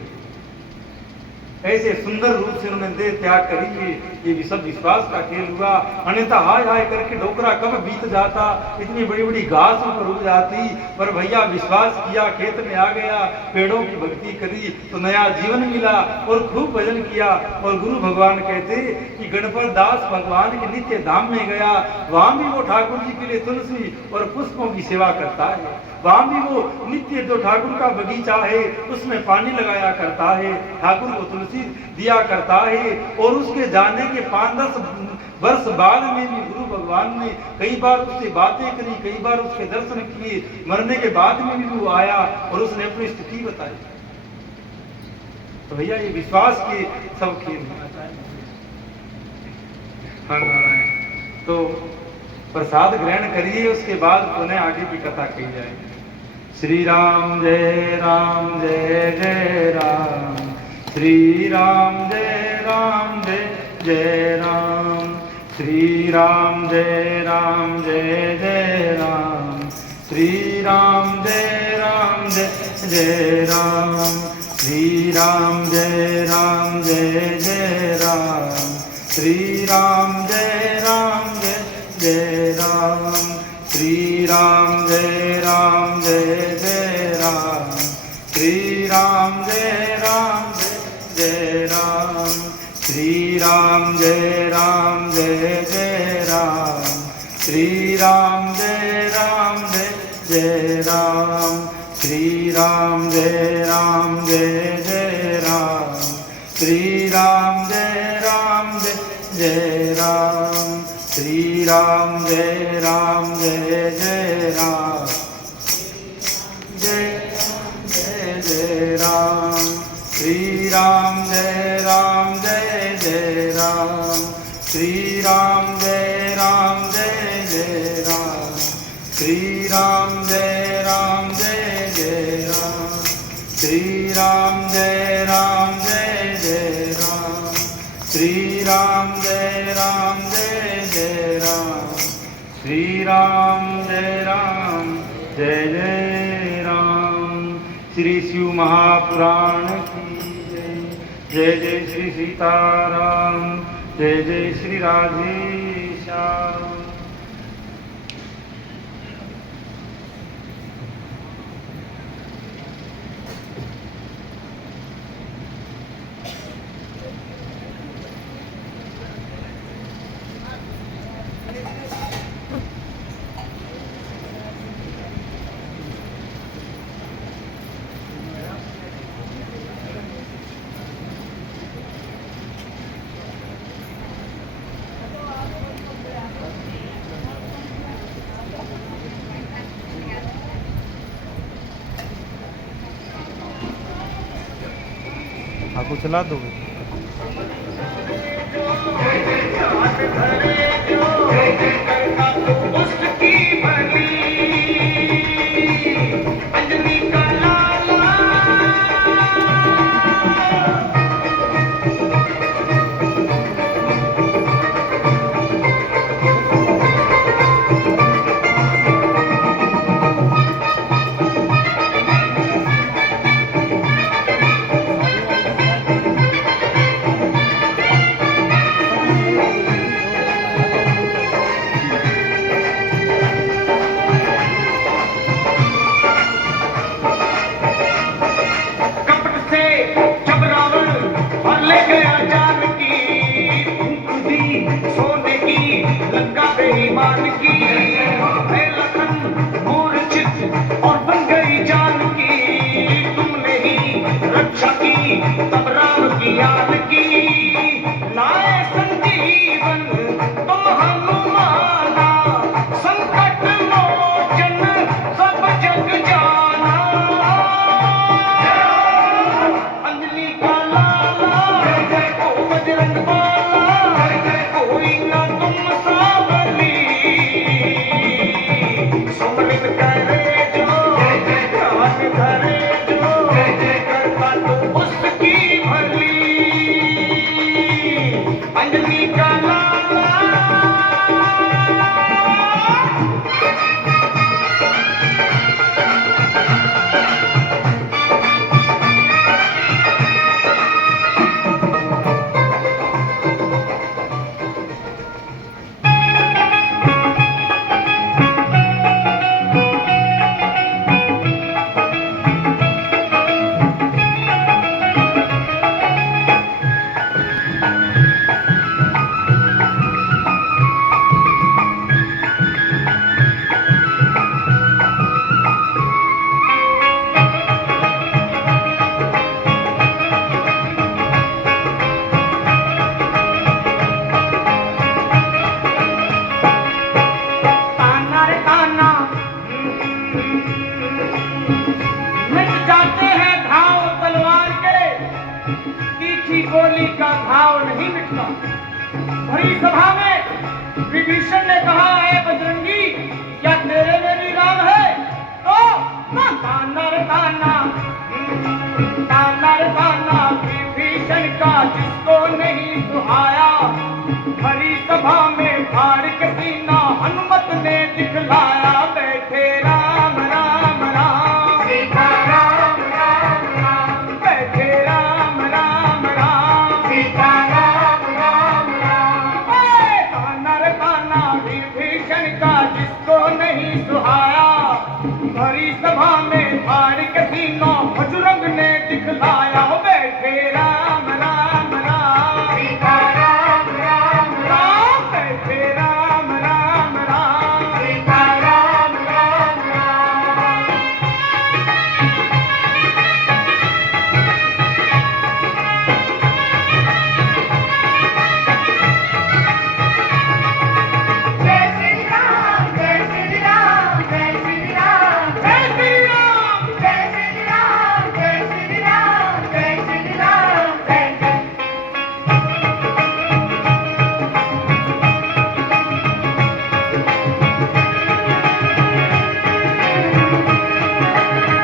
ऐसे सुंदर रूप से उन्होंने देह त्याग करी, ये सब विश्वास का खेल हुआ। अन्यथा हाय हाय करके डोकरा कब बीत जाता, इतनी बड़ी बड़ी घास ऊपर उग जाती, पर भैया विश्वास किया, खेत में आ गया, पेड़ों की भक्ति करी तो नया जीवन मिला और खूब भजन किया। और गुरु भगवान कहते कि गणपत दास भगवान के नित्य धाम में गया, वहां भी वो ठाकुर जी के लिए तुलसी और पुष्पों की सेवा करता है, वहां भी वो नित्य जो ठाकुर का बगीचा है उसमें पानी लगाया करता है, ठाकुर को तुलसी दिया करता है। और उसके जाने के 5-10 वर्ष बाद में भी गुरु भगवान ने कई बार उससे बातें करी, कई बार उसके दर्शन किए, मरने के बाद में भी वो आया और उसने अपनी स्थिति बताई। तो भैया ये विश्वास के सब खेल नारायण। तो प्रसाद ग्रहण करिए, उसके बाद पुनः आगे की कथा कही जाएगी। श्री राम जय राम जय जय राम, श्री राम जय जय राम, श्री राम जय जय राम, श्री राम जय जय राम, श्री राम जय जय राम, श्री राम जय जय राम, श्री राम जय जय राम, श्री राम जय जय राम, श्री राम जय जय राम, श्री राम जय जय राम, श्री राम जय जय राम, श्री राम जय जय राम, श्री राम जय जय राम, जय जय राम, श्री राम जय जय राम, श्री राम जय राम जय राम जय जय राम, श्री राम जय राम जय जय राम, श्री राम जय राम जय जय राम, श्री राम जय राम जय जय राम। श्री शिव महापुराण की जय। जय जय श्री सीताराम, जय जय श्री राधेश्याम। आपको चला दोगे? गोली का घाव नहीं मिटता। भरी सभा में विभीषण ने कहा, है बजरंगी, क्या तेरे में भी राम है? तो ताना रे ताना, ताना रे ताना विभीषण का जिसको नहीं सुहाया। भरी सभा में फाड़ के सीना हनुमत ने दिखलाया। बैठे राम राम राम, सीता राम राम राम, बैठे राम राम राम, सीता राम राम राम। ताना रे ताना विभीषण का जिसको नहीं सुहाया। भरी सभा में फाड़ के सीना बजरंग ने दिखलाया।